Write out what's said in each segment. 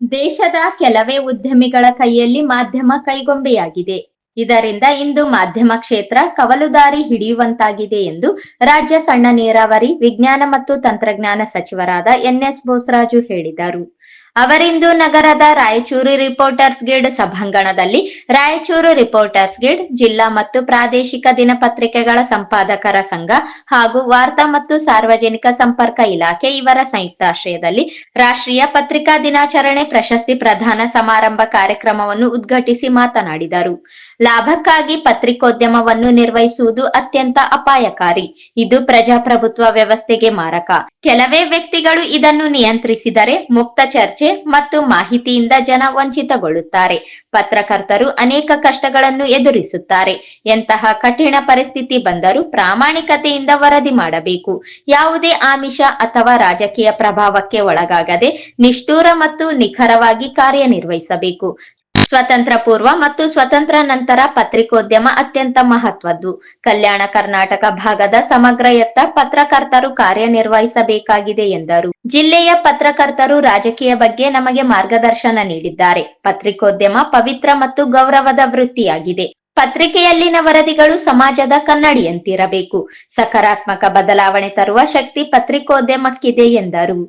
ದೇಶದ ಕೆಲವೇ ಉದ್ಯಮಿಗಳ ಕೈಯಲ್ಲಿ ಮಾಧ್ಯಮ ಕೈಗೊಂಬೆಯಾಗಿದೆ. ಇದರಿಂದ ಇಂದು ಮಾಧ್ಯಮ ಕ್ಷೇತ್ರ ಕವಲುದಾರಿ ಹಿಡಿಯುವಂತಾಗಿದೆ ಎಂದು ರಾಜ್ಯ ಸಣ್ಣ ನೀರಾವರಿ, ವಿಜ್ಞಾನ ಮತ್ತು ತಂತ್ರಜ್ಞಾನ ಸಚಿವರಾದ ಎನ್ಎಸ್ ಬೋಸರಾಜು ಹೇಳಿದರು. ಅವರಿಂದು ನಗರದ ರಾಯಚೂರು ರಿಪೋರ್ಟರ್ಸ್ ಗಿಲ್ಡ್ ಸಭಾಂಗಣದಲ್ಲಿ ರಾಯಚೂರು ರಿಪೋರ್ಟರ್ಸ್ ಗಿಲ್ಡ್, ಜಿಲ್ಲಾ ಮತ್ತು ಪ್ರಾದೇಶಿಕ ದಿನಪತ್ರಿಕೆಗಳ ಸಂಪಾದಕರ ಸಂಘ ಹಾಗೂ ವಾರ್ತಾ ಮತ್ತು ಸಾರ್ವಜನಿಕ ಸಂಪರ್ಕ ಇಲಾಖೆ ಇವರ ಸಂಯುಕ್ತಾಶ್ರಯದಲ್ಲಿ ರಾಷ್ಟ್ರೀಯ ಪತ್ರಿಕಾ ದಿನಾಚರಣೆ ಪ್ರಶಸ್ತಿ ಪ್ರದಾನ ಸಮಾರಂಭ ಕಾರ್ಯಕ್ರಮವನ್ನು ಉದ್ಘಾಟಿಸಿ ಮಾತನಾಡಿದರು. ಲಾಭಕ್ಕಾಗಿ ಪತ್ರಿಕೋದ್ಯಮವನ್ನು ನಿರ್ವಹಿಸುವುದು ಅತ್ಯಂತ ಅಪಾಯಕಾರಿ. ಇದು ಪ್ರಜಾಪ್ರಭುತ್ವ ವ್ಯವಸ್ಥೆಗೆ ಮಾರಕ. ಕೆಲವೇ ವ್ಯಕ್ತಿಗಳು ಇದನ್ನು ನಿಯಂತ್ರಿಸಿದರೆ ಮುಕ್ತ ಚರ್ಚೆ ಮತ್ತು ಮಾಹಿತಿಯಿಂದ ಜನ ವಂಚಿತಗೊಳ್ಳುತ್ತಾರೆ. ಪತ್ರಕರ್ತರು ಅನೇಕ ಕಷ್ಟಗಳನ್ನು ಎದುರಿಸುತ್ತಾರೆ. ಎಂತಹ ಕಠಿಣ ಪರಿಸ್ಥಿತಿ ಬಂದರೂ ಪ್ರಾಮಾಣಿಕತೆಯಿಂದ ವರದಿ ಮಾಡಬೇಕು. ಯಾವುದೇ ಆಮಿಷ ಅಥವಾ ರಾಜಕೀಯ ಪ್ರಭಾವಕ್ಕೆ ಒಳಗಾಗದೆ ನಿಷ್ಠುರ ಮತ್ತು ನಿಖರವಾಗಿ ಕಾರ್ಯನಿರ್ವಹಿಸಬೇಕು. ಸ್ವತಂತ್ರ ಪೂರ್ವ ಮತ್ತು ಸ್ವತಂತ್ರ ನಂತರ ಪತ್ರಿಕೋದ್ಯಮ ಅತ್ಯಂತ ಮಹತ್ವದ್ದು. ಕಲ್ಯಾಣ ಕರ್ನಾಟಕ ಭಾಗದ ಸಮಗ್ರಯತ್ತ ಪತ್ರಕರ್ತರು ಕಾರ್ಯನಿರ್ವಹಿಸಬೇಕಾಗಿದೆ ಎಂದರು. ಜಿಲ್ಲೆಯ ಪತ್ರಕರ್ತರು ರಾಜಕೀಯ ಬಗ್ಗೆ ನಮಗೆ ಮಾರ್ಗದರ್ಶನ ನೀಡಿದ್ದಾರೆ. ಪತ್ರಿಕೋದ್ಯಮ ಪವಿತ್ರ ಮತ್ತು ಗೌರವದ ವೃತ್ತಿಯಾಗಿದೆ. ಪತ್ರಿಕೆಯಲ್ಲಿನ ವರದಿಗಳು ಸಮಾಜದ ಕನ್ನಡಿಯಂತಿರಬೇಕು. ಸಕಾರಾತ್ಮಕ ಬದಲಾವಣೆ ತರುವ ಶಕ್ತಿ ಪತ್ರಿಕೋದ್ಯಮಕ್ಕಿದೆ ಎಂದರು.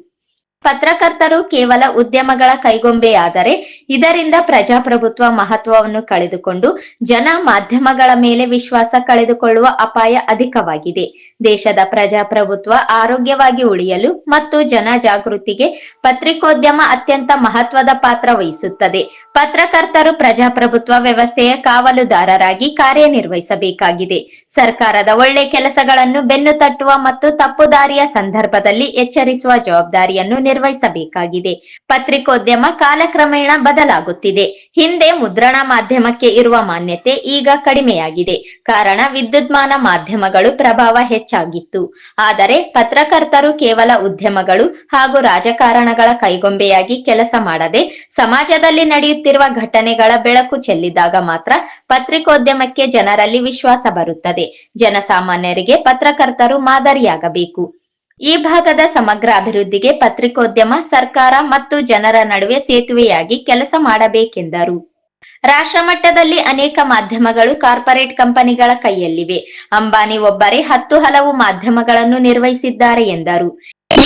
ಪತ್ರಕರ್ತರು ಕೇವಲ ಉದ್ಯಮಗಳ ಕೈಗೊಂಬೆಯಾದರೆ ಇದರಿಂದ ಪ್ರಜಾಪ್ರಭುತ್ವ ಮಹತ್ವವನ್ನು ಕಳೆದುಕೊಂಡು ಜನ ಮಾಧ್ಯಮಗಳ ಮೇಲೆ ವಿಶ್ವಾಸ ಕಳೆದುಕೊಳ್ಳುವ ಅಪಾಯ ಅಧಿಕವಾಗಿದೆ. ದೇಶದ ಪ್ರಜಾಪ್ರಭುತ್ವ ಆರೋಗ್ಯವಾಗಿ ಉಳಿಯಲು ಮತ್ತು ಜನ ಜಾಗೃತಿಗೆ ಪತ್ರಿಕೋದ್ಯಮ ಅತ್ಯಂತ ಮಹತ್ವದ ಪಾತ್ರ ವಹಿಸುತ್ತದೆ. ಪತ್ರಕರ್ತರು ಪ್ರಜಾಪ್ರಭುತ್ವ ವ್ಯವಸ್ಥೆಯ ಕಾವಲುದಾರರಾಗಿ ಕಾರ್ಯನಿರ್ವಹಿಸಬೇಕಾಗಿದೆ. ಸರ್ಕಾರದ ಒಳ್ಳೆ ಕೆಲಸಗಳನ್ನು ಬೆನ್ನು ತಟ್ಟುವ ಮತ್ತು ತಪ್ಪು ದಾರಿಯ ಸಂದರ್ಭದಲ್ಲಿ ಎಚ್ಚರಿಸುವ ಜವಾಬ್ದಾರಿಯನ್ನು ನಿರ್ವಹಿಸಬೇಕಾಗಿದೆ. ಪತ್ರಿಕೋದ್ಯಮ ಕಾಲಕ್ರಮೇಣ ಬದಲಾಗುತ್ತಿದೆ. ಹಿಂದೆ ಮುದ್ರಣ ಮಾಧ್ಯಮಕ್ಕೆ ಇರುವ ಮಾನ್ಯತೆ ಈಗ ಕಡಿಮೆಯಾಗಿದೆ. ಕಾರಣ ವಿದ್ಯುನ್ಮಾನ ಮಾಧ್ಯಮಗಳು ಪ್ರಭಾವ ಹೆಚ್ಚಾಗಿತ್ತು. ಆದರೆ ಪತ್ರಕರ್ತರು ಕೇವಲ ಉದ್ಯಮಗಳು ಹಾಗೂ ರಾಜಕಾರಣಗಳ ಕೈಗೊಂಬೆಯಾಗಿ ಕೆಲಸ ಮಾಡದೆ ಸಮಾಜದಲ್ಲಿ ನಡೆಯುತ್ತಿರುವ ಘಟನೆಗಳ ಬೆಳಕು ಚೆಲ್ಲಿದಾಗ ಮಾತ್ರ ಪತ್ರಿಕೋದ್ಯಮಕ್ಕೆ ಜನರಲ್ಲಿ ವಿಶ್ವಾಸ ಬರುತ್ತದೆ. ಜನಸಾಮಾನ್ಯರಿಗೆ ಪತ್ರಕರ್ತರು ಮಾದರಿಯಾಗಬೇಕು. ಈ ಭಾಗದ ಸಮಗ್ರ ಅಭಿವೃದ್ಧಿಗೆ ಪತ್ರಿಕೋದ್ಯಮ ಸರ್ಕಾರ ಮತ್ತು ಜನರ ನಡುವೆ ಸೇತುವೆಯಾಗಿ ಕೆಲಸ ಮಾಡಬೇಕೆಂದರು. ರಾಷ್ಟ್ರ ಮಟ್ಟದಲ್ಲಿ ಅನೇಕ ಮಾಧ್ಯಮಗಳು ಕಾರ್ಪೊರೇಟ್ ಕಂಪನಿಗಳ ಕೈಯಲ್ಲಿವೆ. ಅಂಬಾನಿ ಒಬ್ಬರೇ 10 ಹಲವು ಮಾಧ್ಯಮಗಳನ್ನು ನಿರ್ವಹಿಸಿದ್ದಾರೆ ಎಂದರು.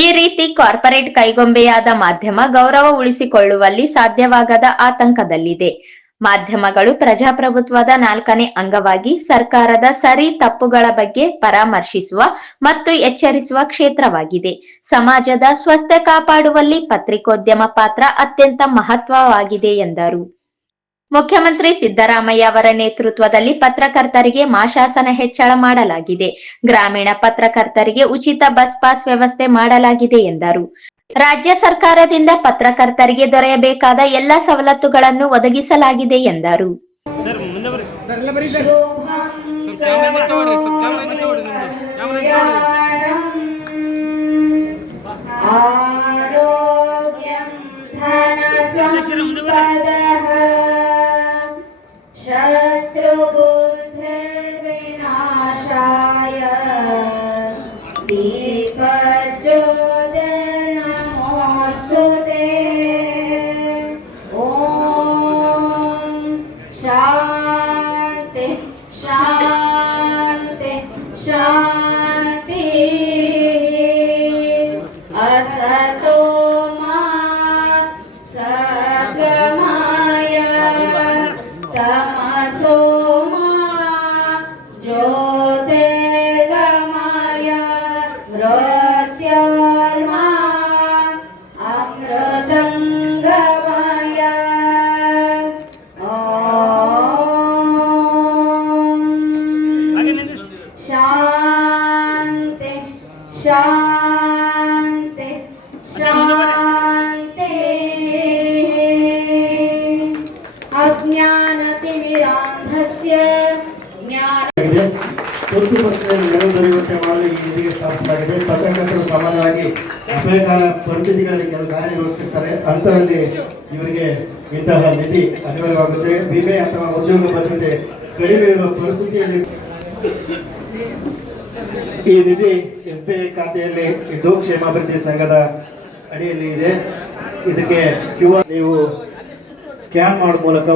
ಈ ರೀತಿ ಕಾರ್ಪೊರೇಟ್ ಕೈಗೊಂಬೆಯಾದ ಮಾಧ್ಯಮ ಗೌರವ ಉಳಿಸಿಕೊಳ್ಳುವಲ್ಲಿ ಸಾಧ್ಯವಾಗದ ಆತಂಕದಲ್ಲಿದೆ. ಮಾಧ್ಯಮಗಳು ಪ್ರಜಾಪ್ರಭುತ್ವದ 4ನೇ ಅಂಗವಾಗಿ ಸರ್ಕಾರದ ಸರಿ ತಪ್ಪುಗಳ ಬಗ್ಗೆ ಪರಾಮರ್ಶಿಸುವ ಮತ್ತು ಎಚ್ಚರಿಸುವ ಕ್ಷೇತ್ರವಾಗಿದೆ. ಸಮಾಜದ ಸ್ವಾಸ್ಥ್ಯ ಕಾಪಾಡುವಲ್ಲಿ ಪತ್ರಿಕೋದ್ಯಮ ಪಾತ್ರ ಅತ್ಯಂತ ಮಹತ್ವವಾಗಿದೆ ಎಂದರು. ಮುಖ್ಯಮಂತ್ರಿ ಸಿದ್ದರಾಮಯ್ಯ ಅವರ ನೇತೃತ್ವದಲ್ಲಿ ಪತ್ರಕರ್ತರಿಗೆ ಮಾಶಾಸನ ಹೆಚ್ಚಳ ಮಾಡಲಾಗಿದೆ. ಗ್ರಾಮೀಣ ಪತ್ರಕರ್ತರಿಗೆ ಉಚಿತ ಬಸ್ ಪಾಸ್ ವ್ಯವಸ್ಥೆ ಮಾಡಲಾಗಿದೆ ಎಂದರು. ರಾಜ್ಯ ಸರ್ಕಾರದಿಂದ ಪತ್ರಕರ್ತರಿಗೆ ದೊರೆಯಬೇಕಾದ ಎಲ್ಲ ಸವಲತ್ತುಗಳನ್ನು ಒದಗಿಸಲಾಗಿದೆ ಎಂದರು. शांति असतो मा सद्गमय तमसो मा ज्योतिर्गमय मृत्योर्मा अमृतंगमय शांति शांति शांति अज्ञानतिमिरान्धस्य ज्ञान ತುರ್ತು ಪರಿಸ್ಥಿತಿಯಲ್ಲಿ ನೆರವು ದೊರೆಯುವಂತೆ ಮಾಡಲು ಈ ನಿಧಿಗೆ ಸ್ಥಾಪಿಸಲಾಗಿದೆ. ಪತ್ರಕರ್ತರು ಸಾಮಾನ್ಯವಾಗಿ ಅಪಾಯಕಾಲ ಪರಿಸ್ಥಿತಿಗಳಲ್ಲಿ ಕೆಲವು ಕಾರ್ಯನಿರ್ವಹಿಸುತ್ತಾರೆ. ಅಂತರಲ್ಲಿ ಇವರಿಗೆ ಇಂತಹ ನಿಧಿ ಅನಿವಾರ್ಯವಾಗುತ್ತೆ. ವಿಮೆ ಅಥವಾ ಉದ್ಯೋಗ ಭದ್ರತೆ ಕಡಿಮೆ ಇರುವ ಪರಿಸ್ಥಿತಿಯಲ್ಲಿ ಈ ನಿಧಿ SBI ಖಾತೆಯಲ್ಲಿ ಇದ್ದು ಕ್ಷೇಮಾಭಿವೃದ್ಧಿ ಸಂಘದ ಅಡಿಯಲ್ಲಿ ಇದೆ. ಇದಕ್ಕೆ QR ನೀವು ಸ್ಕ್ಯಾನ್ ಮಾಡೋ ಮೂಲಕ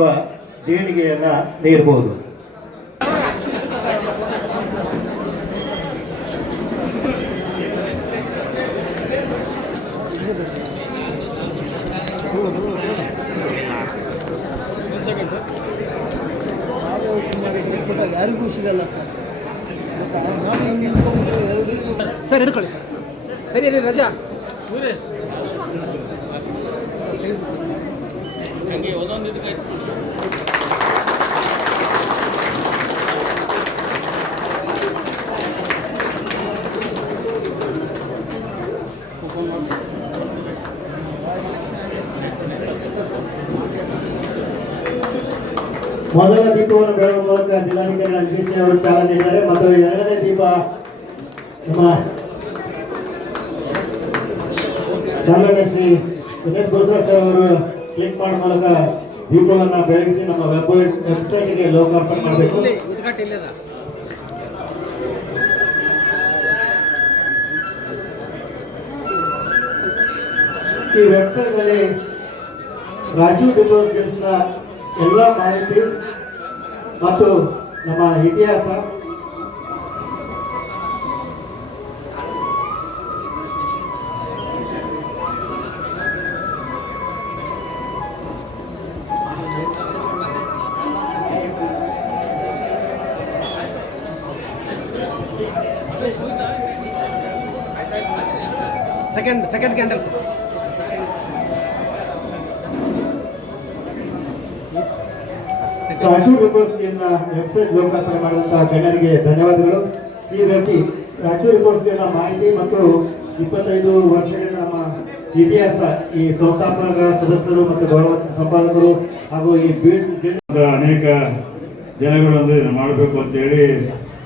ದೇಣಿಗೆಯನ್ನು ನೀಡಬಹುದು. ಯಾರಿಗೂ ಸಿಗಲ್ಲ ಸರ್. Sir ಹಿಡ್ಕೊಳ್ಳಿ sir. ಸರಿ ಅದೇ ರಜಾ ಮೊದಲ ದೀಪವನ್ನು ಬೆಳಗುವ ಮೂಲಕ ಜಿಲ್ಲಾಧಿಕಾರಿ ಅಜೀಶ್ ಅವರು ಚಾಲನೆ ನೀಡಿದ್ದಾರೆ ಮತ್ತು ಎರಡನೇ ದೀಪ ನಮ್ಮ ಸನ್ಮಾನ್ಯ ಶ್ರೀ ವಿನಯ್ ಗೋಸ್ರಾ ಸರ್ ಅವರು ಕ್ಲಿಕ್ ಮಾಡುವ ಮೂಲಕ ದೀಪವನ್ನು ಬೆಳಗಿಸಿ ನಮ್ಮ ವೆಬ್ಸೈಟ್ಗೆ ಲೋಕಾರ್ಪಣೆ ಮಾಡಬೇಕು. ಈ ವೆಬ್ಸೈಟ್ ಅಲ್ಲಿ ರಾಜೀವ್ ಡಿಪೋಸಿಟ್ಸ್ನ ಎಲ್ಲ ಮಾಹಿತಿ ಮತ್ತು ನಮ್ಮ ಇತಿಹಾಸ ಸೆಕೆಂಡ್ ಕ್ಯಾಂಡಲ್ ರಾಜೀವ್ ರಿಪೋರ್ಟ್ಸ್ನ ವೆಬ್ಸೈಟ್ ಲೋಕಾರ್ಪಣೆ ಮಾಡಿದಂತಹ ಗಣ್ಯರಿಗೆ ಧನ್ಯವಾದಗಳು. ಈ ವ್ಯಕ್ತಿ ರಾಜೀವ್ ರಿಪೋರ್ಟ್ಸ್ನ ಮಾಹಿತಿ ಮತ್ತು 25 ವರ್ಷಗಳ ನಮ್ಮ ಇತಿಹಾಸ, ಈ ಸಂಸ್ಥಾಪಕ ಸದಸ್ಯರು ಮತ್ತು ಗೌರವ ಸಂಪಾದಕರು ಹಾಗೂ ಈ ಅನೇಕ ಜನಗಳೊಂದಿಗೆ ಮಾಡಬೇಕು ಅಂತೇಳಿ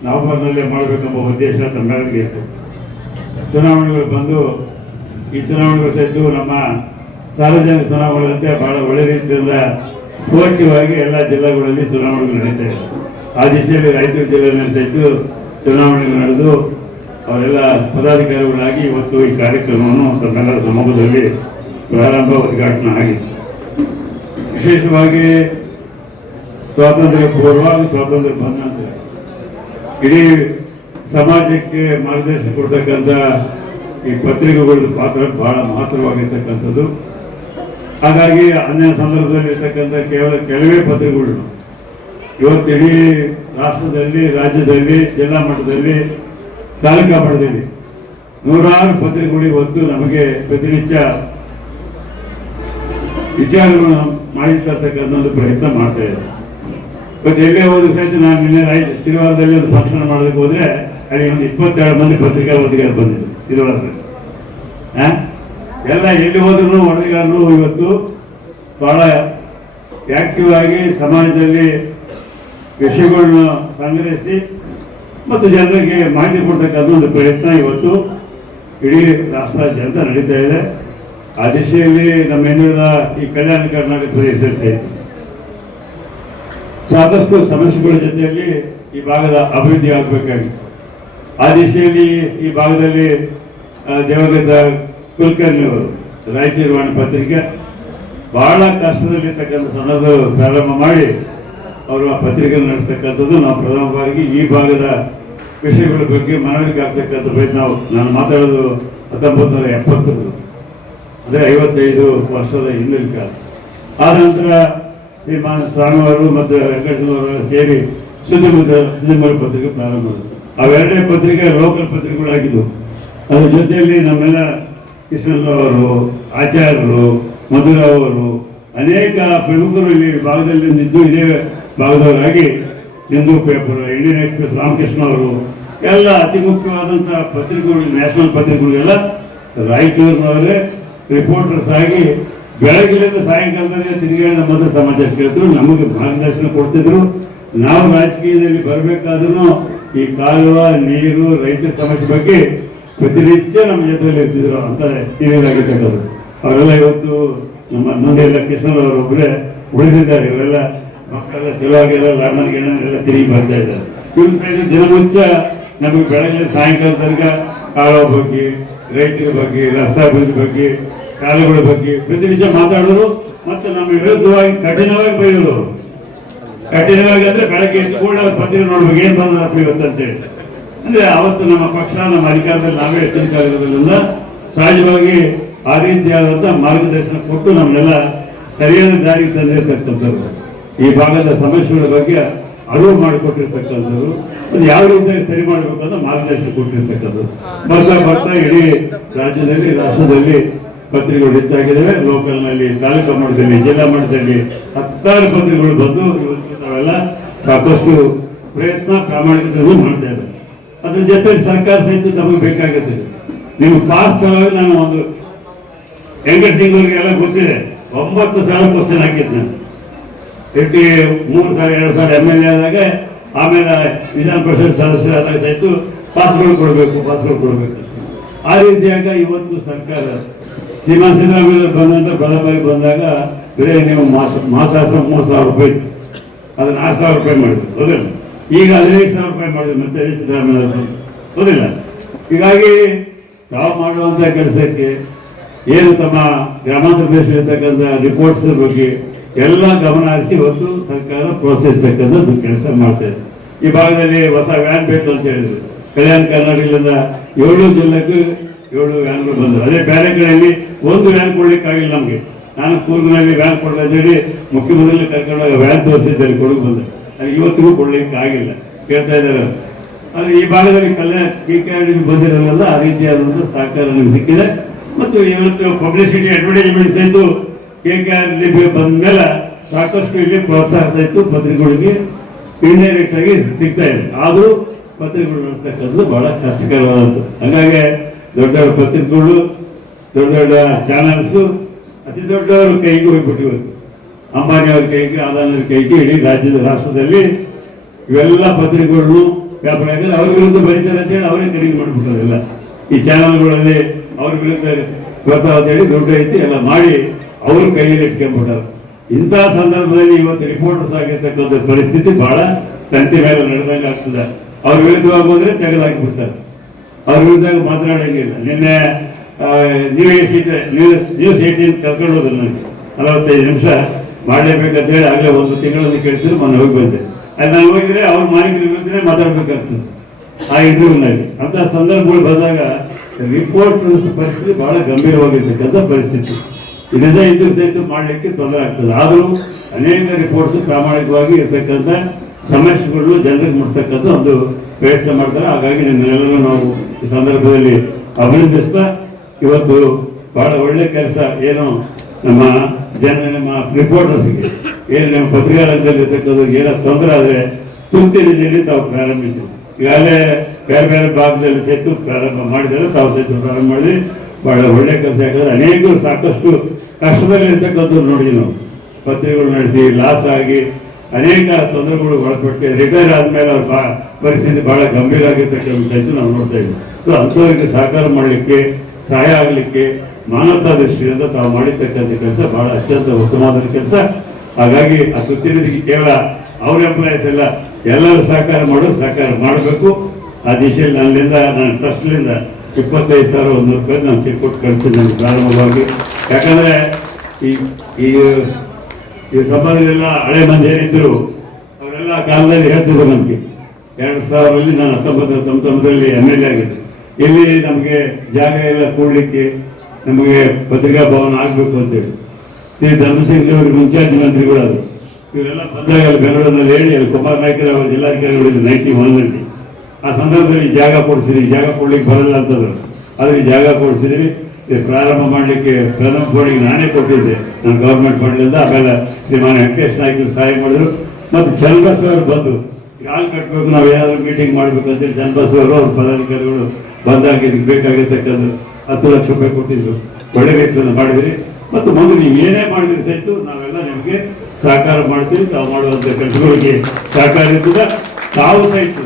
ನವೆಂಬರ್ನಲ್ಲೇ ಮಾಡಬೇಕೆಂಬ ಉದ್ದೇಶ ತಮ್ಮೆಲ್ಲರಿಗೆ ಇತ್ತು. ಚುನಾವಣೆಗಳು ಬಂದು ಈ ಚುನಾವಣೆಗಳು ಸಹಿತ ನಮ್ಮ ಸಾರ್ವಜನಿಕ ಚುನಾವಣೆಗಳಂತೆ ಬಹಳ ಒಳ್ಳೆ ರೀತಿಯಿಂದ ಸ್ಪೋರ್ಟಿವ್ ಆಗಿ ಎಲ್ಲ ಜಿಲ್ಲೆಗಳಲ್ಲಿ ಚುನಾವಣೆಗಳು ನಡೀತಾ ಇದೆ. ಆ ದಿಶೆಯಲ್ಲಿ ರಾಯಚೂರು ಜಿಲ್ಲೆಯಲ್ಲಿ ಸಹಿತ ಚುನಾವಣೆಗಳು ನಡೆದು ಅವರೆಲ್ಲ ಪದಾಧಿಕಾರಿಗಳಾಗಿ ಇವತ್ತು ಈ ಕಾರ್ಯಕ್ರಮವನ್ನು ತಮ್ಮೆಲ್ಲರ ಸಮ್ಮುಖದಲ್ಲಿ ಪ್ರಾರಂಭ ಉದ್ಘಾಟನೆ ಆಗಿದೆ. ವಿಶೇಷವಾಗಿ ಸ್ವಾತಂತ್ರ್ಯ ಪೂರ್ವ ಸ್ವಾತಂತ್ರ್ಯ ಬಂದ ನಂತರ ಇಡೀ ಸಮಾಜಕ್ಕೆ ಮಾರ್ಗದರ್ಶನ ಕೊಡ್ತಕ್ಕಂಥ ಈ ಪತ್ರಿಕೆಗಳ ಪಾತ್ರ ಬಹಳ ಮಹತ್ತರವಾಗಿರ್ತಕ್ಕಂಥದ್ದು. ಹಾಗಾಗಿ ಅಂದಿನ ಸಂದರ್ಭದಲ್ಲಿ ಇರ್ತಕ್ಕಂಥ ಕೆಲವೇ ಪತ್ರಿಕೆಗಳು ಇವತ್ತು ಇಡೀ ರಾಷ್ಟ್ರದಲ್ಲಿ, ರಾಜ್ಯದಲ್ಲಿ, ಜಿಲ್ಲಾ ಮಟ್ಟದಲ್ಲಿ, ತಾಲೂಕಾ ಮಟ್ಟದಲ್ಲಿ ನೂರಾರು ಪತ್ರಿಕೆಗಳು ಇವತ್ತು ನಮಗೆ ಪ್ರತಿನಿತ್ಯ ವಿಚಾರಗಳನ್ನು ಮಾಡಿರ್ತಕ್ಕಂಥ ಒಂದು ಪ್ರಯತ್ನ ಮಾಡ್ತಾ ಇದೆ. ಇವತ್ತು ಎಲ್ಲೇ ಹೋದ್ರು ಸಹಿತ ನಾನು ನಿನ್ನೆ ಸಿರಿವಾರದಲ್ಲಿ ಒಂದು ಫಂಕ್ಷನ್ ಮಾಡೋದಕ್ಕೆ ಹೋದ್ರೆ ಅಲ್ಲಿ ಒಂದು 22 ಮಂದಿ ಪತ್ರಿಕಾ ವರದಿಗಾರರು ಬಂದಿದ್ರು ಸಿರಿವಾರದಲ್ಲಿ. ಎಲ್ಲ ಎಲ್ಲಿ ಹೋದ್ರು ವರದಿಗಾರರು ಇವತ್ತು ಬಹಳ ಆಕ್ಟಿವ್ ಆಗಿ ಸಮಾಜದಲ್ಲಿ ವಿಷಯಗಳನ್ನು ಸಂಗ್ರಹಿಸಿ ಮತ್ತು ಜನರಿಗೆ ಮಾಹಿತಿ ಕೊಡ್ತಕ್ಕಂಥ ಒಂದು ಪ್ರಯತ್ನ ಇವತ್ತು ಇಡೀ ರಾಷ್ಟ್ರಾದ್ಯಂತ ನಡೀತಾ ಇದೆ. ಆ ದಿಶೆಯಲ್ಲಿ ನಮ್ಮ ಹಿಂದುಳಿದ ಈ ಕಲ್ಯಾಣ ಕರ್ನಾಟಕ ಪ್ರದೇಶ ಸೇರಿ ಸಾಕಷ್ಟು ಸಮಸ್ಯೆಗಳ ಜೊತೆಯಲ್ಲಿ ಈ ಭಾಗದ ಅಭಿವೃದ್ಧಿ ಆಗಬೇಕಾಗಿದೆ. ಆ ದಿಶೆಯಲ್ಲಿ ಈ ಭಾಗದಲ್ಲಿ ದೇವಗತ ಕುಲಕರ್ಣಿ ಅವರು ರಾಯಚೂರು ವಾಣಿ ಪತ್ರಿಕೆ ಬಹಳ ಕಷ್ಟದಲ್ಲಿರ್ತಕ್ಕಂಥ ಸಂದರ್ಭ ಪ್ರಾರಂಭ ಮಾಡಿ ಅವರು ಆ ಪತ್ರಿಕೆ ನಡೆಸ್ತಕ್ಕಂಥದ್ದು ನಾವು ಪ್ರಥಮ ಬಾರಿಗೆ ಈ ಭಾಗದ ವಿಷಯಗಳ ಬಗ್ಗೆ ಮನವರಿಕೆ ಆಗ್ತಕ್ಕಂಥ ಪ್ರಯತ್ನ. ನಾನು ಮಾತಾಡೋದು 1970 ಅಂದರೆ 55 ವರ್ಷದ ಹಿಂದಿನ ಕಾಲ. ಆದ ನಂತರ ಶ್ರೀಮಾನ್ ಸ್ವಾಮಿಯವರು ಮತ್ತು ವೆಂಕಟೇಶ್ವರ ಸೇರಿ ಸುದ್ದಿಮೂಲ ಪತ್ರಿಕೆ ಪ್ರಾರಂಭ ಮಾಡಿದ್ರು. ಅವೆರಡೇ ಪತ್ರಿಕೆ ಲೋಕಲ್ ಪತ್ರಿಕೆಗಳಾಗಿದ್ದವು. ಅದ್ರ ಜೊತೆಯಲ್ಲಿ ನಮ್ಮೆಲ್ಲ ಕೃಷ್ಣರಾವ್, ಆಚಾರ್ಯರು, ಮಧುರಾವ್ ಅವರು, ಅನೇಕ ಪ್ರಮುಖರು ಇಲ್ಲಿ ಭಾಗದಲ್ಲಿ ನಿಂತು ಇದೇ ಭಾಗದವರಾಗಿ Hindu paper, Indian Express, Ramakrishna ಅವರು ಎಲ್ಲ ಅತಿ ಮುಖ್ಯವಾದಂಥ ಪತ್ರಿಕೆಗಳು, ನ್ಯಾಷನಲ್ ಪತ್ರಿಕೆಗಳಿಗೆಲ್ಲ ರಾಯಚೂರಿನವರೇ ರಿಪೋರ್ಟರ್ಸ್ ಆಗಿ ಬೆಳಗಿನಿಂದ ಸಾಯಂಕಾಲದಲ್ಲಿ ತಿರುಗಾಡಿ ನಮ್ಮ ಸಮಾಚಾರ ಕೇಳಿದ್ರು, ನಮಗೆ ಮಾರ್ಗದರ್ಶನ ಕೊಡ್ತಿದ್ರು. ನಾವು ರಾಜಕೀಯದಲ್ಲಿ ಬರಬೇಕಾದ್ರೂ ಈ ಕಾಲುವ, ನೀರು, ರೈತರ ಸಮಸ್ಯೆ ಬಗ್ಗೆ ಪ್ರತಿನಿತ್ಯ ನಮ್ಮ ಜೊತೆಯಲ್ಲಿ ಇರ್ತಿದ್ರು ಅಂತ ತಿಳಿದಾಗಿರ್ತಕ್ಕಂಥದ್ದು. ಅವರೆಲ್ಲ ಇವತ್ತು ನಮ್ಮ ಮುಂದೆಲ್ಲ ಕೃಷ್ಣರವರು ಒಬ್ಬರೇ ಉಳಿದಿದ್ದಾರೆ. ಇವರೆಲ್ಲ ಮಕ್ಕಳೆಲ್ಲ ಚಲುವಾಗಿಲ್ಲ, ಲರ್ನರ್ಗೆಲ್ಲ ತಿರುಗಿ ಬರ್ತಾ ಇದ್ದಾರೆ. ಇವ್ರ ದಿನಮುಚ್ಚ ನಮಗೆ ಬೆಳಗ್ಗೆ ಸಾಯಂಕಾಲ ತನಕ ಕಾಳುವ ಬಗ್ಗೆ, ರೈತರ ಬಗ್ಗೆ, ರಸ್ತಾಭಿವೃದ್ಧಿ ಬಗ್ಗೆ ಕಾಲುಗಳ ಬಗ್ಗೆ ಪ್ರತಿನಿತ್ಯ ಮಾತಾಡೋರು ಮತ್ತು ನಮ್ಮ ವಿರುದ್ಧವಾಗಿ ಕಠಿಣವಾಗಿ ಬೈಯೋರು. ಕಠಿಣವಾಗಿ ಅಂದ್ರೆ ಬೆಳಗ್ಗೆ ಎತ್ಕೊಂಡು ಅವ್ರ ಪತ್ರಿಕೆ ನೋಡ್ಬೇಕು ಏನ್ ಬಂದಪ್ಪ ಇವತ್ತಂತೇಳಿ. ಅಂದ್ರೆ ಅವತ್ತು ನಮ್ಮ ಪಕ್ಷ ನಮ್ಮ ಅಧಿಕಾರದಲ್ಲಿ ನಾವೇ ಎಚ್ಚರಿಕೆ ಆಗಿರೋದ್ರಿಂದ ಸಹಜವಾಗಿ ಆ ರೀತಿಯಾದಂತ ಮಾರ್ಗದರ್ಶನ ಕೊಟ್ಟು ನಮ್ಮನ್ನೆಲ್ಲ ಸರಿಯಾದ ದಾರಿಗೆ ತಂದಿರ್ತಕ್ಕಂಥದ್ದು, ಈ ಭಾಗದ ಸಮಸ್ಯೆಗಳ ಬಗ್ಗೆ ಅರಿವು ಮಾಡಿಕೊಟ್ಟಿರ್ತಕ್ಕಂಥದ್ದು, ಅದು ಯಾವ ರೀತಿಯಾಗಿ ಸರಿ ಮಾಡಬೇಕು ಅಂತ ಮಾರ್ಗದರ್ಶನ ಕೊಟ್ಟಿರ್ತಕ್ಕಂಥದ್ದು. ಬರ್ತಾ ಇಡೀ ರಾಜ್ಯದಲ್ಲಿ ರಾಷ್ಟ್ರದಲ್ಲಿ ಪತ್ರಿಕೆಗಳು ಹೆಚ್ಚಾಗಿದ್ದಾವೆ. ಲೋಕಲ್ ನಲ್ಲಿ, ತಾಲೂಕು ಮಟ್ಟದಲ್ಲಿ, ಜಿಲ್ಲಾ ಮಟ್ಟದಲ್ಲಿ ಹತ್ತಾರು ಪತ್ರಿಕೆಗಳು ಬಂದು ಇವತ್ತು ನಾವೆಲ್ಲ ಸಾಕಷ್ಟು ಪ್ರಯತ್ನ ಪ್ರಾಮಾಣಿಕತೆಯನ್ನು ಮಾಡ್ತಾ ಇದ್ದಾರೆ. ಅದ್ರ ಜೊತೆ ಸರ್ಕಾರ ಸಹಿತ ನಮಗೆ ಬೇಕಾಗುತ್ತೆ. ನೀವು ಪಾಸ್ ಸಲುವಾಗಿ ನಾನು ಒಂದು ವೆಂಕಟ ಸಿಂಗ್ರಿಗೆಲ್ಲ ಗೊತ್ತಿದೆ, 9 ಸಲ ಕ್ವಶನ್ ಹಾಕಿದ್ದು ನಾನು. 3 ಸಾಲ 2 ಸಾಲ MLA ಆದಾಗ, ಆಮೇಲೆ ವಿಧಾನ ಪರಿಷತ್ ಸದಸ್ಯರಾದಾಗ ಸಹಿತ ಪಾಸ್ಗಳು ಕೊಡಬೇಕು. ಆ ರೀತಿಯಾಗ ಇವತ್ತು ಸರ್ಕಾರ ಶ್ರೀಮಾನ್ ಸಿದ್ದರಾಮಯ್ಯ ಬಂದಂತ ಬಲಬಾರಿ ಬಂದಾಗ ಬೇರೆ ನೀವು ಮಾಸಾಸ 3,000 ರೂಪಾಯಿ ಇತ್ತು, ಅದನ್ನ 6,000 ರೂಪಾಯಿ ಮಾಡಿದ್ರು, ಹೌದಿಲ್ಲ? ಈಗ 15,000 ರೂಪಾಯಿ ಮಾಡಿದ್ರು ಮತ್ತೆ ಸಿದ್ದರಾಮಯ್ಯ ಹೌದಿಲ್ಲ? ಹೀಗಾಗಿ ತಾವು ಮಾಡುವಂತ ಕೆಲಸಕ್ಕೆ ಏನು ತಮ್ಮ ಗ್ರಾಮಾಂತರ ಪ್ರದೇಶದಲ್ಲಿರ್ತಕ್ಕಂಥ ರಿಪೋರ್ಟ್ಸ್ ಬಗ್ಗೆ ಎಲ್ಲ ಗಮನ ಹರಿಸಿ ಇವತ್ತು ಸರ್ಕಾರ ಪ್ರೋತ್ಸಾಹಿಸತಕ್ಕಂಥದ್ದು ಕೆಲಸ ಮಾಡ್ತಾ ಇದೆ. ಈ ಭಾಗದಲ್ಲಿ ಹೊಸ ವ್ಯಾನ್ ಬೇಕು ಅಂತ ಹೇಳಿದ್ರು. ಕಲ್ಯಾಣ ಕರ್ನಾಟಕದಿಂದ 7 ಜಿಲ್ಲೆಗೂ 7 ವ್ಯಾನ್ಗಳು ಬಂದರು. ಅದೇ ಬೇರೆ ಕಡೆಯಲ್ಲಿ 1 ವ್ಯಾನ್ ಕೊಡ್ಲಿಕ್ಕಾಗಿಲ್ಲ ನಮಗೆ. ನಾನು ಕೂರ್ಗಿನಲ್ಲಿ ವ್ಯಾನ್ ಕೊಡಲ್ಲ ಅಂತೇಳಿ ಮುಖ್ಯಮಂತ್ರಿಗಳು ಕರ್ಕೊಂಡಾಗ ವ್ಯಾನ್ ತೋರಿಸಿದ್ದಾರೆ, ಕೊಡಗು ಬಂದ, ಅಲ್ಲಿ ಇವತ್ತಿಗೂ ಕೊಡ್ಲಿಕ್ಕೆ ಆಗಿಲ್ಲ, ಕೇಳ್ತಾ ಇದ್ದಾರೆ. ಆದರೆ ಈ ಭಾಗದಲ್ಲಿ KKR ಬಂದಿರೋದ್ರಿಂದ ಆ ರೀತಿಯಾದಂಥ ಸಹಕಾರ ನಿಮ್ಗೆ ಸಿಕ್ಕಿದೆ. ಮತ್ತು ಇವತ್ತು ಪಬ್ಲಿಸಿಟಿ ಅಡ್ವರ್ಟೈಸ್ಮೆಂಟ್ ಸಹಿತ KKR ಬಂದ ಮೇಲೆ ಸಾಕಷ್ಟು ಇಲ್ಲಿ ಪ್ರೋತ್ಸಾಹ ಸಹಿತ ಪತ್ರಿಕೆಗಳಿಗೆ ಇಂಡೈರೆಕ್ಟ್ ಆಗಿ ಸಿಗ್ತಾ ಇದೆ. ಆದರೂ ಪತ್ರಿಕೆಗಳು ನಡೆಸ್ತಕ್ಕಂಥದ್ದು ಬಹಳ ಕಷ್ಟಕರವಾದದ್ದು. ಹಾಗಾಗಿ ದೊಡ್ಡ ದೊಡ್ಡ ಪತ್ರಿಕೆಗಳು, ದೊಡ್ಡ ದೊಡ್ಡ ಚಾನಲ್ಸ್ ಅತಿ ದೊಡ್ಡವರ ಕೈಗೆ ಹೋಗ್ಬಿಟ್ಟು ಇವತ್ತು ಅಂಬಾನಿ ಅವ್ರ ಕೈಗೆ, ಅದಾನಿ ಕೈಗೆ, ಇಡೀ ರಾಷ್ಟ್ರದಲ್ಲಿ ಇವೆಲ್ಲ ಪತ್ರಿಕೆಗಳನ್ನು ವ್ಯಾಪಾರ ಅವ್ರ ವಿರುದ್ಧ ಬರೀತಾರೆ ಅಂತೇಳಿ ಅವರೇ ಖರೀದಿ ಮಾಡ್ಬಿಟ್ಟೋದಿಲ್ಲ. ಈ ಚಾನಲ್ಗಳಲ್ಲಿ ಅವ್ರ ವಿರುದ್ಧ ಬರ್ತಾವ ಅಂತೇಳಿ ದುಡ್ಡು ಐತಿ ಎಲ್ಲ ಮಾಡಿ ಅವ್ರ ಕೈಯಲ್ಲಿ ಇಟ್ಕೊಂಡ್ಬಿಟ್ಟಾರೆ. ಇಂತಹ ಸಂದರ್ಭದಲ್ಲಿ ಇವತ್ತು ರಿಪೋರ್ಟರ್ಸ್ ಆಗಿರ್ತಕ್ಕಂಥ ಪರಿಸ್ಥಿತಿ ಬಹಳ ತಂತಿ ಮೇಲೆ ನಡೆದಂಗೆ ಆಗ್ತದೆ. ಅವ್ರ ವಿರುದ್ಧವಾಗಿ ಹೋದ್ರೆ ತೆಗೆದಾಕಿಬಿಡ್ತಾರೆ, ಅವ್ರ ವಿರುದ್ಧ ಮಾತನಾಡಂಗಿಲ್ಲ. ನಿನ್ನೆ ನ್ಯೂಸ್ 18 ಕರ್ಕೊಂಡು ಹೋದ್ರು ನನಗೆ 45 ನಿಮಿಷ ಮಾಡಲೇಬೇಕಂತ ಹೇಳಿ ಆಗಲೇ 1 ತಿಂಗಳಲ್ಲಿ ಕೇಳ್ತಿದ್ರು. ಮೊನ್ನೆ ಹೋಗಿ ಬಂದೆ. ಅಲ್ಲಿ ನಾನು ಹೋಗಿದ್ರೆ ಅವ್ರ ಮಾಲೀಕರ ವಿರುದ್ಧನೇ ಮಾತಾಡ್ಬೇಕಾಗ್ತದೆ ಆ ಇಂಟರ್ವ್ಯೂನಲ್ಲಿ. ಅಂತ ಸಂದರ್ಭಗಳು ಬಂದಾಗ ರಿಪೋರ್ಟರ್ಸ್ ಪರಿಸ್ಥಿತಿ ಬಹಳ ಗಂಭೀರವಾಗಿರ್ತಕ್ಕಂಥ ಪರಿಸ್ಥಿತಿ. ನಿಜ ಇದ್ದು ಸಹಿತ ಮಾಡಲಿಕ್ಕೆ ತೊಂದರೆ ಆಗ್ತದೆ. ಆದರೂ ಅನೇಕ ರಿಪೋರ್ಟ್ಸ್ ಪ್ರಾಮಾಣಿಕವಾಗಿ ಇರ್ತಕ್ಕಂಥ ಸಮಸ್ಯೆಗಳು ಜನರಿಗೆ ಮುಟ್ಟಿಸ್ತಕ್ಕಂಥ ಒಂದು ಪ್ರಯತ್ನ ಮಾಡ್ತಾರೆ. ಹಾಗಾಗಿ ನಿನ್ನೆಲ್ಲರೂ ನಾವು ಈ ಸಂದರ್ಭದಲ್ಲಿ ಅಭಿನಂದಿಸ್ತಾ, ಇವತ್ತು ಬಹಳ ಒಳ್ಳೆ ಕೆಲಸ ಏನು ನಮ್ಮ ನಮ್ಮ ರಿಪೋರ್ಟರ್ಸ್ಗೆ, ಏನು ನಮ್ಮ ಪತ್ರಿಕಾ ರಂಗದಲ್ಲಿ ಇರ್ತಕ್ಕಂಥವ್ರಿಗೆ ಏನೋ ತೊಂದರೆ ಆದರೆ ತುರ್ತು ರೀತಿಯಲ್ಲಿ ತಾವು ಪ್ರಾರಂಭಿಸಿದ್ವಿ. ಈಗಾಗಲೇ ಬೇರೆ ಬೇರೆ ಭಾಗದಲ್ಲಿ ಸಹಿತ ಪ್ರಾರಂಭ ಮಾಡಿದರೆ ತಾವು ಸಹಿತ ಪ್ರಾರಂಭ ಮಾಡಿದ್ವಿ. ಬಹಳ ಒಳ್ಳೆ ಕೆಲಸ. ಯಾಕಂದ್ರೆ ಅನೇಕರು ಸಾಕಷ್ಟು ಕಷ್ಟದಲ್ಲಿ ಇರ್ತಕ್ಕಂಥದ್ದು ನೋಡಿ, ನಾವು ಪತ್ರಿಕೆಗಳು ನಡೆಸಿ ಲಾಸ್ ಆಗಿ ಅನೇಕ ತೊಂದರೆಗಳು ಒಳಪಟ್ಟು ರಿಟೈರ್ ಆದ್ಮೇಲೆ ಅವ್ರ ಪರಿಸ್ಥಿತಿ ಬಹಳ ಗಂಭೀರ ಆಗಿರ್ತಕ್ಕಂಥ ಸಹಿತ ನಾವು ನೋಡ್ತಾ ಇದ್ವಿ. ಸೊ ಅಂಥವ್ರಿಗೆ ಸಹಕಾರ ಮಾಡಲಿಕ್ಕೆ, ಸಹಾಯ ಆಗಲಿಕ್ಕೆ ಮಾನವತಾ ದೃಷ್ಟಿಯಿಂದ ತಾವು ಮಾಡಿರ್ತಕ್ಕಂಥ ಕೆಲಸ ಬಹಳ ಅತ್ಯಂತ ಉತ್ತಮವಾದ ಕೆಲಸ. ಹಾಗಾಗಿ ಆ ತುರ್ತಿನಿಧಿಗೆ ಕೇವಲ ಅವ್ರ ಎಂಪ್ಲಾಯೀಸ್ ಎಲ್ಲ ಎಲ್ಲರೂ ಸಹಕಾರ ಮಾಡಬೇಕು. ಆ ದಿಶೆಯಲ್ಲಿ ನನ್ನ ಟ್ರಸ್ಟ್ಲಿಂದ 25,100 ರೂಪಾಯಿ ನಾನು ಚೆಕ್ ಕೊಟ್ಟು ಕಳಿಸ್ತೀನಿ ನನಗೆ ಪ್ರಾರಂಭವಾಗಿ. ಯಾಕಂದ್ರೆ ಈ ಸಂಬಂಧಗಳೆಲ್ಲ ಹಳೆ ಮಂದಿ ಏನಿದ್ರು ಅವರೆಲ್ಲ ಕಾಲದಲ್ಲಿ ಹೇಳ್ತಿದ್ರು ನಮಗೆ. 2000ರಲ್ಲಿ ನಾನು 1999ರಲ್ಲಿ MLA ಆಗಿದ್ದೆ. ಇಲ್ಲಿ ನಮಗೆ ಜಾಗ ಎಲ್ಲ ಕೂಡ್ಲಿಕ್ಕೆ ನಮಗೆ ಪತ್ರಿಕಾ ಭವನ ಆಗ್ಬೇಕು ಅಂತೇಳಿ ಧರ್ಮಸಿಂಗ್ ಅವರಿಗೆ ಇನ್ಚಾರ್ಜ್ ಮಂತ್ರಿಗಳು ಅದು ಇವರೆಲ್ಲ ಬಂದಾಗ ಅಲ್ಲಿ ಬೆಂಗಳೂರಿನಲ್ಲಿ ಹೇಳಿ ಅಲ್ಲಿ ಕುಮಾರ್ ನಾಯ್ಕರ ಅವರು ಜಿಲ್ಲಾಧಿಕಾರಿಗಳಿದ್ದು 91ರಲ್ಲಿ. ಆ ಸಂದರ್ಭದಲ್ಲಿ ಜಾಗ ಕೊಡಿಸಿದ್ವಿ. ಜಾಗ ಕೊಡ್ಲಿಕ್ಕೆ ಬರಲ್ಲ ಅಂತಂದ್ರು, ಆದ್ರೆ ಜಾಗ ಕೊಡಿಸಿದ್ವಿ. ಪ್ರಾರಂಭ ಮಾಡಲಿಕ್ಕೆ ಪ್ರಥಮ ಬೋರ್ಡಿಗೆ ನಾನೇ ಕೊಟ್ಟಿದ್ದೆ, ನಾನು ಗೌರ್ಮೆಂಟ್ ಫಂಡ್ಲಿಂದ. ಆಮೇಲೆ ಶ್ರೀಮಾನ್ ವೆಂಕಟೇಶ್ ನಾಯ್ಕರು ಸಹಾಯ ಮಾಡಿದ್ರು. ಮತ್ತು ಚನ್ನಬಸವ ಅವರು ಬಂದು ಹಾಲು ಕಟ್ಟಬೇಕು, ನಾವು ಏನಾದ್ರು ಮೀಟಿಂಗ್ ಮಾಡ್ಬೇಕು ಅಂತೇಳಿ ಚನ್ನಬಸವ ಅವರು ಅವ್ರ ಪದಾಧಿಕಾರಿಗಳು ಬಂದಾಗ ಇದಕ್ಕೆ ಬೇಕಾಗಿರ್ತಕ್ಕಂಥ 10 ಲಕ್ಷ ರೂಪಾಯಿ ಕೊಟ್ಟಿದ್ರು. ಒಳ್ಳೆ ರೀತಿಯಿಂದ ಮಾಡಿದ್ರಿ. ಮತ್ತು ಮುಂದೆ ನೀವು ಏನೇ ಮಾಡಿದ್ರಿ ಸಹಿತ ನಾವೆಲ್ಲ ನಿಮಗೆ ಸಹಕಾರ ಮಾಡ್ತೀವಿ. ತಾವು ಮಾಡುವಂಥ ಕೆಲಸಗಳಿಗೆ ಸಹಕಾರ ಇರ್ತದೆ. ತಾವು ಸಹಿತ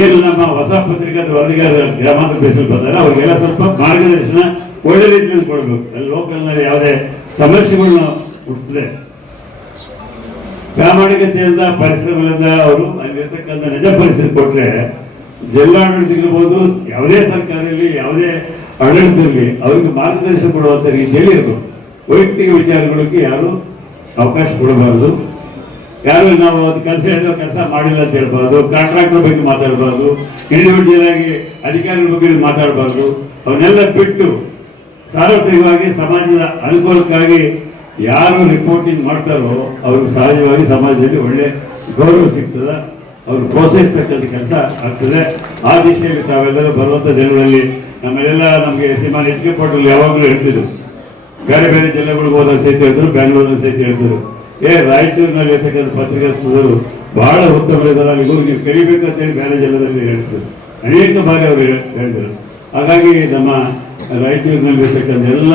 ಏನು ನಮ್ಮ ಹೊಸ ಪತ್ರಿಕಾ ವರದಿಗಾರ ಗ್ರಾಮಾಂತರ ಪ್ರದೇಶದಲ್ಲಿ ಬಂದರೆ ಅವ್ರಿಗೆಲ್ಲ ಸ್ವಲ್ಪ ಮಾರ್ಗದರ್ಶನ ಒಳ್ಳೆ ರೀತಿಯಲ್ಲಿ ಕೊಡಬೇಕು. ಅಲ್ಲಿ ಲೋಕಲ್ನಲ್ಲಿ ಯಾವುದೇ ಸಮಸ್ಯೆಗಳನ್ನ ಹುಟ್ಟಿಸಿದ್ರೆ ಪ್ರಾಮಾಣಿಕತೆಯಿಂದ, ಪರಿಶ್ರಮದಿಂದ ಅವರು ಅಲ್ಲಿರ್ತಕ್ಕಂಥ ನಿಜ ಪರಿಸ್ಥಿತಿ ಕೊಟ್ಟರೆ ಜಿಲ್ಲಾಡಳಿತ ಇರ್ಬೋದು, ಯಾವುದೇ ಸರ್ಕಾರ ಇರಲಿ, ಯಾವುದೇ ಆಡಳಿತದಲ್ಲಿ ಅವರಿಗೆ ಮಾರ್ಗದರ್ಶನ ಕೊಡುವಂತ ರೀತಿಯಲ್ಲಿ ಇರಬೇಕು. ವೈಯಕ್ತಿಕ ವಿಚಾರಗಳಿಗೆ ಯಾರು ಅವಕಾಶ ಕೊಡಬಾರದು. ಯಾರು ನಾವು ಅದು ಕೆಲಸ ಹೇಳಿದ್ರೆ ಕೆಲಸ ಮಾಡಿಲ್ಲ ಅಂತ ಹೇಳ್ಬಾರ್ದು, ಕಾಂಟ್ರಾಕ್ಟರ್ ಬಗ್ಗೆ ಮಾತಾಡಬಾರ್ದು, ಇಂಡಿವಿಜುವಲ್ ಆಗಿ ಅಧಿಕಾರಿಗಳ ಬಗ್ಗೆ ಮಾತಾಡಬಾರ್ದು. ಅವನ್ನೆಲ್ಲ ಬಿಟ್ಟು ಸಾರ್ವತ್ರಿಕವಾಗಿ ಸಮಾಜದ ಅನುಕೂಲಕ್ಕಾಗಿ ಯಾರು ರಿಪೋರ್ಟಿಂಗ್ ಮಾಡ್ತಾರೋ ಅವ್ರಿಗೆ ಸಹಜವಾಗಿ ಸಮಾಜದಲ್ಲಿ ಒಳ್ಳೆ ಗೌರವ ಸಿಗ್ತದೆ, ಅವ್ರು ಪ್ರೋತ್ಸಾಹಿಸ್ತಕ್ಕಂಥ ಕೆಲಸ ಆಗ್ತದೆ. ಆ ದಿಶೆಯಲ್ಲಿ ತಾವೆಲ್ಲರೂ ಬರುವಂಥ ದಿನಗಳಲ್ಲಿ ನಮಗೆ ಶ್ರೀಮಾನ್ ಎಚ್ ಕೆ ಪಾಟೀಲ್ ಯಾವಾಗಲೂ ಹೇಳ್ತಿದ್ರು, ಬೇರೆ ಬೇರೆ ಜಿಲ್ಲೆಗಳಿಗೆ ಹೋದಾಗ ಸಹಿತ ಹೇಳಿದ್ರು, ಬೆಂಗಳೂರಿನಲ್ಲಿ ಸಹಿತ ಹೇಳ್ತಿದ್ರು, ರಾಯಚೂರಿನಲ್ಲಿ ಇರ್ತಕ್ಕಂಥ ಪತ್ರಿಕಾರು ಬಹಳ ಉತ್ತಮರಿದ್ದಾರೆ, ಇವರು ನೀವು ಕಲಿಬೇಕಂತೇಳಿ ಬೇರೆ ಜಿಲ್ಲೆದಲ್ಲಿ ಹೇಳ್ತಿದ್ರು, ಅನೇಕ ಬಾರಿ ಅವರು ಹೇಳಿದರು. ಹಾಗಾಗಿ ನಮ್ಮ ರಾಯಚೂರಿನಲ್ಲಿ ಇರ್ತಕ್ಕಂಥ ಎಲ್ಲ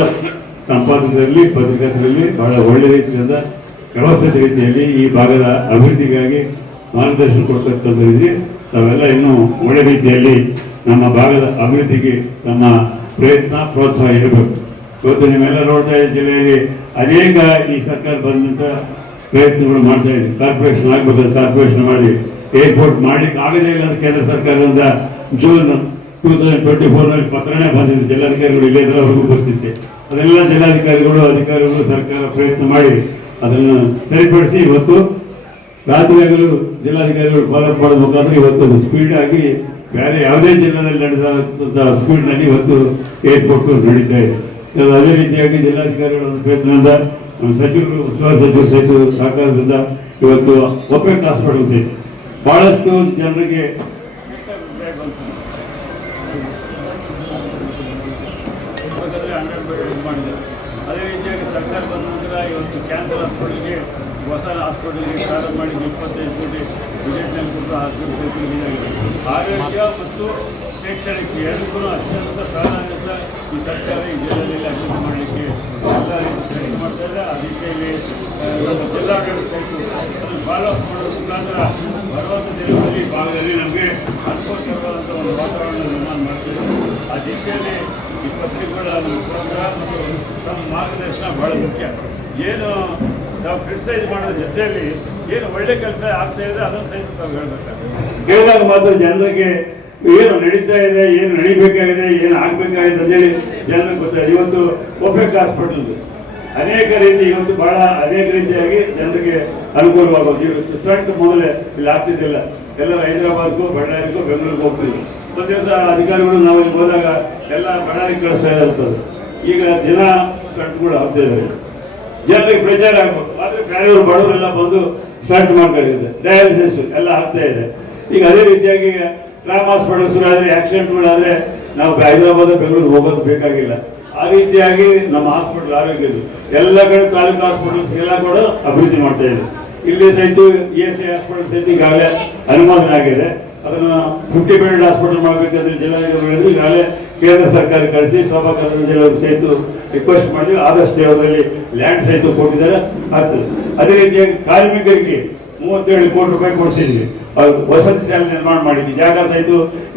ಸಂಪಾದಕರಲ್ಲಿ ಪತ್ರಿಕಾರಲ್ಲಿ ಬಹಳ ಒಳ್ಳೆ ರೀತಿಯಿಂದ ವ್ಯವಸ್ಥಿತ ರೀತಿಯಲ್ಲಿ ಈ ಭಾಗದ ಅಭಿವೃದ್ಧಿಗಾಗಿ ಮಾರ್ಗದರ್ಶನ ಕೊಡ್ತಕ್ಕಂಥದ್ದು. ತಾವೆಲ್ಲ ಇನ್ನೂ ಒಳ್ಳೆ ರೀತಿಯಲ್ಲಿ ನಮ್ಮ ಭಾಗದ ಅಭಿವೃದ್ಧಿಗೆ ನಮ್ಮ ಪ್ರಯತ್ನ ಪ್ರೋತ್ಸಾಹ ಇರಬೇಕು. ಇವತ್ತು ನಿಮ್ಮೆಲ್ಲ ನೋಡ್ತಾ ಇದ್ದ ಜಿಲ್ಲೆಯಲ್ಲಿ ಅನೇಕ ಈ ಸರ್ಕಾರ ಬಂದಂತ ಪ್ರಯತ್ನಗಳು ಮಾಡ್ತಾ ಇದೆ. ಕಾರ್ಪೊರೇಷನ್ ಆಗ್ಬೇಕಾದ್ರೆ ಕಾರ್ಪೊರೇಷನ್ ಮಾಡಿ ಏರ್ಪೋರ್ಟ್ ಮಾಡ್ಲಿಕ್ಕೆ ಆಗದೇ ಇಲ್ಲ ಅಂತ ಕೇಂದ್ರ ಸರ್ಕಾರದಿಂದ ಜೂನ್ 2024ನಲ್ಲಿ ಪತ್ರನೇ ಬಂದಿದೆ. ಜಿಲ್ಲಾಧಿಕಾರಿಗಳು ಇಲ್ಲೇ ಇದ್ರೆ ಅವ್ರಿಗೂ ಗೊತ್ತಿತ್ತೆ. ಅದೆಲ್ಲ ಅಧಿಕಾರಿಗಳು ಸರ್ಕಾರ ಪ್ರಯತ್ನ ಮಾಡಿ ಅದನ್ನು ಸರಿಪಡಿಸಿ ಇವತ್ತು ರಾತ್ರಿ ಹಗಲು ಜಿಲ್ಲಾಧಿಕಾರಿಗಳು ಫಾಲೋ ಮಾಡೋದು ಮುಖಾಂತರ ಇವತ್ತು ಸ್ಪೀಡ್ ಆಗಿ ಬೇರೆ ಯಾವುದೇ ಜಿಲ್ಲೆಯಲ್ಲಿ ನಡೆದಂಥ ಸ್ಪೀಡ್ನಲ್ಲಿ ಇವತ್ತು ಏರ್ಪೋರ್ಟ್ ನಡೀತಾ ಇದೆ. ಅದೇ ರೀತಿಯಾಗಿ ಜಿಲ್ಲಾಧಿಕಾರಿಗಳ ಪ್ರಯತ್ನದಿಂದ ನಮ್ಮ ಸಚಿವರು, ಉಸ್ತುವಾರಿ ಸಚಿವರು ಸಹಿತ ಸಹಕಾರದಿಂದ ಇವತ್ತು ಒಪೆಕ್ ಹಾಸ್ಪಿಟಲ್ ಸಹಿತ ಬಹಳಷ್ಟು ಜನರಿಗೆ ಮಾಡಿದ್ದಾರೆ. ಅದೇ ರೀತಿಯಾಗಿ ಸರ್ಕಾರ ಬಂದ ನಂತರ ಇವತ್ತು ಕ್ಯಾನ್ಸರ್ ಹಾಸ್ಪಿಟಲ್ಗೆ ಹೊಸ ಹಾಸ್ಪಿಟಲ್ಗೆ ಪ್ರಾರಂಭ ಮಾಡಿ 25 ಕೋಟಿ ಬಜೆಟ್ನಲ್ಲಿ ಕೊಟ್ಟು ಹಾಸ್ಪಿಟಲ್ ಇದಾಗಿದೆ. ಆರೋಗ್ಯ ಮತ್ತು ಶೈಕ್ಷಣಿಕ ಎರಡಕ್ಕೂ ಅತ್ಯಂತ ಪ್ರಾಧಾನ್ಯತೆ ಈ ಸರ್ಕಾರ ಈ ಜಿಲ್ಲೆಯಲ್ಲಿ ಅಭಿವೃದ್ಧಿ ಮಾಡಲಿಕ್ಕೆ ಎಲ್ಲ ಪ್ರಯತ್ನ ಮಾಡ್ತಾ ಇದೆ. ಆ ದಿಶೆಯಲ್ಲಿ ನಮ್ಮ ಜಿಲ್ಲಾಡಳಿತ ಸಹಿತ ಅದನ್ನು ಫಾಲೋ ಅಪ್ ಮಾಡೋದ್ರ ಮುಖಾಂತರ ಬರುವಂಥ ದಿನಗಳಲ್ಲಿ ಭಾಗದಲ್ಲಿ ನಮಗೆ ಅನುಕೂಲಕರವಾದಂಥ ಒಂದು ವಾತಾವರಣ ನಿರ್ಮಾಣ ಮಾಡ್ತೀವಿ. ಆ ದಿಶೆಯಲ್ಲಿ ಈ ಪತ್ರಿಕೆಗಳ ಪ್ರೋತ್ಸಾಹ ಮತ್ತು ನಮ್ಮ ಮಾರ್ಗದರ್ಶನ ಬಹಳ ಮುಖ್ಯ. ಏನು ನಾವು ಕ್ರಿಟಿಸೈಸ್ ಮಾಡೋದ್ರ ಜೊತೆಯಲ್ಲಿ ಏನು ಒಳ್ಳೆ ಕೆಲಸ ಆಗ್ತಾ ಇದೆ ಅದನ್ನು ಸಹಿತ ನಾವು ಹೇಳ್ಬೇಕಾಗ್ತದೆ. ಹೇಳಿದಾಗ ಮಾತ್ರ ಜನರಿಗೆ ಏನು ನಡೀತಾ ಇದೆ, ಏನು ನಡೀಬೇಕಾಗಿದೆ, ಏನು ಆಗ್ಬೇಕಾಗಿದೆ ಅಂತೇಳಿ ಜನರಿಗೆ ಗೊತ್ತಾಗಿದೆ. ಇವತ್ತು ಒಪೆಕ್ ಹಾಸ್ಪಿಟಲ್ ಅನೇಕ ರೀತಿ ಇವತ್ತು ಬಹಳ ಅನೇಕ ರೀತಿಯಾಗಿ ಜನರಿಗೆ ಅನುಕೂಲವಾಗೋದು. ಇವತ್ತು ಸ್ಟಂಟ್ ಮೊದಲೇ ಇಲ್ಲಿ ಆಗ್ತಿದ್ದಿಲ್ಲ, ಎಲ್ಲರೂ ಹೈದರಾಬಾದ್ಗೂ ಬಳ್ಳಾರಿಗೂ ಬೆಂಗಳೂರಿಗೆ ಹೋಗ್ತಿದ್ರು. ಒಂದು ದಿವಸ ಅಧಿಕಾರಿಗಳು ನಾವು ಇಲ್ಲಿ ಹೋದಾಗ ಎಲ್ಲ ಬಳ್ಳಾರಿಗೆ ಕಳಿಸ್ತಾ ಇರ್ತದೆ. ಈಗ ದಿನ ಸ್ಟಂಟ್ಗಳು ಆಗ್ತಾ ಇದ್ದಾರೆ. ಜನರಿಗೆ ಪ್ರಚಾರ ಆಗ್ಬೋದು, ಆದರೆ ಬೇರೆಯವರು ಬಡವರೆಲ್ಲ ಬಂದು ಸ್ಟಂಟ್ ಮಾಡ್ಕೊಂಡಿದೆ, ಡಯಾಲಿಸಿಸ್ ಎಲ್ಲ ಆಗ್ತಾ ಇದೆ. ಈಗ ಅದೇ ರೀತಿಯಾಗಿ ರಾಮ್ ಹಾಸ್ಪಿಟಲ್ ಶುರು ಆದರೆ ಆಕ್ಸಿಡೆಂಟ್ಗಳಾದರೆ ನಾವು ಹೈದರಾಬಾದ್ ಬೆಂಗಳೂರು ಹೋಗೋದು ಬೇಕಾಗಿಲ್ಲ. ಆ ರೀತಿಯಾಗಿ ನಮ್ಮ ಹಾಸ್ಪಿಟಲ್ ಆರೋಗ್ಯದ್ದು ಎಲ್ಲ ಕಡೆ ತಾಲೂಕು ಹಾಸ್ಪಿಟಲ್ಸ್ ಎಲ್ಲ ಕೂಡ ಅಭಿವೃದ್ಧಿ ಮಾಡ್ತಾ ಇದೆ. ಇಲ್ಲಿ ಸಹಿತ ESI ಹಾಸ್ಪಿಟಲ್ ಸಹಿತ ಈಗಾಗಲೇ ಅನುಮೋದನೆ ಆಗಿದೆ. ಅದನ್ನು 50 ಬೆಡ್ ಹಾಸ್ಪಿಟಲ್ ಮಾಡಬೇಕಾದ್ರೆ ಜಿಲ್ಲಾಧಿಕಾರಿಗಳು ಈಗಾಗಲೇ ಕೇಂದ್ರ ಸರ್ಕಾರ ಕಳಿಸಿ ಶೋಭಾ ಜಿಲ್ಲೆ ಸಹಿತ ರಿಕ್ವೆಸ್ಟ್ ಮಾಡಿದ್ವಿ. ಆದಷ್ಟು ದೇವರಲ್ಲಿ ಲ್ಯಾಂಡ್ ಸಹಿತ ಕೊಟ್ಟಿದ್ದಾರೆ, ಆಗ್ತದೆ. ಅದೇ ರೀತಿಯಾಗಿ ಕಾರ್ಮಿಕರಿಗೆ 37 ಕೋಟಿ ರೂಪಾಯಿ ಕೊಡಿಸಿದ್ವಿ. ವಸತಿ ಶಾಲೆ ನಿರ್ಮಾಣ ಮಾಡಿದ್ವಿ. ಜಾಗ ಸಹಿತ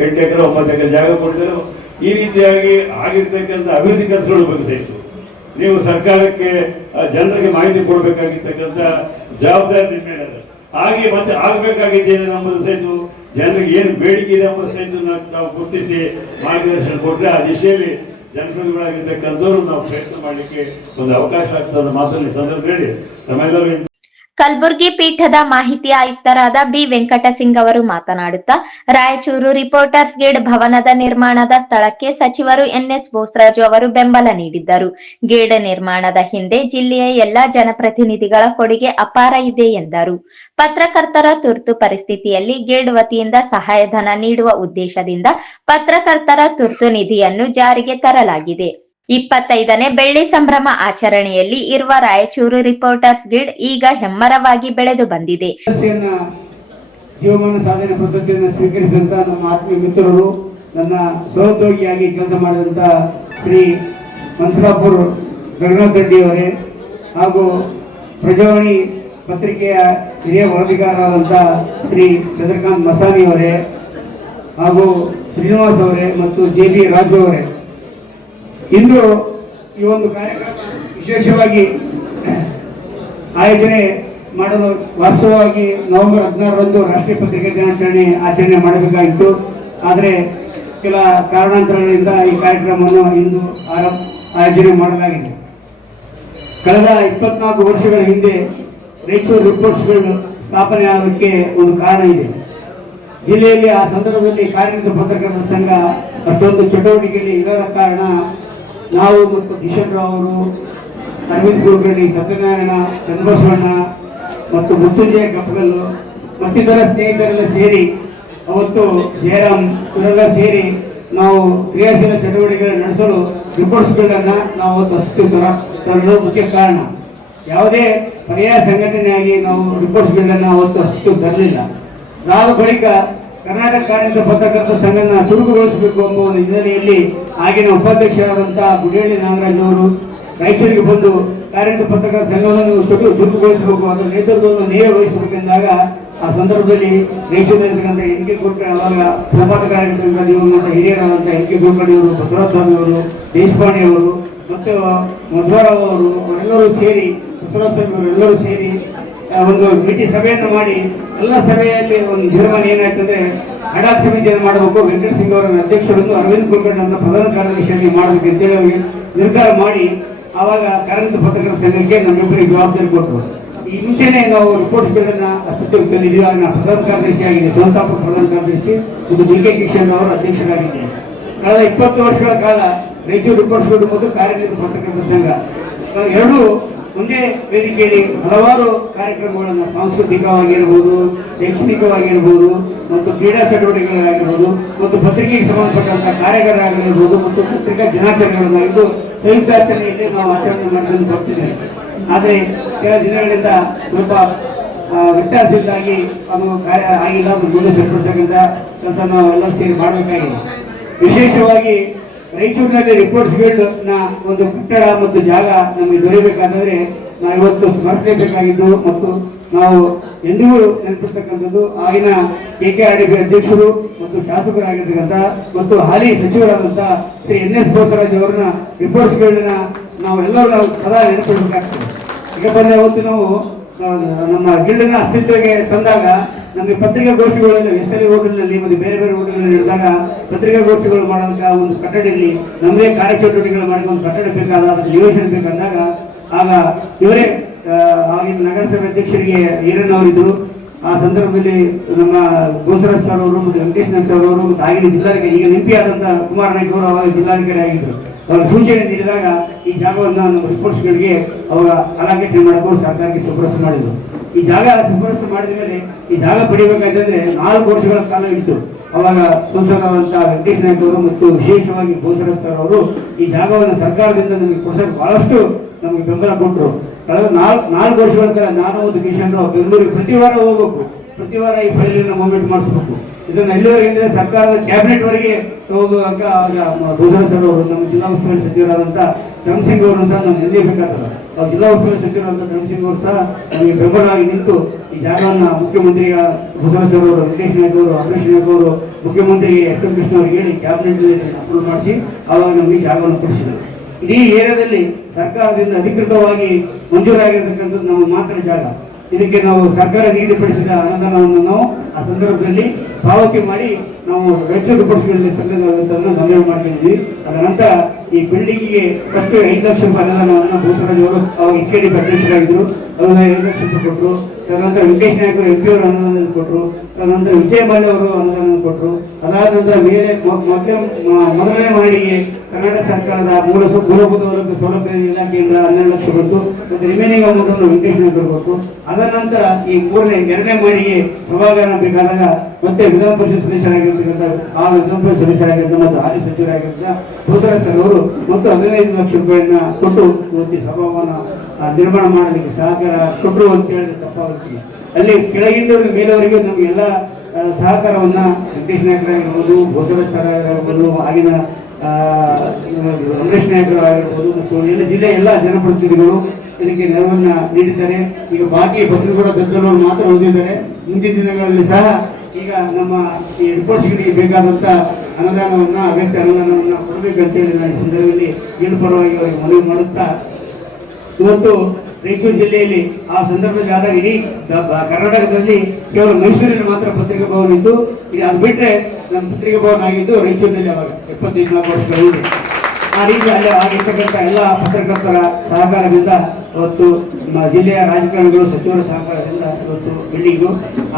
8 ಎಕರೆ 9 ಎಕರೆ ಜಾಗ ಕೊಟ್ಟಿದ್ದಾರೆ. ಈ ರೀತಿಯಾಗಿ ಆಗಿರ್ತಕ್ಕಂಥ ಅಭಿವೃದ್ಧಿ ಕೆಲಸಗಳ ಬಗ್ಗೆ ಸಹಿತ ನೀವು ಸರ್ಕಾರಕ್ಕೆ ಜನರಿಗೆ ಮಾಹಿತಿ ಕೊಡಬೇಕಾಗಿರ್ತಕ್ಕಂಥ ಜವಾಬ್ದಾರಿ ನಿಮ್ಮ ಮೇಲೆ ಇದೆ. ಹಾಗೆ ಮತ್ತೆ ಆಗಬೇಕಾಗಿದ್ದೇನೆ ಎಂಬುದು ಸಹಿತ ಜನರಿಗೆ ಏನು ಬೇಡಿಕೆ ಇದೆ ಎಂಬುದು ಸಹಿತ ನಾವು ಗುರುತಿಸಿ ಮಾರ್ಗದರ್ಶನ ಕೊಟ್ಟರೆ ಆ ದಿಶೆಯಲ್ಲಿ ಜನಪ್ರತಿನಿಧಿಗಳಾಗಿರ್ತಕ್ಕಂಥವ್ರು ನಾವು ಪ್ರಯತ್ನ ಮಾಡಲಿಕ್ಕೆ ಒಂದು ಅವಕಾಶ ಆಗ್ತದೆ ಮಾತನ್ನು ಈ ಸಂದರ್ಭದಲ್ಲಿ ತಮ್ಮೆಲ್ಲರೂ. ಕಲಬುರಗಿ ಪೀಠದ ಮಾಹಿತಿ ಆಯುಕ್ತರಾದ ಬಿ ವೆಂಕಟಸಿಂಗ್ ಅವರು ಮಾತನಾಡುತ್ತಾ, ರಾಯಚೂರು ರಿಪೋರ್ಟರ್ಸ್ ಗೇಡ್ ಭವನದ ನಿರ್ಮಾಣದ ಸ್ಥಳಕ್ಕೆ ಸಚಿವರು ಎನ್ಎಸ್ ಬೋಸರಾಜು ಅವರು ಬೆಂಬಲ ನೀಡಿದ್ದರು. ಗೇಡ್ ನಿರ್ಮಾಣದ ಹಿಂದೆ ಜಿಲ್ಲೆಯ ಎಲ್ಲಾ ಜನಪ್ರತಿನಿಧಿಗಳ ಕೊಡುಗೆ ಅಪಾರ ಇದೆ ಎಂದರು. ಪತ್ರಕರ್ತರ ತುರ್ತು ಪರಿಸ್ಥಿತಿಯಲ್ಲಿ ಗೇಡ್ ವತಿಯಿಂದ ಸಹಾಯಧನ ನೀಡುವ ಉದ್ದೇಶದಿಂದ ಪತ್ರಕರ್ತರ ತುರ್ತು ನಿಧಿಯನ್ನು ಜಾರಿಗೆ ತರಲಾಗಿದೆ. 25ನೇ ಬೆಳ್ಳಿ ಸಂಭ್ರಮ ಆಚರಣೆಯಲ್ಲಿ ಇರುವ ರಾಯಚೂರು ರಿಪೋರ್ಟರ್ಸ್ ಗಿಲ್ಡ್ ಈಗ ಹೆಮ್ಮರವಾಗಿ ಬೆಳೆದು ಬಂದಿದೆ. ಜೀವಮಾನ ಸಾಧನೆ ಪ್ರಶಸ್ತಿಯನ್ನು ಸ್ವೀಕರಿಸಿದಂತ ನಮ್ಮ ಆತ್ಮೀಯ ಮಿತ್ರರು, ನನ್ನ ಸಹೋದ್ಯೋಗಿಯಾಗಿ ಕೆಲಸ ಮಾಡಿದಂತ ಶ್ರೀ ಮನ್ಸರಾಪುರ್ ಗಗನಾಥ್ ರೆಡ್ಡಿ ಅವರೇ, ಹಾಗೂ ಪ್ರಜಾವಾಣಿ ಪತ್ರಿಕೆಯ ಹಿರಿಯ ವರದಿಗಾರರಾದಂಥ ಶ್ರೀ ಚಂದ್ರಕಾಂತ್ ಮಸಾನಿ ಅವರೇ, ಹಾಗೂ ಶ್ರೀನಿವಾಸ್ ಅವರೇ ಮತ್ತು JB ರಾಜು ಅವರೇ, ಇಂದು ಈ ಒಂದು ಕಾರ್ಯಕ್ರಮ ವಿಶೇಷವಾಗಿ ಆಯೋಜನೆ ಮಾಡಲು ವಾಸ್ತವವಾಗಿ ನವೆಂಬರ್ 16ರಂದು ರಾಷ್ಟ್ರೀಯ ಪತ್ರಿಕಾ ದಿನಾಚರಣೆ ಆಚರಣೆ ಮಾಡಬೇಕಾಗಿತ್ತು. ಆದರೆ ಕೆಲ ಕಾರಣಾಂತರಗಳಿಂದ ಈ ಕಾರ್ಯಕ್ರಮವನ್ನು ಇಂದು ಆಯೋಜನೆ ಮಾಡಲಾಗಿದೆ. ಕಳೆದ 24 ವರ್ಷಗಳ ಹಿಂದೆ ರಾಯಚೂರು ರಿಪೋರ್ಟ್ಸ್ಗಳು ಸ್ಥಾಪನೆ ಆಗೋದಕ್ಕೆ ಒಂದು ಕಾರಣ ಇದೆ. ಜಿಲ್ಲೆಯಲ್ಲಿ ಆ ಸಂದರ್ಭದಲ್ಲಿ ಕಾರ್ಯನಿರತ ಪತ್ರಕರ್ತರ ಸಂಘ ಅಷ್ಟೊಂದು ಚಟುವಟಿಕೆಯಲ್ಲಿ ಇರದ ಕಾರಣ ನಾವು ಮತ್ತು ಕಿಶನ್ ರಾವ್ ಅವರು, ಅರವಿಂದ್ ಕುಲಕರ್ಣಿ, ಸತ್ಯನಾರಾಯಣ, ಚನ್ನಬಸವಣ್ಣ ಮತ್ತು ಮುತ್ತುಂಜಯ ಕಪ್ಪಗಲ್ಲು ಮತ್ತಿತರ ಸ್ನೇಹಿತರೆಲ್ಲ ಸೇರಿ ಅವತ್ತು ಜಯರಾಮ್ ಇವರೆಲ್ಲ ಸೇರಿ ನಾವು ಕ್ರಿಯಾಶೀಲ ಚಟುವಟಿಕೆಗಳನ್ನು ನಡೆಸಲು ರಿಪೋರ್ಟ್ಸ್ಗಳನ್ನ ನಾವು ಅವತ್ತು ಅಸ್ತಿತ್ವ ತರಲು ಮುಖ್ಯ ಕಾರಣ. ಯಾವುದೇ ಪರ್ಯಾಯ ಸಂಘಟನೆಯಾಗಿ ನಾವು ರಿಪೋರ್ಟ್ಸ್ಗಳನ್ನ ಅವತ್ತು ಅಸ್ತಿತ್ವ ತರಲಿಲ್ಲ. ಅದಾದ ಬಳಿಕ ಕರ್ನಾಟಕ ಕಾರ್ಯನಿರತ ಪತ್ರಕರ್ತರ ಸಂಘನ ಚುರುಕುಗೊಳಿಸಬೇಕು ಎಂಬ ಒಂದು ಹಿನ್ನೆಲೆಯಲ್ಲಿ ಆಗಿನ ಉಪಾಧ್ಯಕ್ಷರಾದಂತಹ ಗುಡಿಹಳ್ಳಿ ನಾಗರಾಜ್ ಅವರು ರಾಯಚೂರಿಗೆ ಬಂದು ಕಾರ್ಯನಿರತ ಪತ್ರಕರ್ತರ ಸಂಘವನ್ನು ಚುರುಕುಗೊಳಿಸಬೇಕು, ಅದರ ನೇತೃತ್ವವನ್ನು ನೀವೇ ವಹಿಸಬೇಕೆಂದಾಗ ಆ ಸಂದರ್ಭದಲ್ಲಿ ರಾಯಚೂರಿನಲ್ಲಿರ್ತಕ್ಕಂಥ ಎನ್ ಕೆ ಕುಲಕರ್ಣಿ, ಅವಾಗ ಸಂಪಾದಕರಾಗಿರ್ತಕ್ಕಂಥ ಹಿರಿಯರಾದಂಥ ಎನ್ ಕೆ ಕುಲಕರ್ಣಿ ಅವರು, ಬಸವರಾಜ ಸ್ವಾಮಿ ಅವರು, ದೇಶಪಾಂಡೆ ಅವರು ಮತ್ತು ಮಧ್ವರಾವ್ ಅವರು ಅವರೆಲ್ಲರೂ ಸೇರಿ, ಬಸವರಾಜ ಸ್ವಾಮಿ ಅವರು ಎಲ್ಲರೂ ಸೇರಿ ಒಂದು ಭೇಟಿ ಸಭೆಯನ್ನು ಮಾಡಿ ಎಲ್ಲ ಸಭೆಯಲ್ಲಿ ಒಂದು ತೀರ್ಮಾನ ಏನಾಯ್ತಂದ್ರೆ ಅಡಾಕ್ ಸಮಿತಿಯನ್ನು ಮಾಡಬೇಕು, ವೆಂಕಟ ಸಿಂಗ್ ಅವರನ್ನು ಅಧ್ಯಕ್ಷರನ್ನು, ಅರವಿಂದ್ ಕುಲಕರ್ಣಿ ಅವರನ್ನು ಪ್ರಧಾನ ಕಾರ್ಯದರ್ಶಿಯಾಗಿ ಮಾಡಬೇಕು ಅಂತೇಳಿ ನಿರ್ಧಾರ ಮಾಡಿ ಆವಾಗ ಕಾರ್ಯನಿರತ ಪತ್ರಕರ್ತರ ಸಂಘಕ್ಕೆ ನಮ್ಮಿಬ್ಬರಿಗೆ ಜವಾಬ್ದಾರಿ ಕೊಟ್ಟರು. ಈ ಮುಂಚೆನೆ ನಾವು ರಿಪೋರ್ಟ್ಸ್ಗಳನ್ನ ಅಸ್ತಿತ್ವಕ್ಕೆ ತಂದಿದ್ದೀವಿ. ಆಗ ನಾನು ಪ್ರಧಾನ ಕಾರ್ಯದರ್ಶಿ ಆಗಿದೆ, ಸಂಸ್ಥಾಪಕ ಪ್ರಧಾನ ಕಾರ್ಯದರ್ಶಿ ಮತ್ತು ಡಿ ಕೆ ಕಿಶನ್ ಅವರು ಅಧ್ಯಕ್ಷರಾಗಿದ್ದೇನೆ. ಕಳೆದ 20 ವರ್ಷಗಳ ಕಾಲ ರಾಯಚೂರು ರಿಪೋರ್ಟ್ಸ್ಗಳು ಮತ್ತು ಕಾರ್ಯನಿರತ ಪತ್ರಕರ್ತರ ಸಂಘ ಎರಡೂ ಒಂದೇ ವೇದಿಕೆಯಲ್ಲಿ ಹಲವಾರು ಕಾರ್ಯಕ್ರಮಗಳನ್ನು ಸಾಂಸ್ಕೃತಿಕವಾಗಿರ್ಬೋದು, ಶೈಕ್ಷಣಿಕವಾಗಿರ್ಬೋದು ಮತ್ತು ಕ್ರೀಡಾ ಚಟುವಟಿಕೆಗಳಾಗಿರ್ಬೋದು ಮತ್ತು ಪತ್ರಿಕೆಗೆ ಸಂಬಂಧಪಟ್ಟಂತಹ ಕಾರ್ಯಾಗಾರಗಳಿರ್ಬೋದು ಮತ್ತು ಪತ್ರಿಕಾ ದಿನಾಚರಣೆಗಳನ್ನು ಇದು ಸಂಯುಕ್ತಾಚರಣೆಯಲ್ಲಿ ನಾವು ಆಚರಣೆ ಮಾಡಿಕೊಂಡು ಬರ್ತಿದ್ದೇವೆ. ಆದರೆ ಕೆಲ ದಿನಗಳಿಂದ ಸ್ವಲ್ಪ ವ್ಯತ್ಯಾಸದಿಂದಾಗಿ ಅದು ಕಾರ್ಯ ಆಗಿಲ್ಲ, ಅದು ಮುಂದೆ ಸರಿಪಡಿಸತಕ್ಕಂಥ ಕೆಲಸ ನಾವು ಎಲ್ಲರೂ ಸೇರಿ ಮಾಡಬೇಕಾಗಿದೆ. ವಿಶೇಷವಾಗಿ ರಾಯಚೂರಿನಲ್ಲಿ ರಿಪೋರ್ಟ್ಸ್ಗಳನ್ನ ಒಂದು ಕಟ್ಟಡ ಮತ್ತು ಜಾಗ ನಮಗೆ ದೊರೆಯಬೇಕಾದ್ರೆ ನಾವು ಇವತ್ತು ಸ್ಮರಿಸಲೇಬೇಕಾಗಿದ್ದು ಮತ್ತು ನಾವು ಎಂದಿಗೂ ನೆನಪಿರ್ತಕ್ಕಂಥದ್ದು ಆಗಿನ KKRDB ಅಧ್ಯಕ್ಷರು ಮತ್ತು ಶಾಸಕರಾಗಿರ್ತಕ್ಕಂಥ ಮತ್ತು ಹಾಲಿ ಸಚಿವರಾದಂಥ ಶ್ರೀ NS ಬೋಸರಾಜ್ ಅವರನ್ನ ರಿಪೋರ್ಟ್ಸ್ಗಳನ್ನ ನಾವು ಸದಾ ನೆನಪಿಡಬೇಕಾಗ್ತದೆ. ಈಗ ಬಂದ ಅವತ್ತು ನಾವು ನಮ್ಮ ಗಿಲ್ಡನ್ನ ಅಸ್ತಿತ್ವಕ್ಕೆ ತಂದಾಗ ನಮಗೆ ಪತ್ರಿಕಾಗೋಷ್ಠಿಗಳಲ್ಲಿ SLE ಹೋಟೆಲ್ನಲ್ಲಿ ಮತ್ತು ಬೇರೆ ಬೇರೆ ಹೋಟೆಲ್ನಲ್ಲಿ ನಡೆದಾಗ ಪತ್ರಿಕಾಗೋಷ್ಠಿಗಳು ಮಾಡೋದಕ್ಕೆ ಒಂದು ಕಟ್ಟಡ ಇರಲಿ, ನಮ್ಮದೇ ಕಾರ್ಯಚಟುವಟಿಕೆಗಳು ಮಾಡಿ ಒಂದು ಕಟ್ಟಡ ಬೇಕಾದ ಅದಕ್ಕೆ ನಿವೇಶನ ಬೇಕಂದಾಗ ಆಗ ಇವರೇ ಆಗಿನ ನಗರಸಭೆ ಅಧ್ಯಕ್ಷರಿಗೆ ಈರಣ್ಣವರಿದ್ದರು. ಆ ಸಂದರ್ಭದಲ್ಲಿ ನಮ್ಮ ಬೋಸರಾಜ್ ಸರ್ ಅವರು ಮತ್ತು ವೆಂಕಟೇಶ್ ನಾಯ್ಕ ಸರ್ ಅವರು ಮತ್ತು ಆಗಿನ ಜಿಲ್ಲಾಧಿಕಾರಿ, ಈಗ MP ಆದಂಥ ಕುಮಾರ ನಾಯ್ಕ ಅವರು ಅವಾಗ ಜಿಲ್ಲಾಧಿಕಾರಿ ಆಗಿದ್ದರು. ಅವರ ಸೂಚನೆ ನೀಡಿದಾಗ ಈ ಜಾಗವನ್ನು ನಮ್ಮ ರಿಪೋರ್ಟ್ಸ್ಗಳಿಗೆ ಅವಾಗ ಅಲಾಕೇಟ್ ಮಾಡೋಕೆ ಸರ್ಕಾರಕ್ಕೆ ಶಿಫಾರಸು ಮಾಡಿದ್ರು. ಈ ಜಾಗ ಶಿಫಾರಸು ಮಾಡಿದ ಮೇಲೆ ಈ ಜಾಗ ಪಡಿಬೇಕಾದ್ರೆ 4 ವರ್ಷಗಳ ಕಾಲ ಇತ್ತು. ಅವಾಗ ಸಂಸದರಾದಂಥ ವೆಂಕಟೇಶ್ ನಾಯ್ಕ ಅವರು ಮತ್ತು ವಿಶೇಷವಾಗಿ ಬೋಸರಾಜ್ ಸರ್ ಅವರು ಈ ಜಾಗವನ್ನು ಸರ್ಕಾರದಿಂದ ನಮಗೆ ಕೊಡಿಸೋಕೆ ಬಹಳಷ್ಟು ನಮಗೆ ಬೆಂಬಲ ಕೊಟ್ಟರು. ಕಳೆದ 4 ವರ್ಷಗಳ ಕಾಲ ನಾನು ಒಂದು ಕಿಶನ್ ರಾವ್ ಬೆಂಗಳೂರಿಗೆ ಪ್ರತಿ ವಾರ ಹೋಗ್ಬೇಕು, ಪ್ರತಿ ವಾರ ಈ ಫೈಲನ್ನು ಮೂವ್ಮೆಂಟ್ ಮಾಡಿಸ್ಬೇಕು. ಇದನ್ನು ಎಲ್ಲಿವರೆಗೆ ಅಂದರೆ ಸರ್ಕಾರದ ಕ್ಯಾಬಿನೆಟ್ ವರೆಗೆ ತಗೋದುವಾಗ ಬೋಸರಾಜ್ ಸರ್ ಅವರು ನಮ್ಮ ಜಿಲ್ಲಾ ಉಸ್ತುವಾರಿ ಸಚಿವರಾದಂಥ ಧರ್ಮಸಿಂಗ್ ಅವರು ಸಹ ನಮ್ಗೆ ನಿಲ್ಲಬೇಕಾಗ್ತದೆ. ಅವ್ರು ಜಿಲ್ಲಾ ಉಸ್ತುವಾರಿ ಸಚಿವರಾದಂಥ ಧರ್ಮಸಿಂಗ್ ಅವರು ಸಹ ನಮಗೆ ಬೆಂಬಲವಾಗಿ ನಿಂತು ಈ ಜಾಗವನ್ನು ಮುಖ್ಯಮಂತ್ರಿಯ ಬೋಸರಾಜ್ ಸರ್ ಅವರು, ವೆಂಕಟೇಶ್ ನಾಯ್ಕ ಅವರು, ಅಮರೇಶ್ ನಾಯ್ಕ ಅವರು ಮುಖ್ಯಮಂತ್ರಿ SM ಕೃಷ್ಣ ಅವರಿಗೆ ಹೇಳಿ ಕ್ಯಾಬಿನೆಟ್ ಅಪ್ರೂವ್ ಮಾಡಿಸಿ ಆವಾಗ ನಮಗೆ ಜಾಗವನ್ನು ಕೊಡಿಸಿದರು. ಇಡೀ ಏರಿಯಾದಲ್ಲಿ ಸರ್ಕಾರದಿಂದ ಅಧಿಕೃತವಾಗಿ ಮಂಜೂರಾಗಿರ್ತಕ್ಕಂಥದ್ದು ನಮ್ಮ ಮಾತ್ರ ಜಾಗ. ಇದಕ್ಕೆ ನಾವು ಸರ್ಕಾರ ನಿಗದಿಪಡಿಸಿದ ಅನುದಾನವನ್ನು ನಾವು ಆ ಸಂದರ್ಭದಲ್ಲಿ ಪಾವತಿ ಮಾಡಿ ನಾವು ರಾಯಚೂರು ರಿಪೋರ್ಟ್ಸ್ಗಳಲ್ಲಿ ಸಂಘವನ್ನು ನೋಂದಣಿ ಮಾಡ್ಕೊಂಡಿದ್ವಿ. ಅದರ ನಂತರ ಈ ಬಿಲ್ಡಿಂಗಿಗೆ ಫಸ್ಟ್ 5 ಲಕ್ಷ ರೂಪಾಯಿ ಅನುದಾನವನ್ನು ಬೋಸರಾಜ್ ಅವರು ಅವಾಗ HKDB ಅಧ್ಯಕ್ಷರಾಗಿದ್ದರು, ಅದನ್ನು 5 ಲಕ್ಷ ರೂಪಾಯಿ ಕೊಟ್ಟರು. ತದನಂತರ ವೆಂಕಟೇಶ್ ನಾಯ್ಕ ಅವರು MP ಅವರು ಅನುದಾನ ಕೊಟ್ಟರು. ತದನಂತರ ವಿಜಯ ಮಾಲ್ಯ ಅವರು ಅನುದಾನ ಕೊಟ್ಟರು. ಅದಾದ ನಂತರ ಮೇಲೆ ಮೊದಲನೇ ಮಹಡಿಗೆ ಕರ್ನಾಟಕ ಸರ್ಕಾರದ ಮೂಲಭೂತ ಸೌಲಭ್ಯ ಇಲಾಖೆಯಿಂದ 12 ಲಕ್ಷ ಬಂತು ಮತ್ತು ರಿಮೈನಿಂಗ್ ಅಮೌಂಟ್ ಅನ್ನು ವೆಂಕಟೇಶ್ ನಾಯ್ಕ ಅವರು ಕೊಟ್ಟು, ಅದ ನಂತರ ಈ 2ನೇ ಮಹಡಿಗೆ ಸಭಾಗಾರ ಬೇಕಾದಾಗ ಮತ್ತೆ ವಿಧಾನ ಪರಿಷತ್ ಸದಸ್ಯರಾಗಿರ್ತಕ್ಕಂಥ ವಿಧಾನ ಪರಿಷತ್ ಸದಸ್ಯರಾಗಿರ್ತಕ್ಕಂಥ ಮತ್ತು ಹಾಲಿ ಸಚಿವರಾಗಿರ್ತಕ್ಕಂಥ ಬೋಸರಾಜ್ ಸರ್ ಅವರು ಮತ್ತು 15 ಲಕ್ಷ ರೂಪಾಯಿಯನ್ನ ಕೊಟ್ಟು ಇವತ್ತು ಸಭಾಭವನ ನಿರ್ಮಾಣ ಮಾಡಲಿಕ್ಕೆ ಸಹಕಾರ ಕೊಟ್ಟರು ಅಂತ ಹೇಳಿದ್ರೆ ತಪ್ಪಾಗುತ್ತೆ. ಅಲ್ಲಿ ಕೆಳಗಿಂದ ಮೇಲವರೆಗೂ ನಮ್ಗೆ ಎಲ್ಲ ಸಹಕಾರವನ್ನ ವೆಂಕಟೇಶ್ ನಾಯಕರಾಗಿರ್ಬೋದು, ಬೋಸರಾಜ್ ಸರ್ ಆಗಿರ್ಬೋದು, ಆಗಿನ ಅಮರೇಶ್ ನಾಯಕರು ಆಗಿರ್ಬೋದು ಮತ್ತು ಎಲ್ಲ ಜಿಲ್ಲೆಯ ಎಲ್ಲ ಜನಪ್ರತಿನಿಧಿಗಳು ಇದಕ್ಕೆ ನೆರವನ್ನ ನೀಡಿದ್ದಾರೆ. ಈಗ ಬಾಕಿ ಬಸವನಗೌಡ ಗದ್ದಲವರು ಮಾತ್ರ ಉಳಿದಿದ್ದಾರೆ. ಮುಂದಿನ ದಿನಗಳಲ್ಲಿ ಸಹ ಈಗ ನಮ್ಮ ಈ ರಿಪೋರ್ಟ್ಸ್ಗಳಿಗೆ ಬೇಕಾದಂಥ ಅನುದಾನವನ್ನು ಅಗತ್ಯ ಅನುದಾನವನ್ನು ಕೊಡಬೇಕಂತೇಳಿ ನಾನು ಈ ಸಂದರ್ಭದಲ್ಲಿ ಪರವಾಗಿ ಅವರಿಗೆ ಮನವಿ ಮಾಡುತ್ತಾ ಇವತ್ತು ರಾಯಚೂರು ಜಿಲ್ಲೆಯಲ್ಲಿ ಆ ಸಂದರ್ಭದಲ್ಲಿ ಆದಾಗ ಇಡೀ ಕರ್ನಾಟಕದಲ್ಲಿ ಕೇವಲ ಮೈಸೂರಿನ ಮಾತ್ರ ಪತ್ರಿಕಾ ಭವನ ಇತ್ತು. ಅದು ಬಿಟ್ಟರೆ ನಮ್ಮ ಪತ್ರಿಕಾ ಭವನ ಆಗಿದ್ದು ರಾಯಚೂರಿನಲ್ಲಿ ಅವಾಗ 24 ವರ್ಷಗಳ ಹಿಂದೆ. ಆ ರೀತಿ ಅಲ್ಲಿ ಆಗಿರ್ತಕ್ಕಂಥ ಎಲ್ಲ ಪತ್ರಕರ್ತರ ಸಹಕಾರದಿಂದ ಇವತ್ತು ನಮ್ಮ ಜಿಲ್ಲೆಯ ರಾಜಕಾರಣಿಗಳು ಸಚಿವರ ಸಹಕಾರದಿಂದ ಇವತ್ತು ಬಿಲ್ಡಿಂಗು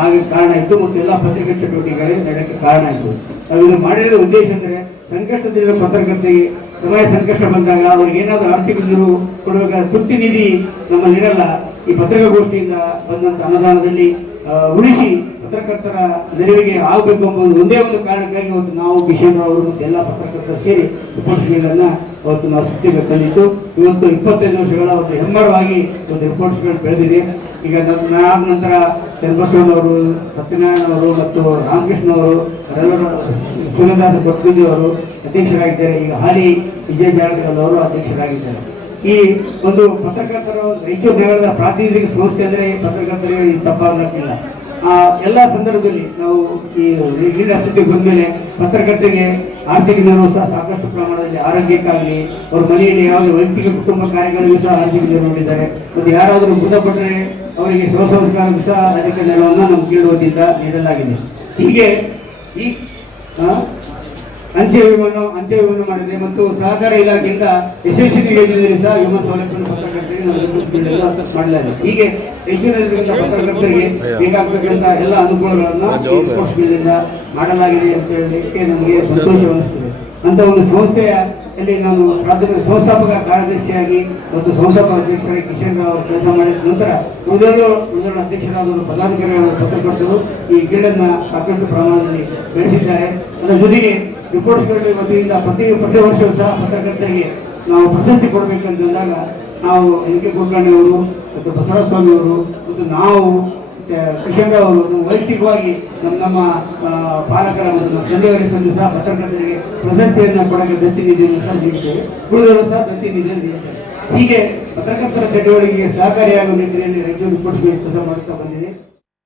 ಆಗ ಕಾರಣ ಇತ್ತು ಮತ್ತು ಎಲ್ಲ ಪತ್ರಿಕಾ ಚಟುವಟಿಕೆಗಳೇ ನಡೆಯಕ್ಕೆ ಕಾರಣ ಇತ್ತು. ನಾವು ಇದು ಮಾಡಿರೋದ ಉದ್ದೇಶ ಅಂದರೆ ಸಂಕಷ್ಟದಲ್ಲಿರುವ ಪತ್ರಕರ್ತರಿಗೆ ಸಮಯ ಸಂಕಷ್ಟ ಬಂದಾಗ ಅವ್ರಿಗೆ ಏನಾದರೂ ಆರ್ಥಿಕ ನೆರವು ಕೊಡಬೇಕಾದ ತುರ್ತು ನಿಧಿ ನಮ್ಮಲ್ಲಿರಲ್ಲ. ಈ ಪತ್ರಿಕಾಗೋಷ್ಠಿಯಿಂದ ಬಂದಂಥ ಅನುದಾನದಲ್ಲಿ ಉಳಿಸಿ ಪತ್ರಕರ್ತರ ನೆರವಿಗೆ ಆಗಬೇಕು ಎಂಬುದು ಒಂದೇ ಒಂದು ಕಾರಣಕ್ಕಾಗಿ ಇವತ್ತು ನಾವು ಕಿಶನ್ ಅವರು ಮತ್ತು ಎಲ್ಲ ಪತ್ರಕರ್ತರು ಸೇರಿ ರಿಪೋರ್ಟ್ಸ್ಗಳನ್ನ ಅವತ್ತು ನಾವು ಸೃಷ್ಟಿಗೆ ತಂದಿದ್ದು. ಇವತ್ತು 25 ವರ್ಷಗಳ ಒಂದು ಹೆಮ್ಮರವಾಗಿ ಒಂದು ರಿಪೋರ್ಟ್ಸ್ಗಳು ಬೆಳೆದಿದೆ. ಈಗ ನಂತರ ಚನ್ನಬಸವನವರು, ಸತ್ಯನಾರಾಯಣ ಅವರು ಮತ್ತು ರಾಮಕೃಷ್ಣ ಅವರು ಅವರೆಲ್ಲರೂ, ಶಿವದಾಸ ಭಕ್ತಿ ಅವರು ಅಧ್ಯಕ್ಷರಾಗಿದ್ದಾರೆ. ಈಗ ಹಾಲಿ ವಿಜಯ ಜಾರಕಿಹೊಳಿ ಅವರು ಅಧ್ಯಕ್ಷರಾಗಿದ್ದಾರೆ. ಈ ಒಂದು ಪತ್ರಕರ್ತರು ರಾಯಚೂರು ನಗರದ ಪ್ರಾತಿನಿಧಿಕ ಸಂಸ್ಥೆ ಅಂದರೆ ಪತ್ರಕರ್ತರಿಗೆ ತಪ್ಪಾಗಲಿಲ್ಲ. ಎಲ್ಲ ಸಂದರ್ಭದಲ್ಲಿ ನಾವು ಈ ಲೀಡರ್ ಸ್ಥಿತಿಗೆ ಬಂದಮೇಲೆ ಪತ್ರಕರ್ತರಿಗೆ ಆರ್ಥಿಕ ನೆರವು ಸಹ ಸಾಕಷ್ಟು ಪ್ರಮಾಣದಲ್ಲಿ, ಆರೋಗ್ಯಕ್ಕಾಗಲಿ ಅವ್ರ ಮನೆಯಲ್ಲಿ ಯಾವುದೇ ವೈಯಕ್ತಿಕ ಕುಟುಂಬ ಕಾರ್ಯಗಳಿಗೂ ಸಹ ಆರ್ಥಿಕ ನೆರವು ನೀಡಿದ್ದಾರೆ. ಮತ್ತು ಯಾರಾದರೂ ಮೃತಪಟ್ಟರೆ ಅವರಿಗೆ ಶವ ಸಂಸ್ಕಾರಕ್ಕೂ ಸಹ ಅದಕ್ಕೆ ನೆರವನ್ನು ನಮ್ಮ ಕೀಳುವುದಿಲ್ಲ ನೀಡಲಾಗಿದೆ. ಹೀಗೆ ಈ ಅಂಚೆ ವಿಮೆಯನ್ನು ಮಾಡಿದೆ ಮತ್ತು ಸಹಕಾರ ಇಲಾಖೆಯಿಂದ ಯಶಸ್ವಿ ಯೋಜನೆಯಲ್ಲಿ ಸಹ ವಿಮಾ ಸೌಲಭ್ಯವನ್ನು ಪತ್ರಕರ್ತರಿಗೆ ಮಾಡಲಾಗಿದೆ. ಹೀಗೆ ಹೆಚ್ಚಿನ ಪತ್ರಕರ್ತರಿಗೆ ಬೇಕಾಗತಕ್ಕಂಥ ಎಲ್ಲ ಅನುಕೂಲಗಳನ್ನು ಮಾಡಲಾಗಿದೆ ಅಂತ ಹೇಳಲಿಕ್ಕೆ ನಮಗೆ ಸಂತೋಷ ಅನಿಸ್ತದೆ. ಅಂತ ಒಂದು ಸಂಸ್ಥೆಯಲ್ಲಿ ನಾನು ಪ್ರಾಥಮಿಕ ಸಂಸ್ಥಾಪಕ ಕಾರ್ಯದರ್ಶಿಯಾಗಿ ಮತ್ತು ಸಂಸ್ಥಾಪಕ ಅಧ್ಯಕ್ಷರಾಗಿ ಕಿಶನ್ ರಾವ್ ಅವರು ಕೆಲಸ ಮಾಡಿದ ನಂತರ ಉಳಿದವರು ಅಧ್ಯಕ್ಷರಾದವರು, ಪದಾಧಿಕಾರಿಗಳು, ಪತ್ರಕರ್ತರು ಈ ಗೀಡನ್ನು ಸಾಕಷ್ಟು ಪ್ರಮಾಣದಲ್ಲಿ ಬೆಳೆಸಿದ್ದಾರೆ. ಅದರ ಜೊತೆಗೆ ರಿಪೋರ್ಟ್ಸ್ಗಳ ವತಿಯಿಂದ ಪ್ರತಿ ವರ್ಷವೂ ಸಹ ಪತ್ರಕರ್ತರಿಗೆ ನಾವು ಪ್ರಶಸ್ತಿ ಕೊಡಬೇಕಂತಂದಾಗ ನಾವು ಎನ್ ಕೆ ಕುಲಕರ್ಣಿ ಅವರು ಮತ್ತು ಬಸವರಾಜಸ್ವಾಮಿ ಅವರು ಮತ್ತು ನಾವು ಕಿಶನ್ ರಾವ್ ಅವರು ವೈಯಕ್ತಿಕವಾಗಿ ನಮ್ಮ ಪಾಲಕರ ಮತ್ತು ನಮ್ಮ ತಂದೆಯವರಿಗೆ ಸಹ ಪತ್ರಕರ್ತರಿಗೆ ಪ್ರಶಸ್ತಿಯನ್ನು ಕೊಡಕ್ಕೆ ದತ್ತಿ ನಿಧಿಯನ್ನು ಸಹ ನೀಡಿದ್ದೇವೆ. ಉಳಿದವರು ಸಹ ದತ್ತಿ ನಿಧಿಯನ್ನು ನೀಡಿದ್ದಾರೆ. ಹೀಗೆ ಪತ್ರಕರ್ತರ ಚಟುವಟಿಕೆಗೆ ಸಹಕಾರಿಯಾಗುವ ನಿಟ್ಟಿನಲ್ಲಿ ರಾಯಚೂರು ರಿಪೋರ್ಟ್ಸ್ ಕೆಲಸ ಮಾಡುತ್ತಾ ಬಂದಿದೆ.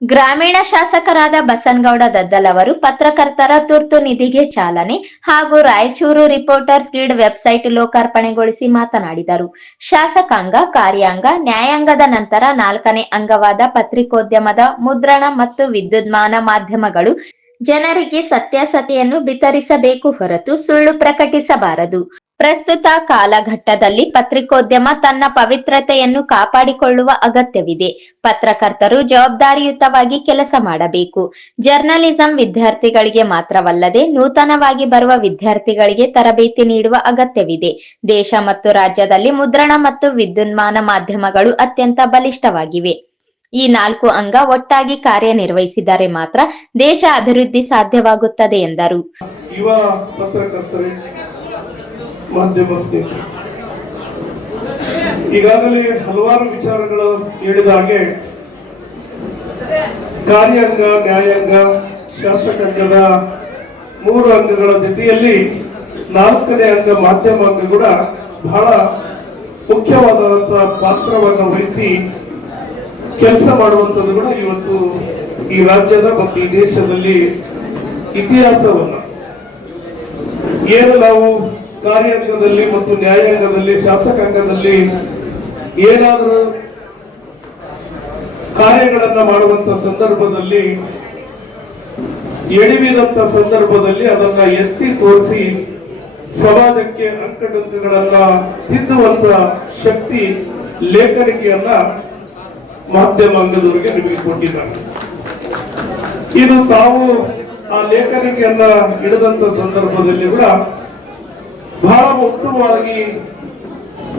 ಗ್ರಾಮೀಣ ಶಾಸಕರಾದ ಬಸನಗೌಡ ದದ್ದಲ್ ಅವರು ಪತ್ರಕರ್ತರ ತುರ್ತು ನಿಧಿಗೆ ಚಾಲನೆ ಹಾಗೂ ರಾಯಚೂರು ರಿಪೋರ್ಟರ್ಸ್ ಗಿಲ್ಡ್ ವೆಬ್ಸೈಟ್ ಲೋಕಾರ್ಪಣೆಗೊಳಿಸಿ ಮಾತನಾಡಿದರು. ಶಾಸಕಾಂಗ, ಕಾರ್ಯಾಂಗ, ನ್ಯಾಯಾಂಗದ ನಂತರ 4ನೇ ಅಂಗವಾದ ಪತ್ರಿಕೋದ್ಯಮದ ಮುದ್ರಣ ಮತ್ತು ವಿದ್ಯುನ್ಮಾನ ಮಾಧ್ಯಮಗಳು ಜನರಿಗೆ ಸತ್ಯಾಸತ್ಯತೆಯನ್ನು ಬಿತ್ತರಿಸಬೇಕು ಹೊರತು ಸುಳ್ಳು ಪ್ರಕಟಿಸಬಾರದು. ಪ್ರಸ್ತುತ ಕಾಲಘಟ್ಟದಲ್ಲಿ ಪತ್ರಿಕೋದ್ಯಮ ತನ್ನ ಪವಿತ್ರತೆಯನ್ನು ಕಾಪಾಡಿಕೊಳ್ಳುವ ಅಗತ್ಯವಿದೆ. ಪತ್ರಕರ್ತರು ಜವಾಬ್ದಾರಿಯುತವಾಗಿ ಕೆಲಸ ಮಾಡಬೇಕು. ಜರ್ನಲಿಸಂ ವಿದ್ಯಾರ್ಥಿಗಳಿಗೆ ಮಾತ್ರವಲ್ಲದೆ ನೂತನವಾಗಿ ಬರುವ ವಿದ್ಯಾರ್ಥಿಗಳಿಗೆ ತರಬೇತಿ ನೀಡುವ ಅಗತ್ಯವಿದೆ. ದೇಶ ಮತ್ತು ರಾಜ್ಯದಲ್ಲಿ ಮುದ್ರಣ ಮತ್ತು ವಿದ್ಯುನ್ಮಾನ ಮಾಧ್ಯಮಗಳು ಅತ್ಯಂತ ಬಲಿಷ್ಠವಾಗಿವೆ. ಈ 4 ಅಂಗ ಒಟ್ಟಾಗಿ ಕಾರ್ಯನಿರ್ವಹಿಸಿದರೆ ಮಾತ್ರ ದೇಶ ಅಭಿವೃದ್ಧಿ ಸಾಧ್ಯವಾಗುತ್ತದೆ ಎಂದರು. ಯುವ ಪತ್ರಕರ್ತರೇ, ಮಾಧ್ಯಮ ಸ್ನೇಹಿತರೆ, ಈಗಾಗಲೇ ಹಲವಾರು ವಿಚಾರಗಳು ಹೇಳಿದ ಹಾಗೆ ಕಾರ್ಯಾಂಗ, ನ್ಯಾಯಾಂಗ, ಶಾಸಕಾಂಗದ 3 ಅಂಗಗಳ ಜೊತೆಯಲ್ಲಿ 4ನೇ ಅಂಗ ಮಾಧ್ಯಮ ಅಂಗ ಕೂಡ ಬಹಳ ಮುಖ್ಯವಾದಂತಹ ಪಾತ್ರವನ್ನು ವಹಿಸಿ ಕೆಲಸ ಮಾಡುವಂಥದ್ದು ಕೂಡ ಇವತ್ತು ಈ ರಾಜ್ಯದ ಮತ್ತು ಈ ದೇಶದಲ್ಲಿ ಇತಿಹಾಸವನ್ನ ಏನು ನಾವು ಕಾರ್ಯಾಂಗದಲ್ಲಿ ಮತ್ತು ನ್ಯಾಯಾಂಗದಲ್ಲಿ, ಶಾಸಕಾಂಗದಲ್ಲಿ ಏನಾದರೂ ಕಾರ್ಯಗಳನ್ನ ಮಾಡುವಂತ ಸಂದರ್ಭದಲ್ಲಿ, ಎಡವಿದಂತ ಸಂದರ್ಭದಲ್ಲಿ ಅದನ್ನ ಎತ್ತಿ ತೋರಿಸಿ ಸಮಾಜಕ್ಕೆ ಅಂಕಡಂಕಗಳನ್ನ ತಿದ್ದುವಂತ ಶಕ್ತಿ, ಲೇಖನಿಕೆಯನ್ನ ಮಾಧ್ಯಮ ಅಂಗದವರಿಗೆ ನಿಮಗೆ ಕೊಟ್ಟಿದ್ದಾರೆ. ಇದು ತಾವು ಆ ಲೇಖನಿಕೆಯನ್ನ ಹಿಡಿದಂತ ಸಂದರ್ಭದಲ್ಲಿ ಕೂಡ ಬಹಳ ಉತ್ತಮವಾಗಿ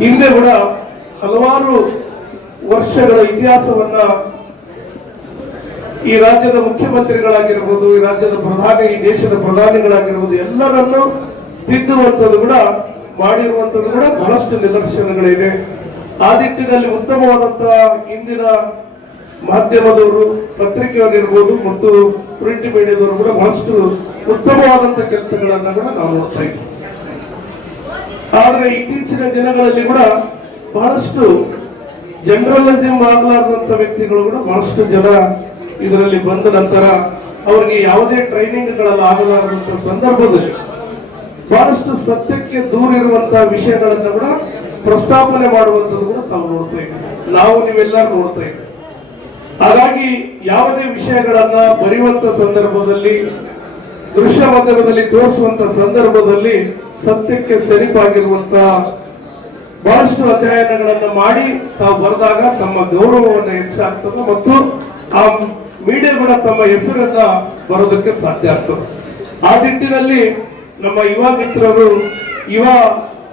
ಹಿಂದೆ ಕೂಡ ಹಲವಾರು ವರ್ಷಗಳ ಇತಿಹಾಸವನ್ನ ಈ ರಾಜ್ಯದ ಮುಖ್ಯಮಂತ್ರಿಗಳಾಗಿರ್ಬೋದು, ಈ ರಾಜ್ಯದ ಈ ದೇಶದ ಪ್ರಧಾನಿಗಳಾಗಿರ್ಬೋದು, ಎಲ್ಲರನ್ನು ತಿದ್ದುವಂಥದ್ದು ಕೂಡ ಮಾಡಿರುವಂಥದ್ದು ಕೂಡ ಬಹಳಷ್ಟು ನಿದರ್ಶನಗಳಿದೆ. ಆ ನಿಟ್ಟಿನಲ್ಲಿ ಉತ್ತಮವಾದಂತಹ ಇಂದಿನ ಮಾಧ್ಯಮದವರು, ಪತ್ರಿಕೆಯವರಿರ್ಬೋದು ಮತ್ತು ಪ್ರಿಂಟ್ ಮೀಡಿಯಾದವರು ಕೂಡ ಬಹಳಷ್ಟು ಉತ್ತಮವಾದಂತಹ ಕೆಲಸಗಳನ್ನ ಕೂಡ ನಾವು ನೋಡ್ತಾ ಇದ್ದೀವಿ. ಆದ್ರೆ ಇತ್ತೀಚಿನ ದಿನಗಳಲ್ಲಿ ಕೂಡ ಬಹಳಷ್ಟು ಜನರಲಿಸಂ ಆಗಲಾರದಂತ ವ್ಯಕ್ತಿಗಳು ಕೂಡ ಬಹಳಷ್ಟು ಜನ ಇದರಲ್ಲಿ ಬಂದ ನಂತರ ಅವರಿಗೆ ಯಾವುದೇ ಟ್ರೈನಿಂಗ್ಗಳೆಲ್ಲ ಆಗಲಾರದಂತ ಸಂದರ್ಭದಲ್ಲಿ ಬಹಳಷ್ಟು ಸತ್ಯಕ್ಕೆ ದೂರ ಇರುವಂತಹ ವಿಷಯಗಳನ್ನ ಕೂಡ ಪ್ರಸ್ತಾಪನೆ ಮಾಡುವಂಥದ್ದು ಕೂಡ ತಾವು ನೋಡ್ತಾ ಇದ್ದೀವಿ, ನಾವು ನೀವೆಲ್ಲರೂ ನೋಡ್ತಾ ಇದ್ದೀವಿ. ಹಾಗಾಗಿ ಯಾವುದೇ ವಿಷಯಗಳನ್ನ ಬರೆಯುವಂತ ಸಂದರ್ಭದಲ್ಲಿ, ದೃಶ್ಯ ಮಾಧ್ಯಮದಲ್ಲಿ ತೋರಿಸುವಂತ ಸಂದರ್ಭದಲ್ಲಿ ಸತ್ಯಕ್ಕೆ ಸರಿಪಾಗಿರುವಂತ ಬಹಳಷ್ಟು ಅಧ್ಯಯನಗಳನ್ನ ಮಾಡಿ ತಾವು ಬರೆದಾಗ ತಮ್ಮ ಗೌರವವನ್ನು ಹೆಚ್ಚಾಗ್ತದೆ ಮತ್ತು ಆ ಮೀಡಿಯಾಗಳ ತಮ್ಮ ಹೆಸರನ್ನ ಬರೋದಕ್ಕೆ ಸಾಧ್ಯ ಆಗ್ತದೆ. ಆ ನಿಟ್ಟಿನಲ್ಲಿ ನಮ್ಮ ಯುವ ಮಿತ್ರರು, ಯುವ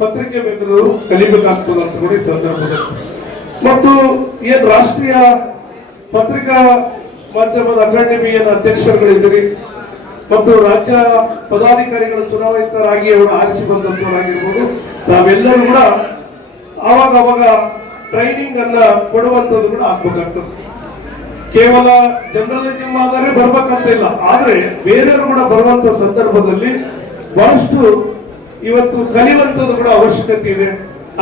ಪತ್ರಿಕೆ ಮಿತ್ರರು ಕಲಿಬೇಕಾಗ್ತದೆ ಅಂತ ಕೂಡ ಈ ಸಂದರ್ಭದಲ್ಲಿ. ಮತ್ತು ಏನ್ ರಾಷ್ಟ್ರೀಯ ಪತ್ರಿಕಾ ಮಾಧ್ಯಮದ ಅಕಾಡೆಮಿಯ ಅಧ್ಯಕ್ಷರುಗಳಿದ್ದೀರಿ ಮತ್ತು ರಾಜ್ಯ ಪದಾಧಿಕಾರಿಗಳ ಚುನಾಯಿತರಾಗಿ ಅವರು ಆರಿಸಿ ಬಂದಂತವರಾಗಿರ್ಬೋದು, ತಾವೆಲ್ಲರೂ ಕೂಡ ಅವಾಗ ಟ್ರೈನಿಂಗ್ ಅನ್ನ ಕೊಡುವಂಥದ್ದು ಕೂಡ ಆಗ್ಬೇಕಾಗ್ತದೆ. ಕೇವಲ ಜರ್ನಲಿಸಂ ಆದರೆ ಬರ್ಬೇಕಂತ ಇಲ್ಲ, ಆದ್ರೆ ಬೇರೆಯವರು ಕೂಡ ಬರುವಂತ ಸಂದರ್ಭದಲ್ಲಿ ಬಹಳಷ್ಟು ಇವತ್ತು ಕಲಿಯುವಂಥದ್ದು ಕೂಡ ಅವಶ್ಯಕತೆ ಇದೆ.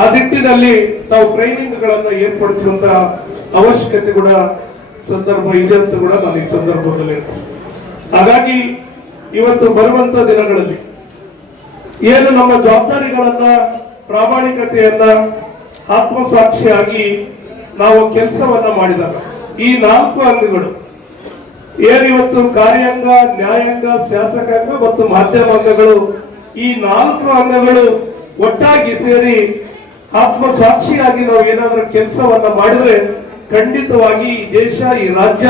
ಆ ನಿಟ್ಟಿನಲ್ಲಿ ತಾವು ಟ್ರೈನಿಂಗ್ ಗಳನ್ನ ಏರ್ಪಡಿಸುವಂತ ಅವಶ್ಯಕತೆ ಕೂಡ ಸಂದರ್ಭ ಇದೆ ಅಂತ ಕೂಡ ನಾನು ಈ ಸಂದರ್ಭದಲ್ಲಿ ಹೇಳ್ತೀನಿ. ಹಾಗಾಗಿ ಇವತ್ತು ಬರುವಂತ ದಿನಗಳಲ್ಲಿ ಏನು ನಮ್ಮ ಜವಾಬ್ದಾರಿಗಳನ್ನ, ಪ್ರಾಮಾಣಿಕತೆಯನ್ನ ಆತ್ಮಸಾಕ್ಷಿಯಾಗಿ ನಾವು ಕೆಲಸವನ್ನ ಮಾಡಿದಾಗ ಈ 4 ಅಂಗಗಳು ಏನಿವತ್ತು ಕಾರ್ಯಾಂಗ, ನ್ಯಾಯಾಂಗ, ಶಾಸಕಾಂಗ ಮತ್ತು ಮಾಧ್ಯಮ ಅಂಗಗಳು, ಈ 4 ಅಂಗಗಳು ಒಟ್ಟಾಗಿ ಸೇರಿ ಆತ್ಮಸಾಕ್ಷಿಯಾಗಿ ನಾವು ಏನಾದ್ರೂ ಕೆಲಸವನ್ನ ಮಾಡಿದ್ರೆ ಖಂಡಿತವಾಗಿ ಈ ದೇಶ, ಈ ರಾಜ್ಯ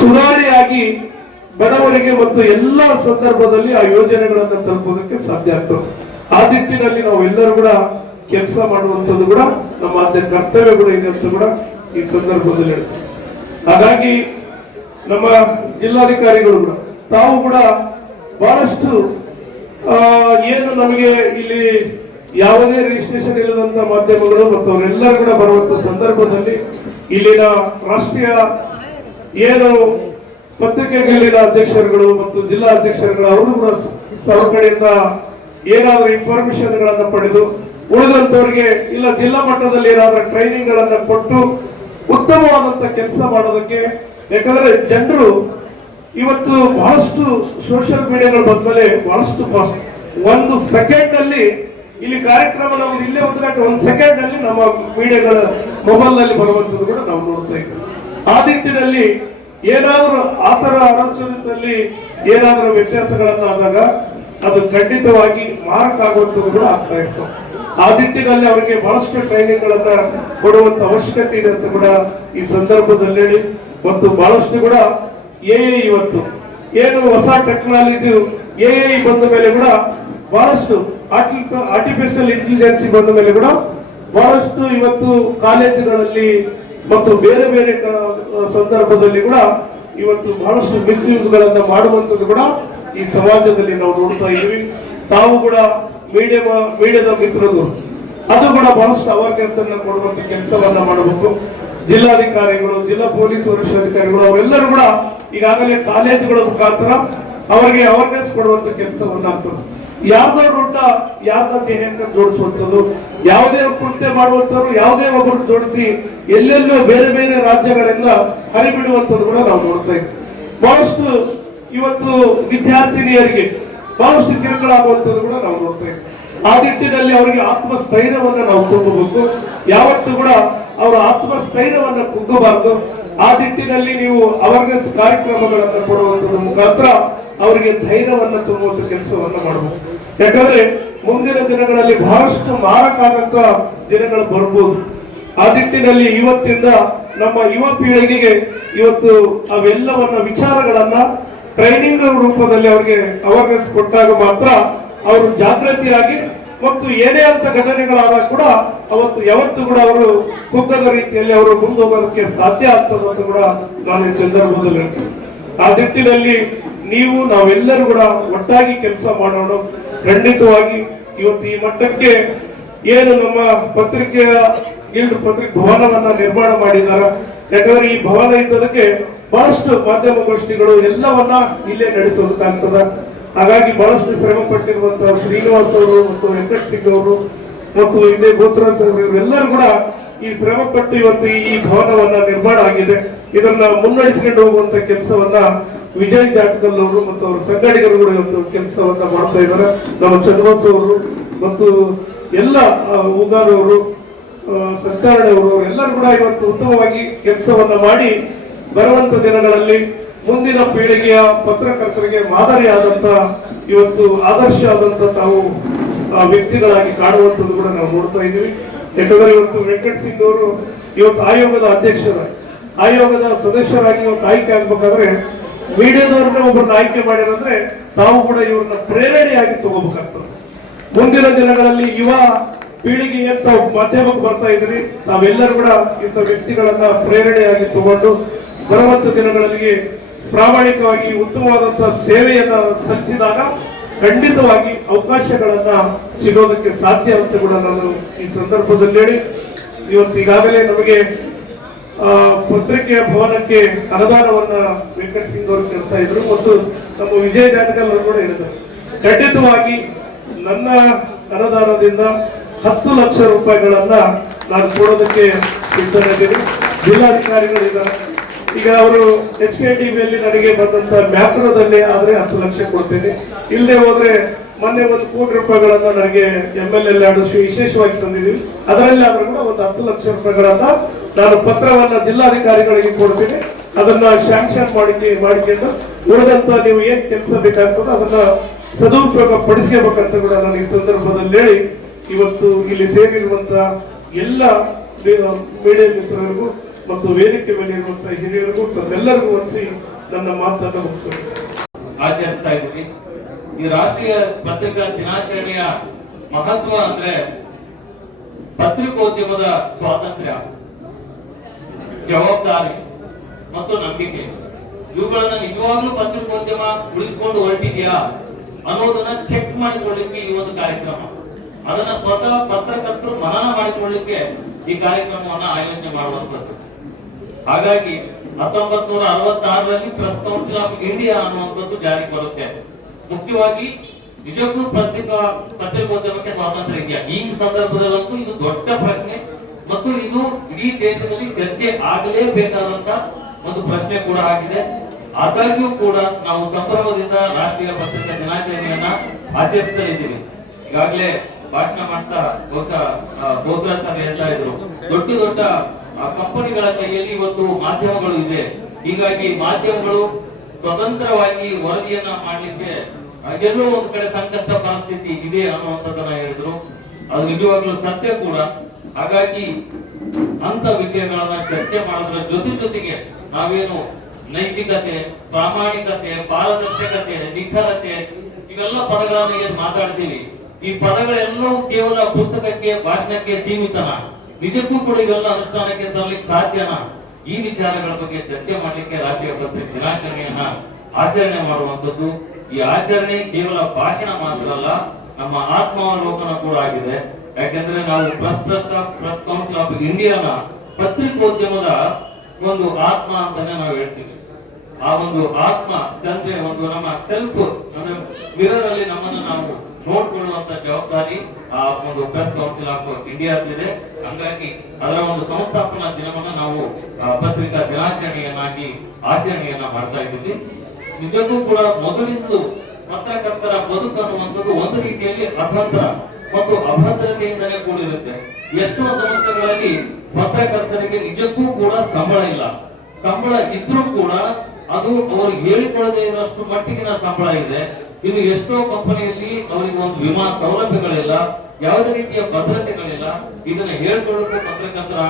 ಸುಧಾರಣೆಯಾಗಿ ಬಡವರಿಗೆ ಮತ್ತು ಎಲ್ಲಾ ಸಂದರ್ಭದಲ್ಲಿ ಆ ಯೋಜನೆಗಳನ್ನು ತಲುಪೋದಕ್ಕೆ ಸಾಧ್ಯ ಆಗ್ತದೆ. ಆ ನಿಟ್ಟಿನಲ್ಲಿ ನಾವೆಲ್ಲರೂ ಕೂಡ ಕೆಲಸ ಮಾಡುವಂಥದ್ದು ಕೂಡ ನಮ್ಮ ಕರ್ತವ್ಯ ಕೂಡ ಇದೆ ಅಂತ ಕೂಡ ಈ ಸಂದರ್ಭದಲ್ಲಿ ಹೇಳ್ತೀವಿ. ಹಾಗಾಗಿ ನಮ್ಮ ಜಿಲ್ಲಾಧಿಕಾರಿಗಳು ಕೂಡ ತಾವು ಕೂಡ ಬಹಳಷ್ಟು ಏನು ನಮಗೆ ಇಲ್ಲಿ ಯಾವುದೇ ರಿಜಿಸ್ಟ್ರೇಷನ್ ಇಲ್ಲದಂತ ಮಾಧ್ಯಮಗಳು ಮತ್ತು ಅವರೆಲ್ಲರೂ ಕೂಡ ಬರುವಂತ ಸಂದರ್ಭದಲ್ಲಿ ಇಲ್ಲಿನ ರಾಷ್ಟ್ರೀಯ ಏನು ಪತ್ರಿಕೆಗಳಿನ ಅಧ್ಯಕ್ಷರುಗಳು ಮತ್ತು ಜಿಲ್ಲಾ ಅಧ್ಯಕ್ಷರುಗಳು ಅವರು ಕೂಡ ಅವ್ರ ಕಡೆಯಿಂದ ಏನಾದ್ರೂ ಇನ್ಫಾರ್ಮೇಶನ್ ಗಳನ್ನ ಪಡೆದು ಉಳಿದಂತವರಿಗೆ ಇಲ್ಲ ಜಿಲ್ಲಾ ಮಟ್ಟದಲ್ಲಿ ಏನಾದ್ರೂ ಟ್ರೈನಿಂಗ್ ಗಳನ್ನ ಕೊಟ್ಟು ಉತ್ತಮವಾದಂತ ಕೆಲಸ ಮಾಡೋದಕ್ಕೆ. ಯಾಕಂದ್ರೆ ಜನರು ಇವತ್ತು ಬಹಳಷ್ಟು ಸೋಷಿಯಲ್ ಮೀಡಿಯಾಗಳು ಬಂದ್ಮೇಲೆ ಬಹಳಷ್ಟು ಒಂದು ಸೆಕೆಂಡ್ ಅಲ್ಲಿ ಇಲ್ಲಿ ಕಾರ್ಯಕ್ರಮ ನಾವು ಇಲ್ಲೇ ಉದ್ಘಾಟನೆ 1 ಸೆಕೆಂಡ್ ಅಲ್ಲಿ ನಮ್ಮ ಮೀಡಿಯಾಗಳ ಮೊಬೈಲ್ ನಲ್ಲಿ ಬರುವಂತದ್ದು ಕೂಡ ನಾವು ನೋಡ್ತಾ ಇದ್ದೀವಿ. ಆ ನಿಟ್ಟಿನಲ್ಲಿ ಏನಾದ್ರೂ ಆತರ ಆಲೋಚನೆಯಲ್ಲಿ ಏನಾದ್ರೂ ವ್ಯತ್ಯಾಸಗಳನ್ನಾದಾಗ ಅದು ಖಂಡಿತವಾಗಿ ಮಾರಕ ಆಗುವಂಥದ್ದು ಕೂಡ ಆಗ್ತಾ ಇತ್ತು. ಆ ನಿಟ್ಟಿನಲ್ಲಿ ಅವರಿಗೆ ಬಹಳಷ್ಟು ಟ್ರೈನಿಂಗ್ ಗಳನ್ನ ಕೊಡುವಂತ ಅವಶ್ಯಕತೆ ಇದೆ ಅಂತ ಕೂಡ ಈ ಸಂದರ್ಭದಲ್ಲಿ ಹೇಳಿ, ಮತ್ತು ಬಹಳಷ್ಟು ಕೂಡ ಇವತ್ತು ಏನು ಹೊಸ ಟೆಕ್ನಾಲಜಿ ಬಂದ ಮೇಲೆ ಕೂಡ ಬಹಳಷ್ಟು ಆರ್ಟಿಫಿಷಿಯಲ್ ಇಂಟೆಲಿಜೆನ್ಸಿ ಬಂದ ಮೇಲೆ ಕೂಡ ಬಹಳಷ್ಟು ಇವತ್ತು ಕಾಲೇಜುಗಳಲ್ಲಿ ಮತ್ತು ಬೇರೆ ಬೇರೆ ಸಂದರ್ಭದಲ್ಲಿ ಕೂಡ ಇವತ್ತು ಬಹಳಷ್ಟು ಮಿಸ್ಯೂಸ್ ಗಳನ್ನ ಮಾಡುವಂಥದ್ದು ಕೂಡ ಈ ಸಮಾಜದಲ್ಲಿ ನಾವು ನೋಡ್ತಾ ಇದ್ದೀವಿ. ತಾವು ಕೂಡ ಮೀಡಿಯಾದ ಮಿತ್ರರು ಅದು ಕೂಡ ಬಹಳಷ್ಟು ಅವೇರ್ನೆಸ್ ಅನ್ನ ಕೊಡುವಂತ ಕೆಲಸವನ್ನ ಮಾಡಬೇಕು. ಜಿಲ್ಲಾಧಿಕಾರಿಗಳು, ಜಿಲ್ಲಾ ಪೊಲೀಸ್ ವರಿಷ್ಠಾಧಿಕಾರಿಗಳು ಅವರೆಲ್ಲರೂ ಕೂಡ ಈಗಾಗಲೇ ಕಾಲೇಜುಗಳ ಮುಖಾಂತರ ಅವರಿಗೆ ಅವೇರ್ನೆಸ್ ಕೊಡುವಂತ ಕೆಲಸವನ್ನ ಆಗ್ತದೆ. ಯಾರ್ದೋ ರೂಟ ಯಾರ್ದ ದೇಹಕ್ಕೆ ಜೋಡಿಸುವಂಥದ್ದು, ಯಾವುದೇ ಕೃತ್ಯ ಮಾಡುವಂತವ್ರು ಯಾವುದೇ ಒಬ್ಬರು ಜೋಡಿಸಿ ಎಲ್ಲೆಲ್ಲೋ ಬೇರೆ ಬೇರೆ ರಾಜ್ಯಗಳೆಲ್ಲ ಹರಿಬಿಡುವಂಥದ್ದು ಕೂಡ ನಾವು ನೋಡ್ತಾ ಇದ್ದೀವಿ. ಬಹಳಷ್ಟು ಇವತ್ತು ವಿದ್ಯಾರ್ಥಿನಿಯರಿಗೆ ಬಹಳಷ್ಟು ಕಿರುಕುಳ ಆಗುವಂಥದ್ದು ಕೂಡ ನಾವು ನೋಡ್ತಾ ಇದ್ದೀವಿ. ಆ ನಿಟ್ಟಿನಲ್ಲಿ ಅವರಿಗೆ ಆತ್ಮಸ್ಥೈರ್ಯವನ್ನ ನಾವು ತುಂಬಬೇಕು. ಯಾವತ್ತೂ ಕೂಡ ಅವರ ಆತ್ಮಸ್ಥೈರ್ಯವನ್ನ ಕುಗ್ಗಬಾರದು. ಆ ನಿಟ್ಟಿನಲ್ಲಿ ನೀವು ಅವೇರ್ನೆಸ್ ಕಾರ್ಯಕ್ರಮಗಳನ್ನು ಕೊಡುವಂಥದ್ದು ಮುಖಾಂತರ ಅವರಿಗೆ ಧೈರ್ಯವನ್ನ ತುಂಬುವಂತ ಕೆಲಸವನ್ನ ಮಾಡಬೇಕು. ಯಾಕಂದ್ರೆ ಮುಂದಿನ ದಿನಗಳಲ್ಲಿ ಬಹಳಷ್ಟು ಮಾರಕ ಆಗಂತ ದಿನಗಳು ಬರ್ಬೋದು. ಆ ನಿಟ್ಟಿನಲ್ಲಿ ಇವತ್ತಿಂದ ನಮ್ಮ ಯುವ ಪೀಳಿಗೆಗೆ ಇವತ್ತು ಅವೆಲ್ಲವನ್ನ ವಿಚಾರಗಳನ್ನ ಟ್ರೈನಿಂಗ್ ರೂಪದಲ್ಲಿ ಅವರಿಗೆ ಅವೇರ್ನೆಸ್ ಕೊಟ್ಟಾಗ ಮಾತ್ರ ಅವರು ಜಾಗೃತಿಯಾಗಿ ಮತ್ತು ಏನೇ ಅಂತ ಘಟನೆಗಳಾದಾಗ ಕೂಡ ಯಾವತ್ತು ಕೂಡ ಅವರು ಕುಗ್ಗದ ರೀತಿಯಲ್ಲಿ ಅವರು ಮುಂದೋಗೋದಕ್ಕೆ ಸಾಧ್ಯ ಆಗ್ತದೆ ಅಂತ ಕೂಡ ನಾನು ಈ ಸಂದರ್ಭದಲ್ಲಿ ಹೇಳ್ತೀನಿ. ಆ ನಿಟ್ಟಿನಲ್ಲಿ ನೀವು ನಾವೆಲ್ಲರೂ ಕೂಡ ಒಟ್ಟಾಗಿ ಕೆಲಸ ಮಾಡೋಣ. ಖಂಡಿತವಾಗಿ ಇವತ್ತು ಈ ಮಟ್ಟಕ್ಕೆ ಏನು ನಮ್ಮ ಪತ್ರಿಕೆಯ ಗಿಲ್ಡ್ ಪತ್ರಿಕೆ ಭವನವನ್ನ ನಿರ್ಮಾಣ ಮಾಡಿದ್ದಾರೆ. ಯಾಕಂದ್ರೆ ಈ ಭವನ ಇದ್ದದಕ್ಕೆ ಬಹಳಷ್ಟು ಮಾಧ್ಯಮಗೋಷ್ಠಿಗಳು ಎಲ್ಲವನ್ನ ಇಲ್ಲೇ ನಡೆಸೋದಕ್ಕಾಗ್ತದ. ಹಾಗಾಗಿ ಬಹಳಷ್ಟು ಶ್ರಮ ಪಟ್ಟಿರುವಂತಹ ಶ್ರೀನಿವಾಸ್ ಅವರು ಮತ್ತು ವೆಂಕಟ್ ಸಿಂಗ್ ಅವರು ಮತ್ತು ಇದೇ ಗೋಸರಾಜ್ ಅವರು ಇವರೆಲ್ಲರೂ ಕೂಡ ಈ ಶ್ರಮ ಪಟ್ಟು ಇವತ್ತು ಈ ಭವನವನ್ನ ನಿರ್ಮಾಣ ಆಗಿದೆ. ಇದನ್ನ ಮುನ್ನಡೆಸಿಕೊಂಡು ಹೋಗುವಂತ ಕೆಲಸವನ್ನ ವಿಜಯ್ ಜಾಟಕಲ್ ಅವರು ಮತ್ತು ಅವರ ಸಂಘಟಕರು ಕೂಡ ಇವತ್ತು ಕೆಲಸವನ್ನ ಮಾಡ್ತಾ ಇದ್ದಾರೆ. ನಮ್ಮ ಚಂದ್ರವಾಸ್ ಅವರು ಮತ್ತು ಎಲ್ಲ ಹೂಗಾರ್ ಅವರು, ಸತ್ಯನಾರಾಯಣ ಅವರು ಎಲ್ಲರೂ ಕೂಡ ಇವತ್ತು ಉತ್ತಮವಾಗಿ ಕೆಲಸವನ್ನ ಮಾಡಿ ಬರುವಂತ ದಿನಗಳಲ್ಲಿ ಮುಂದಿನ ಪೀಳಿಗೆಯ ಪತ್ರಕರ್ತರಿಗೆ ಮಾದರಿಯಾದಂತ ಇವತ್ತು ಆದರ್ಶ ಆದಂತ ತಾವು ವ್ಯಕ್ತಿಗಳಾಗಿ ಕಾಣುವಂಥದ್ದು ಕೂಡ ನಾವು ನೋಡ್ತಾ ಇದ್ದೀವಿ. ಯಾಕಂದ್ರೆ ಇವತ್ತು ವೆಂಕಟ ಸಿಂಗ್ ಅವರು ಇವತ್ತು ಆಯೋಗದ ಅಧ್ಯಕ್ಷರಾಗಿ, ಆಯೋಗದ ಸದಸ್ಯರಾಗಿ ಇವತ್ತು ಆಯ್ಕೆ ಆಗ್ಬೇಕಾದ್ರೆ ಮೀಡಿಯಾದವ್ರನ್ನ ಒಬ್ಬರನ್ನ ಆಯ್ಕೆ ಮಾಡಿರಂದ್ರೆ ತಾವು ಕೂಡ ಇವ್ರನ್ನ ಪ್ರೇರಣೆಯಾಗಿ ತಗೋಬೇಕಾಗ್ತದೆ. ಮುಂದಿನ ದಿನಗಳಲ್ಲಿ ಯುವ ಪೀಳಿಗೆಗೆ ತಾವು ಮಾಧ್ಯಮಕ್ಕೆ ಬರ್ತಾ ಇದ್ರಿ, ತಾವೆಲ್ಲರೂ ಕೂಡ ಇಂಥ ವ್ಯಕ್ತಿಗಳನ್ನ ಪ್ರೇರಣೆಯಾಗಿ ತಗೊಂಡು ಬರುವಂತ ದಿನಗಳಲ್ಲಿ ಪ್ರಾಮಾಣಿಕವಾಗಿ ಉತ್ತಮವಾದಂತಹ ಸೇವೆಯನ್ನ ಸಲ್ಲಿಸಿದಾಗ ಖಂಡಿತವಾಗಿ ಅವಕಾಶಗಳನ್ನ ಸಿಗೋದಕ್ಕೆ ಸಾಧ್ಯ ಅಂತ ಕೂಡ ನಾನು ಈ ಸಂದರ್ಭದಲ್ಲಿ ಹೇಳಿ, ಇವತ್ತು ಈಗಾಗಲೇ ನಮಗೆ ಪತ್ರಿಕೆಯ ಭವನಕ್ಕೆ ಅನುದಾನವನ್ನ ವೆಂಕಟ ಸಿಂಗ್ ಅವರು ಕೇಳ್ತಾ ಇದ್ರು ಮತ್ತು ನಮ್ಮ ವಿಜಯ ಜಾಟಕಲ್ ಅವರು ಕೂಡ ಹೇಳಿದ್ದಾರೆ. ಖಂಡಿತವಾಗಿ ನನ್ನ ಅನುದಾನದಿಂದ 10 ಲಕ್ಷ ರೂಪಾಯಿಗಳನ್ನ ನಾನು ಕೊಡೋದಕ್ಕೆ ಸಿದ್ಧನಾಗಿದ್ದೀನಿ. ಜಿಲ್ಲಾಧಿಕಾರಿಗಳಿದ್ದಾರೆ, ಈಗ ಅವರು HKTVಯಲ್ಲಿ ನನಗೆ ಬಂದಂತ ಮ್ಯಾಕ್ರೋದಲ್ಲಿ ಆದ್ರೆ 10 ಲಕ್ಷ ಕೊಡ್ತೇನೆ. ಇಲ್ಲದೆ ಹೋದ್ರೆ ಮೊನ್ನೆ 1 ಕೋಟಿ ರೂಪಾಯಿಗಳನ್ನ ನನಗೆ MLA ವಿಶೇಷವಾಗಿ ತಂದಿದ್ದೀವಿ. ಅದರಲ್ಲಿ ಆದ್ರೂ ಕೂಡ 10 ಲಕ್ಷ ರೂಪಾಯಿಗಳನ್ನ ನಾನು ಪತ್ರವನ್ನ ಜಿಲ್ಲಾಧಿಕಾರಿಗಳಿಗೆ ಕೊಡ್ತೀನಿ. ಅದನ್ನ ಶಾಂಕ್ಷನ್ ಮಾಡಿಕೊಂಡು ಉಳಿದಂತ ನೀವು ಏನ್ ಕೆಲಸ ಬೇಕಾಗ್ತದೆ ಅದನ್ನ ಸದುಪಯೋಗ ಪಡಿಸ್ಕೋಬೇಕಂತ ಕೂಡ ನಾನು ಈ ಸಂದರ್ಭದಲ್ಲಿ ಹೇಳಿ, ಇವತ್ತು ಇಲ್ಲಿ ಸೇರಿರುವಂತ ಎಲ್ಲ ಮೀಡಿಯಾ ಮಿತ್ರರಿಗೂ ಮತ್ತು ವೇದಿಕೆ ಮೇಲೆ ಇರುವಂತಹ ಹಿರಿಯರಿಗೂ ತಮ್ಮೆಲ್ಲರಿಗೂ ವಂದಿಸಿ ನನ್ನ ಮಾತನ್ನು ಮುಗಿಸ್ತೇನೆ. ಆಚರಿಸ್ತಾ ಇದ್ದೀವಿ. ಈ ರಾಷ್ಟ್ರೀಯ ಪತ್ರಿಕಾ ದಿನಾಚರಣೆಯ ಮಹತ್ವ ಅಂದ್ರೆ ಪತ್ರಿಕೋದ್ಯಮದ ಸ್ವಾತಂತ್ರ್ಯ, ಜವಾಬ್ದಾರಿ ಮತ್ತು ನಂಬಿಕೆ. ಇವುಗಳನ್ನ ನಿಜವಾಗ್ಲೂ ಪತ್ರಿಕೋದ್ಯಮ ಉಳಿಸಿಕೊಂಡು ಹೊರಟಿದೆಯಾ ಅನ್ನೋದನ್ನ ಚೆಕ್ ಮಾಡಿಕೊಳ್ಳಿಕ್ಕೆ ಈ ಒಂದು ಕಾರ್ಯಕ್ರಮ, ಅದನ್ನ ಸ್ವತಃ ಪತ್ರಕರ್ತರು ಮನನ ಮಾಡಿಕೊಳ್ಳಿಕ್ಕೆ ಈ ಕಾರ್ಯಕ್ರಮವನ್ನ ಆಯೋಜನೆ ಮಾಡುವಂತದ್ದು. ಹಾಗಾಗಿ 1966ರಲ್ಲಿ ಪ್ರೆಸ್ ಕೌನ್ಸಿಲ್ ಆಫ್ ಇಂಡಿಯಾ ಅನ್ನುವಂಥದ್ದು ಜಾರಿಗೆ ಬರುತ್ತೆ. ಮುಖ್ಯವಾಗಿ ನಿಜಕ್ಕೂ ಪತ್ರಿಕೋದ್ಯಮಕ್ಕೆ ಸ್ವಾತಂತ್ರ್ಯ ಇದೆಯಾ ಈ ಸಂದರ್ಭದಲ್ಲಂತೂ ಇದು ದೊಡ್ಡ ಪ್ರಶ್ನೆ ಮತ್ತು ಇದು ಇಡೀ ದೇಶದಲ್ಲಿ ಚರ್ಚೆ ಆಗಲೇಬೇಕಾದಂತ ಒಂದು ಪ್ರಶ್ನೆ ಕೂಡ ಆಗಿದೆ. ಆದಾಗ್ಯೂ ಕೂಡ ನಾವು ಸಂಭ್ರಮದಿಂದ ರಾಷ್ಟ್ರೀಯ ಪತ್ರಿಕಾ ದಿನಾಚರಣೆಯನ್ನ ಆಚರಿಸ್ತಾ ಇದ್ದೀವಿ. ಈಗಾಗಲೇ ಭಾಷಣ ಮಾಡ್ತಾ ಬೋಧರಾಜ್ ಸಭೆ ಹೇಳ್ತಾ ಇದ್ರು, ದೊಡ್ಡ ದೊಡ್ಡ ಕಂಪನಿಗಳ ಕೈಯಲ್ಲಿ ಇವತ್ತು ಮಾಧ್ಯಮಗಳು ಇದೆ. ಹೀಗಾಗಿ ಮಾಧ್ಯಮಗಳು ಸ್ವತಂತ್ರವಾಗಿ ವರದಿಯನ್ನ ಮಾಡ್ಲಿಕ್ಕೆ ಎಲ್ಲೋ ಒಂದ್ ಕಡೆ ಸಂಕಷ್ಟ ಪರಿಸ್ಥಿತಿ ಇದೆ ಅನ್ನುವಂಥದ್ದನ್ನ ಹೇಳಿದ್ರು. ಅದು ನಿಜವಾಗ್ಲೂ ಸತ್ಯ ಕೂಡ. ಹಾಗಾಗಿ ಅಂತ ವಿಷಯಗಳನ್ನ ಚರ್ಚೆ ಮಾಡೋದ್ರ ಜೊತೆಗೆ ನಾವೇನು ನೈತಿಕತೆ, ಪ್ರಾಮಾಣಿಕತೆ, ಪಾರದರ್ಶಕತೆ, ನಿಖರತೆ ಇವೆಲ್ಲ ಪದಗಳನ್ನ ಏನ್ ಮಾತಾಡ್ತೀವಿ, ಈ ಪದಗಳೆಲ್ಲವೂ ಕೇವಲ ಪುಸ್ತಕಕ್ಕೆ, ಭಾಷಣಕ್ಕೆ ಸೀಮಿತನ? ನಿಜಕ್ಕೂ ಕೂಡ ಇವೆಲ್ಲ ಅನುಷ್ಠಾನಕ್ಕೆ ತರಲಿಕ್ಕೆ ಸಾಧ್ಯನಾ? ಈ ವಿಚಾರಗಳ ಬಗ್ಗೆ ಚರ್ಚೆ ಮಾಡ್ಲಿಕ್ಕೆ ರಾಷ್ಟ್ರೀಯ ಪತ್ರಿಕೆ ದಿನಾಚರಣೆಯನ್ನ ಆಚರಣೆ ಮಾಡುವಂತದ್ದು. ಈ ಆಚರಣೆ ಕೇವಲ ಭಾಷಣ ಮಾತ್ರ ಅಲ್ಲ, ನಮ್ಮ ಆತ್ಮಾವಲೋಕನ ಕೂಡ ಆಗಿದೆ. ಯಾಕೆಂದ್ರೆ ನಾವು ಪ್ರೆಸ್ ಕೌನ್ಸಿಲ್ ಆಫ್ ಇಂಡಿಯಾನ ಪತ್ರಿಕೋದ್ಯಮದ ಒಂದು ಆತ್ಮ ಅಂತಾನೆ ನಾವು ಹೇಳ್ತೀವಿ. ಆ ಒಂದು ಆತ್ಮ ಅಂದ್ರೆ ಒಂದು ನಮ್ಮ ಸೆಲ್ಫ್ ಅಂದ್ರೆ ಮಿರರ್ ಅಲ್ಲಿ ನಮ್ಮನ್ನು ನಾವು ನೋಡ್ಕೊಳ್ಳುವಂತ ಜವಾಬ್ದಾರಿ ಆ ಒಂದು ಪ್ರೆಸ್ ಕೌನ್ಸಿಲ್ ಆಫ್ ಇಂಡಿಯಾದಿದೆ. ಹಂಗಾಗಿ ಅದರ ಒಂದು ಸಂಸ್ಥಾಪನಾ ದಿನವನ್ನ ನಾವು ಪತ್ರಿಕಾ ದಿನಾಚರಣೆಯನ್ನಾಗಿ ಆಚರಣೆಯನ್ನ ಮಾಡ್ತಾ ಇದ್ದೀವಿ. ನಿಜಕ್ಕೂ ಕೂಡ ಮೊದಲಿಂದಲೂ ಪತ್ರಕರ್ತರ ಬದುಕು ಅನ್ನುವಂಥದ್ದು ಒಂದು ರೀತಿಯಲ್ಲಿ ಅಭದ್ರ ಮತ್ತು ಅಭದ್ರತೆಯಿಂದಲೇ ಕೂಡಿರುತ್ತೆ. ಎಷ್ಟೋ ಸಂಸ್ಥೆಗಳಲ್ಲಿ ಪತ್ರಕರ್ತರಿಗೆ ನಿಜಕ್ಕೂ ಕೂಡ ಸಂಬಳ ಇಲ್ಲ. ಸಂಬಳ ಇದ್ರೂ ಕೂಡ ಅದು ಅವ್ರಿಗೆ ಹೇಳಿಕೊಳ್ಳದೆ ಇರೋಷ್ಟು ಮಟ್ಟಿಗಿನ ಸಂಬಳ ಇದೆ. ಇನ್ನು ಎಷ್ಟೋ ಕಂಪನಿಯಲ್ಲಿ ಅವರಿಗೆ ಒಂದು ವಿಮಾ ಸೌಲಭ್ಯಗಳಿಲ್ಲ, ಯಾವುದೇ ರೀತಿಯ ಭದ್ರತೆಗಳಿಲ್ಲ. ಇದನ್ನ ಹೇಳ್ಕೊಳ್ಳೋಕೆ ಪತ್ರಕರ್ತರ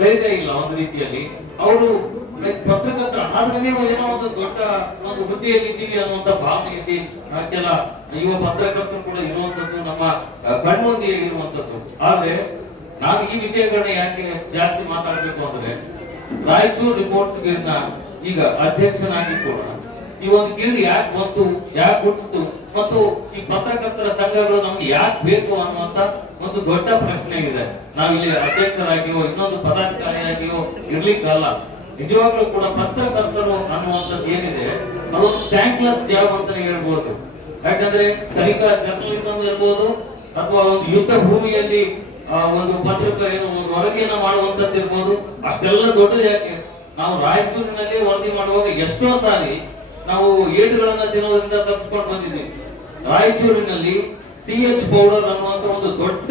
ಧೈರ್ಯ ಇಲ್ಲ. ಒಂದು ರೀತಿಯಲ್ಲಿ ಅವರು ಪತ್ರಕರ್ತರ ಆದ್ರೆ ನೀವು ಏನೋ ಒಂದು ದೊಡ್ಡ ಒಂದು ಹುದ್ದೆಯಲ್ಲಿ ಇದ್ದೀವಿ ಅನ್ನುವಂತ ಭಾವನೆ ಇದ್ದಿ ಕೆಲ ಯುವ ಪತ್ರಕರ್ತರು ಕೂಡ ಇರುವಂತದ್ದು ನಮ್ಮ ಕಣ್ಮುಂದೆ ಇರುವಂತದ್ದು. ಆದ್ರೆ ನಾನು ಈ ವಿಷಯಗಳನ್ನ ಯಾಕೆ ಜಾಸ್ತಿ ಮಾತಾಡ್ಬೇಕು ಅಂದ್ರೆ, ರಾಯಚೂರು ರಿಪೋರ್ಟ್ಸ್ ಗಿರ್ನ ಈಗ ಅಧ್ಯಕ್ಷನಾಗಿ ಕೂಡ ಈ ಒಂದು ಗಿರ್ಡ್ ಯಾಕೆ ಬಂತು, ಯಾಕೆ ಹುಟ್ಟಿತು ಮತ್ತು ಈ ಪತ್ರಕರ್ತರ ಸಂಘಗಳು ನಮ್ಗೆ ಯಾಕೆ ಬೇಕು ಅನ್ನುವಂತ ಒಂದು ದೊಡ್ಡ ಪ್ರಶ್ನೆ ಇದೆ. ನಾವಿಲ್ಲಿ ಅಧ್ಯಕ್ಷರಾಗಿಯೋ ಇನ್ನೊಂದು ಪದಾಧಿಕಾರಿಯಾಗಿಯೋ ಇರ್ಲಿಕ್ಕಲ್ಲ. ನಿಜವಾಗ್ಲೂ ಕೂಡ ಪತ್ರಕರ್ತರು ಅನ್ನುವಂಥದ್ದು ಏನಿದೆ ಅದು ಥ್ಯಾಂಕ್ಲೆಸ್ ಜಾಬ್ ಅಂತಾನೆ ಹೇಳ್ಬೋದು. ಯಾಕಂದ್ರೆ ತನಿಖಾ ಜರ್ನಲಿಸಂ ಇರ್ಬೋದು ಅಥವಾ ಒಂದು ಯುದ್ಧ ಭೂಮಿಯಲ್ಲಿ ಒಂದು ಪತ್ರಿಕೆ ಏನು ಒಂದು ವರದಿಯನ್ನ ಮಾಡುವಂತದ್ದು ಇರ್ಬೋದು. ಅಷ್ಟೆಲ್ಲ ದೊಡ್ಡದು ಯಾಕೆ? ನಾವು ರಾಯಚೂರಿನಲ್ಲಿ ವರದಿ ಮಾಡುವಾಗ ಎಷ್ಟೋ ಸಾರಿ ನಾವು ಏಡುಗಳನ್ನ ತಿನ್ನೋದ್ರಿಂದ ತಪ್ಪಿಸ್ಕೊಂಡು ಬಂದಿದ್ದೀವಿ. ರಾಯಚೂರಿನಲ್ಲಿ CH ಪೌಡರ್ ಅನ್ನುವಂತ ಒಂದು ದೊಡ್ಡ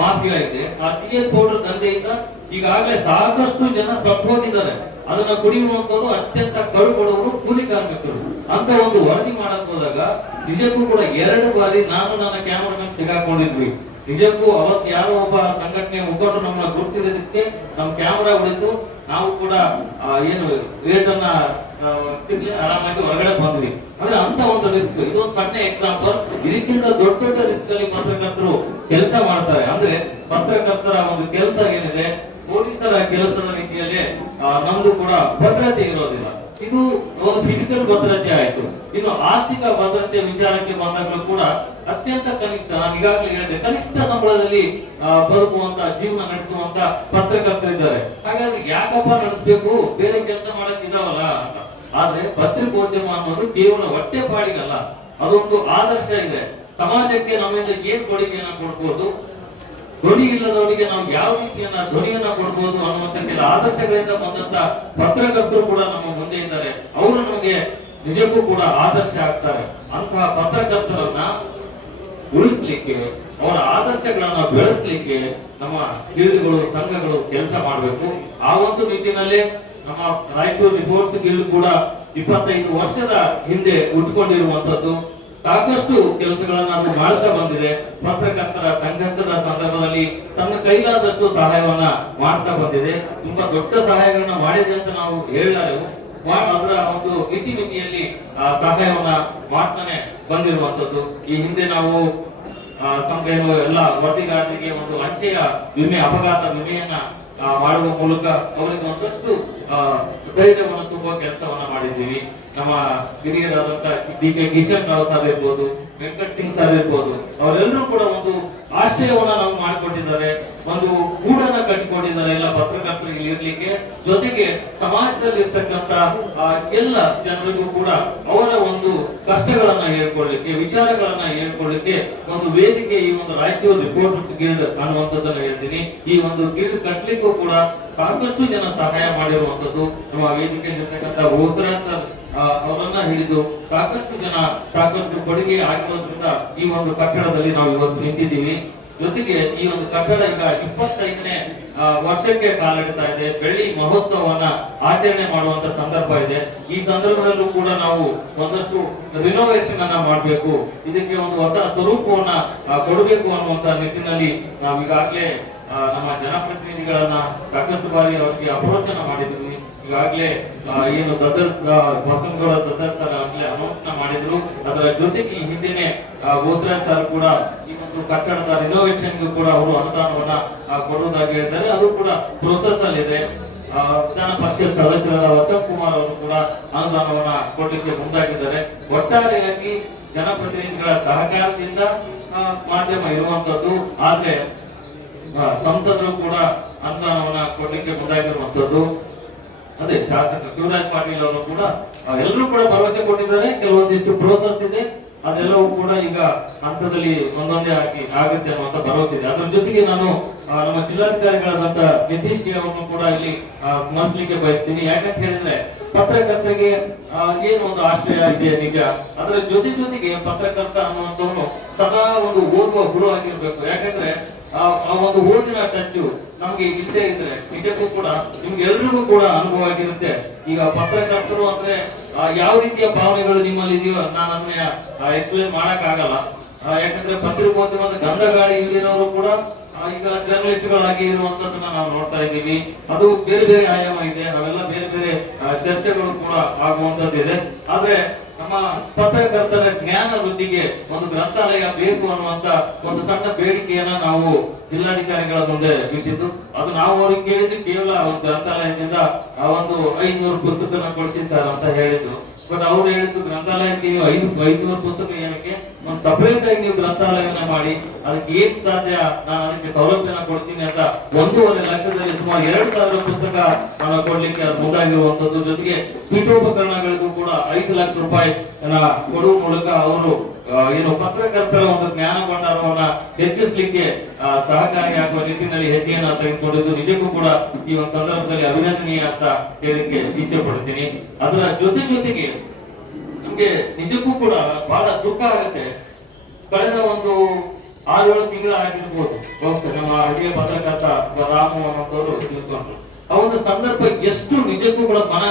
ಮಾಫಿಯಾ ಇದೆ. ಆ CH ಪೌಡರ್ ದಂಧೆಯಿಂದ ಈಗಾಗಲೇ ಸಾಕಷ್ಟು ಜನ ಸತ್ತು ಹೋಗಿದ್ದಾರೆ. ಅದನ್ನ ಕುಡಿಯುವಂತವರು ಅತ್ಯಂತ ಕಡುಬಡವರು ಕೂಲಿ ಕಾರ್ಮಿಕರು ಅಂತ ಒಂದು ವರದಿ ಮಾಡಕ್ ಹೋದಾಗ ನಿಜಕ್ಕೂ ಕೂಡ 2 ಬಾರಿ ನಾನು ನನ್ನ ಕ್ಯಾಮರಾಮನ್ ಸಿಗಾಕೊಂಡಿದ್ವಿ. ನಿಜಕ್ಕೂ ಅವತ್ತು ಯಾರೋ ಒಬ್ಬ ಸಂಘಟನೆ ಮುಖಂಡರು ನಮ್ಮನ್ನ ಗುರುತಿರೋದಕ್ಕೆ ನಮ್ಮ ಕ್ಯಾಮರಾ ಉಳಿತು. ನಾವು ಕೂಡ ಏನು ರೇಟ್ ಅನ್ನ ಆರಾಮಾಗಿ ಹೊರಗಡೆ ಬಂದ್ವಿ. ಅಂದ್ರೆ ಅಂತ ಒಂದು ರಿಸ್ಕ್, ಇದೊಂದು ಸಣ್ಣ ಎಕ್ಸಾಂಪಲ್. ಇದಕ್ಕಿಂತ ದೊಡ್ಡ ದೊಡ್ಡ ರಿಸ್ಕ್ ಅಲ್ಲಿ ಪತ್ರಕರ್ತರು ಕೆಲಸ ಮಾಡ್ತಾರೆ. ಅಂದ್ರೆ ಪತ್ರಕರ್ತರ ಒಂದು ಕೆಲಸ ಏನಿದೆ, ಪೊಲೀಸರ ಕೆಲಸದ ರೀತಿಯಲ್ಲಿ ನಮ್ದು ಕೂಡ ಭದ್ರತೆ ಇರೋದಿಲ್ಲ. ಇದು ಒಂದು ಫಿಸಿಕಲ್ ಭದ್ರತೆ ಆಯ್ತು. ಇನ್ನು ಆರ್ಥಿಕ ಭದ್ರತೆ ವಿಚಾರಕ್ಕೆ ಬಂದಾಗಲೂ ಕೂಡ ಅತ್ಯಂತ ಕನಿಷ್ಠ, ನಾನು ಈಗಾಗಲೇ ಹೇಳಿದೆ, ಕನಿಷ್ಠ ಸಂಬಳದಲ್ಲಿ ಬದುಕುವಂತ ಜೀವನ ನಡೆಸುವಂತ ಪತ್ರಕರ್ತರಿದ್ದಾರೆ. ಹಾಗಾಗಿ ಯಾಕಪ್ಪ ನಡೆಸಬೇಕು, ಬೇರೆ ಕೆಲಸ ಮಾಡಕ್ ಇದಾವಲ್ಲ ಅಂತ. ಆದ್ರೆ ಪತ್ರಿಕೋದ್ಯಮ ಅನ್ನೋದು ಕೇವಲ ಹೊಟ್ಟೆ ಪಾಡಿಗಲ್ಲ, ಅದೊಂದು ಆದರ್ಶ ಇದೆ. ಸಮಾಜಕ್ಕೆ ನಮ್ಮಿಂದ ಏನ್ ಕೊಡುಗೆಯನ್ನ ಕೊಡ್ಬೋದು, ಧ್ವನಿ ಇಲ್ಲದವರಿಗೆ ನಾವು ಯಾವ ರೀತಿಯನ್ನ ಧ್ವನಿಯನ್ನ ಕೊಡ್ಬೋದು ಅನ್ನುವಂತ ಕೆಲ ಆದರ್ಶಗಳಿಂದ ಬಂದಂತ ಪತ್ರಕರ್ತರು ಕೂಡ ನಮ್ಮ ಮುಂದೆ ಇದ್ದಾರೆ. ಅವರು ನಮಗೆ ನಿಜಕ್ಕೂ ಕೂಡ ಆದರ್ಶ ಆಗ್ತಾರೆ. ಅಂತಹ ಪತ್ರಕರ್ತರನ್ನ ಉಳಿಸ್ಲಿಕ್ಕೆ, ಅವರ ಆದರ್ಶಗಳನ್ನ ಬೆಳೆಸಲಿಕ್ಕೆ ನಮ್ಮ ಗಿಲ್ಡ್ಗಳು, ಸಂಘಗಳು ಕೆಲಸ ಮಾಡಬೇಕು. ಆ ಒಂದು ನಿಟ್ಟಿನಲ್ಲಿ ನಮ್ಮ ರಾಯಚೂರು ರಿಪೋರ್ಟ್ಸ್ ಗಿಲ್ಡ್ ಕೂಡ 25 ವರ್ಷದ ಹಿಂದೆ ಉಟ್ಕೊಂಡಿರುವಂತದ್ದು. ಸಾಕಷ್ಟು ಕೆಲಸಗಳನ್ನ ಅದು ಮಾಡ್ತಾ ಬಂದಿದೆ. ಪತ್ರಕರ್ತರ ಸಂಘರ್ಷದ ಸಂದರ್ಭದಲ್ಲಿ ತನ್ನ ಕೈಲಾದಷ್ಟು ಸಹಾಯವನ್ನ ಮಾಡ್ತಾ ಬಂದಿದೆ. ತುಂಬಾ ದೊಡ್ಡ ಸಹಾಯಗಳನ್ನ ಮಾಡಿದೆ ಅಂತ ನಾವು ಹೇಳಲಾರೆವು. ಅದರ ಒಂದು ಇತಿಮಿತಿಯಲ್ಲಿ ಸಹಾಯವನ್ನ ಮಾಡ್ತಾನೆ ಬಂದಿರುವಂತದ್ದು. ಈ ಹಿಂದೆ ನಾವು ಏನು ಎಲ್ಲ ವರದಿಗಾರರಿಗೆ ಒಂದು ಅಂಚೆಯ ವಿಮೆ, ಅಪಘಾತ ವಿಮೆಯನ್ನ ಮಾಡುವ ಮೂಲಕ ಅವರಿಗೆ ಒಂದಷ್ಟು ಧೈರ್ಯವನ್ನು ತುಂಬುವ ಕೆಲಸವನ್ನ ಮಾಡಿದ್ದೀವಿ. ನಮ್ಮ ಹಿರಿಯರಾದಂತಹ DK ಕಿಶನ್ ರಾವ್ ಸರ್ ಇರ್ಬೋದು, ವೆಂಕಟ್ ಸಿಂಗ್ ಸರ್ ಇರ್ಬೋದು, ಅವರೆಲ್ಲರೂ ಕೂಡ ಒಂದು ಆಶ್ರಯವನ್ನ ನಾವು ಮಾಡಿಕೊಟ್ಟಿದ್ದಾರೆ, ಒಂದು ಗೂಡನ್ನ ಕಟ್ಟಿಕೊಂಡಿದ್ದಾರೆ ಎಲ್ಲ ಪತ್ರಕರ್ತರಿಗೆ ಇರ್ಲಿಕ್ಕೆ. ಜೊತೆಗೆ ಸಮಾಜದಲ್ಲಿ ಇರ್ತಕ್ಕಂತ ಎಲ್ಲ ಜನರಿಗೂ ಕೂಡ ಅವರ ಒಂದು ಕಷ್ಟಗಳನ್ನ ಹೇಳ್ಕೊಳ್ಳಿಕ್ಕೆ, ವಿಚಾರಗಳನ್ನ ಹೇಳ್ಕೊಳ್ಳಿಕ್ಕೆ ಒಂದು ವೇದಿಕೆ ಈ ಒಂದು ರಾಯಚೂರು ರಿಪೋರ್ಟರ್ಸ್ ಗಿಲ್ಡ್ ಅನ್ನುವಂಥದ್ದನ್ನ ಹೇಳ್ತೀನಿ. ಈ ಒಂದು ಗಿಲ್ಡ್ ಕಟ್ಟಲಿಕ್ಕೂ ಕೂಡ ಸಾಕಷ್ಟು ಜನ ಸಹಾಯ ಮಾಡಿರುವಂತದ್ದು. ನಮ್ಮ ವೇದಿಕೆಯಲ್ಲಿರ್ತಕ್ಕಂಥ ರೋದ್ರಾಜ್ ಅವರನ್ನ ಹಿಡಿದು ಸಾಕಷ್ಟು ಜನ ಸಾಕಷ್ಟು ಕೊಡುಗೆ ಆಗಿರೋದ್ರಿಂದ ಈ ಒಂದು ಕಟ್ಟಡದಲ್ಲಿ ನಾವು ಇವತ್ತು ನಿಂತಿದ್ದೀವಿ. ಜೊತೆಗೆ ಈ ಒಂದು ಕಟ್ಟಡ ಈಗ 25ನೇ ವರ್ಷಕ್ಕೆ ಕಾಲಿಡ್ತಾ ಇದೆ. ಬೆಳ್ಳಿ ಮಹೋತ್ಸವವನ್ನ ಆಚರಣೆ ಮಾಡುವಂತ ಸಂದರ್ಭ ಇದೆ. ಈ ಸಂದರ್ಭದಲ್ಲೂ ಕೂಡ ನಾವು ಒಂದಷ್ಟು ರಿನೋವೇಷನ್ ಅನ್ನ ಮಾಡಬೇಕು, ಇದಕ್ಕೆ ಒಂದು ಹೊಸ ಸ್ವರೂಪವನ್ನ ಕೊಡಬೇಕು ಅನ್ನುವಂತ ನಿಟ್ಟಿನಲ್ಲಿ ನಾವು ಈಗಾಗಲೇ ನಮ್ಮ ಜನಪ್ರತಿನಿಧಿಗಳನ್ನ ಸಾಕಷ್ಟು ಬಾರಿ ಅವರಿಗೆ ಅಪ್ರೋಚ್ ಅನ್ನ ಮಾಡಿದ್ವಿ. ಈಗಾಗಲೇ ಏನು ಬಸವನಗೌಡ ದದ್ದರ್ತಾಗಲೇ ಅನೌನ್ಸ್ ಮಾಡಿದ್ರು. ಅದರ ಜೊತೆಗೆ ಈ ಹಿಂದೆನೆ ಗೋತ್ರಾಜ್ ಸರ್ ಕೂಡ ಈ ಒಂದು ಕಟ್ಟಡದ ರಿನೋವೇಷನ್ ಕೂಡ ಅವರು ಅನುದಾನವನ್ನ ಕೊಡುವುದಾಗಿ ಹೇಳಿದ್ದಾರೆ. ಅದು ಕೂಡ ಪ್ರೋಸೆಸ್ ಅಲ್ಲಿ ಇದೆ. ವಿಧಾನ ಪರಿಷತ್ ಸದಸ್ಯರಾದ ವಸಂತ್ ಕುಮಾರ್ ಅವರು ಕೂಡ ಅನುದಾನವನ್ನ ಕೊಡಲಿಕ್ಕೆ ಮುಂದಾಗಿದ್ದಾರೆ. ಒಟ್ಟಾರೆಯಾಗಿ ಜನಪ್ರತಿನಿಧಿಗಳ ಸಹಕಾರದಿಂದ ಮಾಧ್ಯಮ ಇರುವಂತದ್ದು. ಆದ್ರೆ ಸಂಸದರು ಕೂಡ ಅನುದಾನವನ್ನ ಕೊಡ್ಲಿಕ್ಕೆ ಮುಂದಾಗಿರುವಂತದ್ದು. ಅದೇ ಶಾಸಕ ಶಿವರಾಜ್ ಪಾಟೀಲ್ ಅವರು ಕೂಡ ಎಲ್ಲರೂ ಕೂಡ ಭರವಸೆ ಕೊಟ್ಟಿದ್ದಾರೆ. ಕೆಲವೊಂದಿಷ್ಟು ಪ್ರೋಸೆಸ್ ಇದೆ, ಅದೆಲ್ಲವೂ ಕೂಡ ಈಗ ಹಂತದಲ್ಲಿ ಒಂದೊಂದೇ ಆಗುತ್ತೆ ಅನ್ನುವಂತ ಭರವಸೆ ಇದೆ. ಅದ್ರ ಜೊತೆಗೆ ನಾನು ನಮ್ಮ ಜಿಲ್ಲಾಧಿಕಾರಿಗಳಾದಂತ ನಿತೀಶ್ ಅವರನ್ನು ಕೂಡ ಇಲ್ಲಿ ಸ್ಮರಿಸಲಿಕ್ಕೆ ಬಯಸ್ತೀನಿ. ಯಾಕಂತ ಹೇಳಿದ್ರೆ ಪತ್ರಕರ್ತರಿಗೆ ಏನು ಒಂದು ಆಶ್ರಯ ಇದೆ ನಿಜ, ಅದರ ಜೊತೆಗೆ ಪತ್ರಕರ್ತ ಅನ್ನುವಂಥವನು ಸದಾ ಒಂದು ಓದುವ ಗುರು ಆಗಿರ್ಬೇಕು. ಯಾಕಂದ್ರೆ ಆ ಒಂದು ಓದಿನ ಟಚ್ಚು ನಮ್ಗೆ ಇಲ್ಲದೆ ಇದ್ರೆ ನಿಜಕ್ಕೂ ಕೂಡ ನಿಮ್ಗೆ ಎಲ್ರಿಗೂ ಕೂಡ ಅನುಭವ ಆಗಿರುತ್ತೆ. ಈಗ ಪತ್ರಕರ್ತರು ಅಂದ್ರೆ ಯಾವ ರೀತಿಯ ಭಾವನೆಗಳು ನಿಮ್ಮಲ್ಲಿ ಇದೆಯೋ ನಾನು ಅದನ್ನ ಎಕ್ಸ್ಪ್ಲೇನ್ ಮಾಡಕ್ ಆಗಲ್ಲ. ಯಾಕಂದ್ರೆ ಪತ್ರಿಕೋದ್ಯಮದ ಗಂಧಗಾಳಿ ಇಲ್ಲಿರೋರು ಕೂಡ ಈಗ ಜರ್ನಲಿಸ್ಟ್ಗಳಾಗಿ ಇರುವಂತದನ್ನ ನಾವು ನೋಡ್ತಾ ಇದ್ದೀವಿ. ಅದು ಬೇರೆ ಬೇರೆ ಆಯಾಮ ಇದೆ. ನಾವೆಲ್ಲ ಬೇರೆ ಬೇರೆ ಚರ್ಚೆಗಳು ಕೂಡ ಆಗುವಂತದ್ದಿದೆ. ಆದ್ರೆ ನಮ್ಮ ಪತ್ರಕರ್ತರ ಜ್ಞಾನ ವೃದ್ಧಿಗೆ ಒಂದು ಗ್ರಂಥಾಲಯ ಬೇಕು ಅನ್ನುವಂತ ಒಂದು ಸಣ್ಣ ಬೇಡಿಕೆಯನ್ನ ನಾವು ಜಿಲ್ಲಾಧಿಕಾರಿಗಳ ಮುಂದೆ ಇಟ್ಟಿದ್ದು. ಅದು ನಾವು ಅವ್ರಿಗೆ ಕೇಳಿದ್ದು ಕೇವಲ ಒಂದು ಗ್ರಂಥಾಲಯದಿಂದ ಒಂದು 500 ಪುಸ್ತಕನ ಕೊಡ್ತಿದ್ದಾರೆ ಅಂತ ಹೇಳಿದ್ರು. ಬಟ್ ಅವ್ರು ಹೇಳಿದ್ದು ಗ್ರಂಥಾಲಯಕ್ಕೆ ನೀವು 500 ಪುಸ್ತಕ ಏನಕ್ಕೆ, ಒಂದು ಸಪರೇಟ್ ಆಗಿ ನೀವು ಗ್ರಂಥಾಲಯವನ್ನ ಮಾಡಿ ಅದಕ್ಕೆ ಏನ್ ಸಾಧ್ಯ ನಾನು ಅದಕ್ಕೆ ಸೌಲಭ್ಯನ ಕೊಡ್ತೀನಿ ಅಂತ 1.5 ಲಕ್ಷದಲ್ಲಿ ಸುಮಾರು 2,000 ಪುಸ್ತಕ ನಾನು ಕೊಡ್ಲಿಕ್ಕೆ ಮುಂದಾಗಿರುವಂತದ್ದು. ಜೊತೆಗೆ ಪೀಠೋಪಕರಣಗಳಿಗೂ ಕೂಡ 5 ಲಕ್ಷ ರೂಪಾಯಿ ಕೊಡುವ ಮೂಲಕ ಅವರು ಏನು ಪತ್ರಕರ್ತರ ಒಂದು ಜ್ಞಾನ ಭಂಡಾರವನ್ನ ಹೆಚ್ಚಿಸಲಿಕ್ಕೆ ಸಹಕಾರಿಯಾಗುವ ನಿಟ್ಟಿನಲ್ಲಿ ಹೆಜ್ಜೆಯನ್ನ ತೆಗೆದುಕೊಂಡಿದ್ದು ನಿಜಕ್ಕೂ ಕೂಡ ಈ ಒಂದು ಸಂದರ್ಭದಲ್ಲಿ ಅಭಿನಂದನೀಯ ಅಂತ ಹೇಳಿಕ್ಕೆ ಇಚ್ಛೆ ಪಡ್ತೀನಿ. ಅದರ ಜೊತೆಗೆ ನಮ್ಗೆ ನಿಜಕ್ಕೂ ಕೂಡ ಬಹಳ ದುಃಖ ಆಗುತ್ತೆ. ಕಳೆದ ಒಂದು 6-7 ತಿಂಗಳ ಆಗಿರ್ಬೋದು ಬಹುಶಃ ನಮ್ಮ ಹಿರಿಯ ಪತ್ರಕರ್ತ ರಾಮು ಅನ್ನೋರು ತಿಳ್ಕೊಂಡ್ರು. ಆ ಒಂದು ಸಂದರ್ಭ ಎಷ್ಟು ನಿಜಕ್ಕೂ ಕೂಡ ಮನ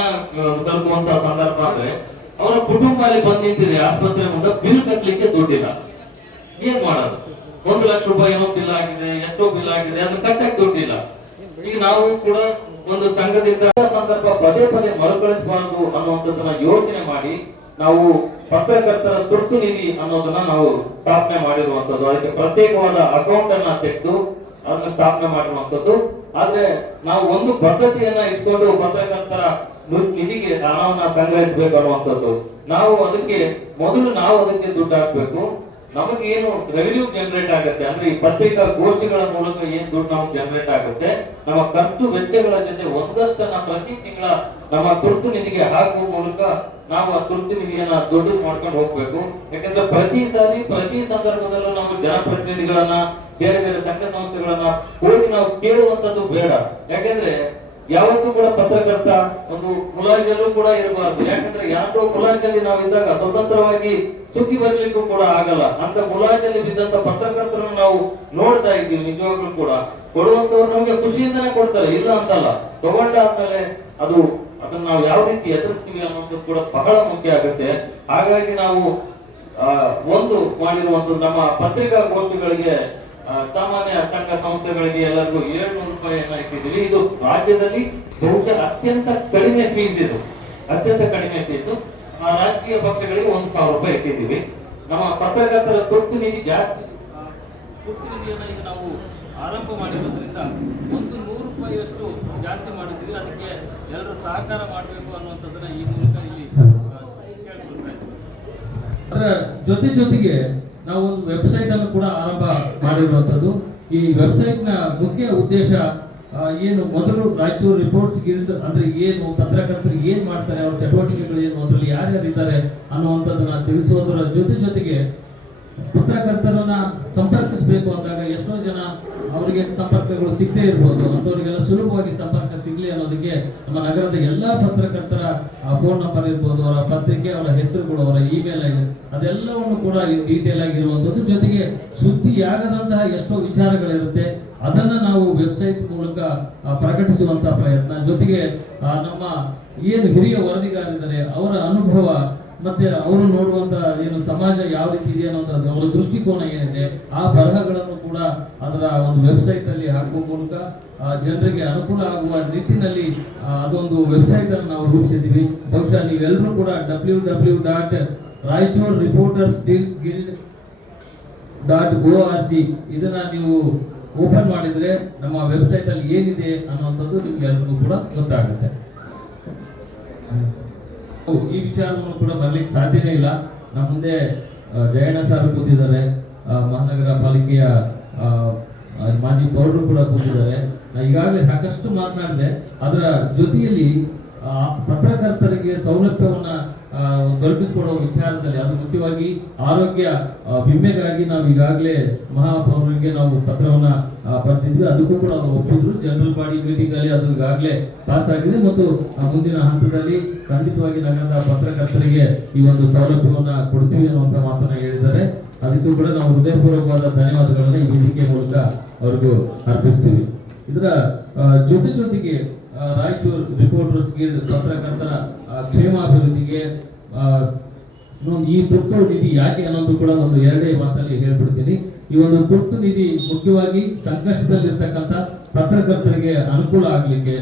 ತಲುಪುವಂತ ಸಂದರ್ಭ ಅಂದ್ರೆ ಅವರ ಕುಟುಂಬ ಅಲ್ಲಿ ಬಂದ್ ನಿಂತಿದೆ ಆಸ್ಪತ್ರೆ ಮುಂದೆ, ಬಿಲ್ ಕಟ್ಟಲಿಕ್ಕೆ ದುಡ್ಡಿಲ್ಲ. ಏನ್ ಮಾಡೋದು? 1 ಲಕ್ಷ ರೂಪಾಯಿ ಏನೋ ಬಿಲ್ ಆಗಿದೆ, ಎಷ್ಟೋ ಬಿಲ್ ಆಗಿದೆ, ಅದು ಕಟ್ಟಕ್ಕೆ ದುಡ್ಡಿಲ್ಲ. ಈಗ ನಾವು ಕೂಡ ಒಂದು ಸಂಘದಿಂದ ಸಂದರ್ಭ ಪದೇ ಪದೇ ಮರುಕಳಿಸಬಾರದು ಅನ್ನುವಂಥದ್ದನ್ನ ಯೋಚನೆ ಮಾಡಿ ನಾವು ಪತ್ರಕರ್ತರ ತುರ್ತು ನಿಧಿ ಅನ್ನೋದನ್ನ ನಾವು ಸ್ಥಾಪನೆ ಮಾಡಿರುವಂತದ್ದು. ಅದಕ್ಕೆ ಪ್ರತ್ಯೇಕವಾದ ಅಕೌಂಟ್ ಅನ್ನ ತೆಗೆದು ಅದನ್ನ ಸ್ಥಾಪನೆ ಮಾಡಿರುವಂತದ್ದು. ಆದ್ರೆ ನಾವು ಒಂದು ಪದ್ಧತಿಯನ್ನ ಇಟ್ಕೊಂಡು ಪತ್ರಕರ್ತರ ನಿಧಿಗೆ ಹಣವನ್ನ ಸಂಗ್ರಹಿಸಬೇಕು ಅನ್ನುವಂಥದ್ದು. ನಾವು ಅದಕ್ಕೆ ದುಡ್ಡು ಹಾಕ್ಬೇಕು. ನಮಗೆ ಏನು ರೆವಿನ್ಯೂ ಜನರೇಟ್ ಆಗುತ್ತೆ ಅಂದ್ರೆ ಈ ಪತ್ರಿಕಾ ಗೋಷ್ಠಿಗಳ ಮೂಲಕ ಏನ್ ದುಡ್ಡು ನಾವು ಜನರೇಟ್ ಆಗುತ್ತೆ, ನಮ್ಮ ಖರ್ಚು ವೆಚ್ಚಗಳ ಜೊತೆ ಒಂದಷ್ಟನ್ನ ಪ್ರತಿ ತಿಂಗಳ ನಮ್ಮ ತುರ್ತು ನಿಧಿಗೆ ಹಾಕುವ ಮೂಲಕ ನಾವು ಆ ತುರ್ತು ನಿಧಿಯನ್ನ ದೊಡ್ಡ ಮಾಡ್ಕೊಂಡು ಹೋಗ್ಬೇಕು. ಯಾಕಂದ್ರೆ ಪ್ರತಿ ಸಾರಿ ಪ್ರತಿ ಸಂದರ್ಭದಲ್ಲೂ ನಾವು ಜನಪ್ರತಿನಿಧಿಗಳನ್ನ ಬೇರೆ ಬೇರೆ ಸಂಘ ಸಂಸ್ಥೆಗಳನ್ನ ಹೋಗಿ ನಾವು ಕೇಳುವಂತದ್ದು ಬೇಡ. ಯಾಕಂದ್ರೆ ಯಾವತ್ತೂ ಕೂಡ ಪತ್ರಕರ್ತ ಒಂದು ಮುಲಾಜಲ್ಲೂ ಕೂಡ ಇರಬಾರದು. ಯಾಕಂದ್ರೆ ಯಾಕೋ ಮುಲಾಜಲ್ಲಿ ನಾವಿದ್ದಾಗ ಸ್ವತಂತ್ರವಾಗಿ ಸುದ್ದಿ ಬರ್ಲಿಕ್ಕೂ ಕೂಡ ಆಗಲ್ಲ. ಅಂತ ಮುಲಾಜಲ್ಲಿ ಬಿದ್ದಂತ ಪತ್ರಕರ್ತರನ್ನು ನಾವು ನೋಡ್ತಾ ಇದ್ದೀವಿ. ನಿಜವಾಗ್ಲೂ ಕೂಡ ಕೊಡುವಂತವ್ರು ನಮ್ಗೆ ಖುಷಿಯಿಂದನೇ ಕೊಡ್ತಾರೆ, ಇಲ್ಲ ಅಂತಲ್ಲ. ತಗೊಂಡಾದ್ಮೇಲೆ ಅದನ್ನ ನಾವು ಯಾವ ರೀತಿ ಎದುರಿಸ್ತೀವಿ ಅನ್ನೋದು ಕೂಡ ಬಹಳ ಮುಖ್ಯ ಆಗುತ್ತೆ. ಹಾಗಾಗಿ ನಾವು ಒಂದು ಮಾಡಿರುವಂತದ್ದು ನಮ್ಮ ಪತ್ರಿಕಾ ಗೋಷ್ಠಿಗಳಿಗೆ ಸಾಮಾನ್ಯ ಸಂಘ ಸಂಸ್ಥೆಗಳಿಗೆ ಎಲ್ಲರಿಗೂ 700 ರೂಪಾಯಿಯನ್ನ ಇಟ್ಟಿದ್ದೀವಿ. ಇದು ರಾಜ್ಯದಲ್ಲಿ ಬಹುಶಃ ಅತ್ಯಂತ ಕಡಿಮೆ ಫೀಸ್. ರಾಜಕೀಯ ಪಕ್ಷಗಳಿಗೆ 1000 ರೂಪಾಯಿ ಇಟ್ಟಿದ್ದೀವಿ. ನಮ್ಮ ಪತ್ರಕರ್ತರ ತುರ್ತು ನಿಧಿಯನ್ನ ಈಗ ನಾವು ಆರಂಭ ಮಾಡಿರೋದ್ರಿಂದ 100 ರೂಪಾಯಿಯಷ್ಟು ಜಾಸ್ತಿ ಮಾಡಿದ್ವಿ. ಅದಕ್ಕೆ ಎಲ್ಲರೂ ಸಹಕಾರ ಮಾಡಬೇಕು ಅನ್ನುವಂಥದ್ದನ್ನ ಈ ಮೂಲಕ ಇಲ್ಲಿ ಕೇಳ್ಕೊಳ್ತಾ ಇದ್ದೀವಿ. ಅದರ ಜೊತೆಗೆ ನಾವು ಒಂದು ವೆಬ್ಸೈಟ್ ಅನ್ನು ಕೂಡ ಆರಂಭ ಮಾಡಿರುವಂತದ್ದು. ಈ ವೆಬ್ಸೈಟ್ ನ ಮುಖ್ಯ ಉದ್ದೇಶ ಏನು, ಮೊದಲು ರಾಯಚೂರು ರಿಪೋರ್ಟ್ಸ್ ಗಿಲ್ಡ್ ಅಂದ್ರೆ ಏನು, ಪತ್ರಕರ್ತರು ಏನ್ ಮಾಡ್ತಾರೆ, ಅವ್ರ ಚಟುವಟಿಕೆಗಳು ಏನು, ಅದರಲ್ಲಿ ಯಾರ್ಯಾರು ಇದ್ದಾರೆ ಅನ್ನುವಂಥದ್ದನ್ನ ತಿಳಿಸುವುದರ ಜೊತೆಗೆ ಪತ್ರಕರ್ತರನ್ನ ಸಂಪರ್ಕಿಸಬೇಕು ಅಂದಾಗ ಎಷ್ಟೋ ಜನ ಅವರಿಗೆ ಸಂಪರ್ಕಗಳು ಸಿಗದೇ ಇರ್ಬೋದು. ಅಂತವರಿಗೆಲ್ಲ ಸುಲಭವಾಗಿ ಸಂಪರ್ಕ ಸಿಗ್ಲಿ ಅನ್ನೋದಕ್ಕೆ ನಮ್ಮ ನಗರದ ಎಲ್ಲಾ ಪತ್ರಕರ್ತರ ಫೋನ್ ನಂಬರ್ ಇರ್ಬೋದು, ಅವರ ಪತ್ರಿಕೆ, ಅವರ ಹೆಸರುಗಳು, ಅವರ ಇಮೇಲ್ ಐಡಿ ಅದೆಲ್ಲವನ್ನು ಕೂಡ ಡೀಟೇಲ್ ಆಗಿರುವಂತದ್ದು. ಜೊತೆಗೆ ಸುದ್ದಿಯಾಗದಂತಹ ಎಷ್ಟೋ ವಿಚಾರಗಳಿರುತ್ತೆ, ಅದನ್ನ ನಾವು ವೆಬ್ಸೈಟ್ ಮೂಲಕ ಪ್ರಕಟಿಸುವಂತಹ ಪ್ರಯತ್ನ. ಜೊತೆಗೆ ನಮ್ಮ ಏನು ಹಿರಿಯ ವರದಿಗಾರಿದ್ದಾರೆ ಅವರ ಅನುಭವ ಮತ್ತೆ ಅವರು ನೋಡುವಂತ ಏನು ಸಮಾಜ ಯಾವ ರೀತಿ ಇದೆ ಅನ್ನೋದು, ಅವರ ದೃಷ್ಟಿಕೋನ ಏನಿದೆ, ಆ ಬರಹಗಳನ್ನು ಕೂಡ ಅದರ ಒಂದು ವೆಬ್ಸೈಟ್ ಅಲ್ಲಿ ಹಾಕುವ ಮೂಲಕ ಜನರಿಗೆ ಅನುಕೂಲ ಆಗುವ ನಿಟ್ಟಿನಲ್ಲಿ ಅದೊಂದು ವೆಬ್ಸೈಟ್ ಅನ್ನು ನಾವು ರೂಪಿಸಿದ್ದೀವಿ. ಬಹುಶಃ ನೀವೆಲ್ಲರೂ ಕೂಡ www.raichurreportersguild.org ಇದನ್ನ ನೀವು ಓಪನ್ ಮಾಡಿದ್ರೆ ನಮ್ಮ ವೆಬ್ಸೈಟ್ ಅಲ್ಲಿ ಏನಿದೆ ಅನ್ನುವಂಥದ್ದು ನಿಮ್ಗೆ ಎಲ್ಲರಿಗೂ ಕೂಡ ಗೊತ್ತಾಗುತ್ತೆ. ಈ ವಿಚಾರವನ್ನು ಕೂಡ ಬರ್ಲಿಕ್ಕೆ ಸಾಧ್ಯನೇ ಇಲ್ಲ. ನಮ್ಮ ಮುಂದೆ ಜಯಣ್ಣ ಸರ್ ಕೂತಿದ್ದಾರೆ, ಮಹಾನಗರ ಪಾಲಿಕೆಯ ಮಾಜಿ ಪೌರರು ಕೂಡ ಕೂತಿದ್ದಾರೆ. ಈಗಾಗಲೇ ಸಾಕಷ್ಟು ಮಾತನಾಡಿದೆ. ಅದರ ಜೊತೆಯಲ್ಲಿ ಪತ್ರಕರ್ತರಿಗೆ ಸೌಲಭ್ಯವನ್ನ ಕಲ್ಪಿಸಿಕೊಡುವ ವಿಚಾರದಲ್ಲಿ, ಅದು ಮುಖ್ಯವಾಗಿ ಆರೋಗ್ಯ ವಿಮೆಗಾಗಿ ನಾವು ಈಗಾಗಲೇ ಮಹಾಪೌರರಿಗೆ ನಾವು ಪತ್ರವನ್ನ ಬರೆದಿದ್ವಿ. ಅದಕ್ಕೂ ಕೂಡ ಅವರು ಒಪ್ಪಿದ್ರು. ಜನರಲ್ ಬಾಡಿ ಮೀಟಿಂಗ್ ಅಲ್ಲಿ ಅದು ಈಗಾಗಲೇ ಪಾಸ್ ಆಗಿದೆ ಮತ್ತು ಮುಂದಿನ ಹಂತದಲ್ಲಿ ಖಂಡಿತವಾಗಿ ನಗರದ ಪತ್ರಕರ್ತರಿಗೆ ಈ ಒಂದು ಸೌಲಭ್ಯವನ್ನ ಕೊಡ್ತೀವಿ ಅನ್ನುವಂತ ಮಾತನ್ನ ಹೇಳಿದ್ದಾರೆ. ಅದಕ್ಕೂ ಕೂಡ ನಾವು ಹೃದಯಪೂರ್ವಕವಾದ ಧನ್ಯವಾದಗಳನ್ನ ಈ ವೇದಿಕೆ ಮೂಲಕ ಅವ್ರಿಗೂ ಅರ್ಪಿಸ್ತೀವಿ. ಇದರ ಜೊತೆಗೆ ರಾಯಚೂರು ರಿಪೋರ್ಟರ್ಸ್ ಗಿಲ್ಡ್ ಪತ್ರಕರ್ತರ ಕ್ಷೇಮಾಭಿವೃದ್ಧಿಗೆ ಈ ತುರ್ತು ನಿಧಿ ಯಾಕೆ ಅನ್ನೋದು ಕೂಡ ಒಂದು 2 ಮಾತಲ್ಲಿ ಹೇಳ್ಬಿಡ್ತೀನಿ. ಈ ಒಂದು ತುರ್ತು ನಿಧಿ ಮುಖ್ಯವಾಗಿ ಸಂಕಷ್ಟದಲ್ಲಿರ್ತಕ್ಕಂಥ ಪತ್ರಕರ್ತರಿಗೆ ಅನುಕೂಲ ಆಗ್ಲಿಕ್ಕೆ,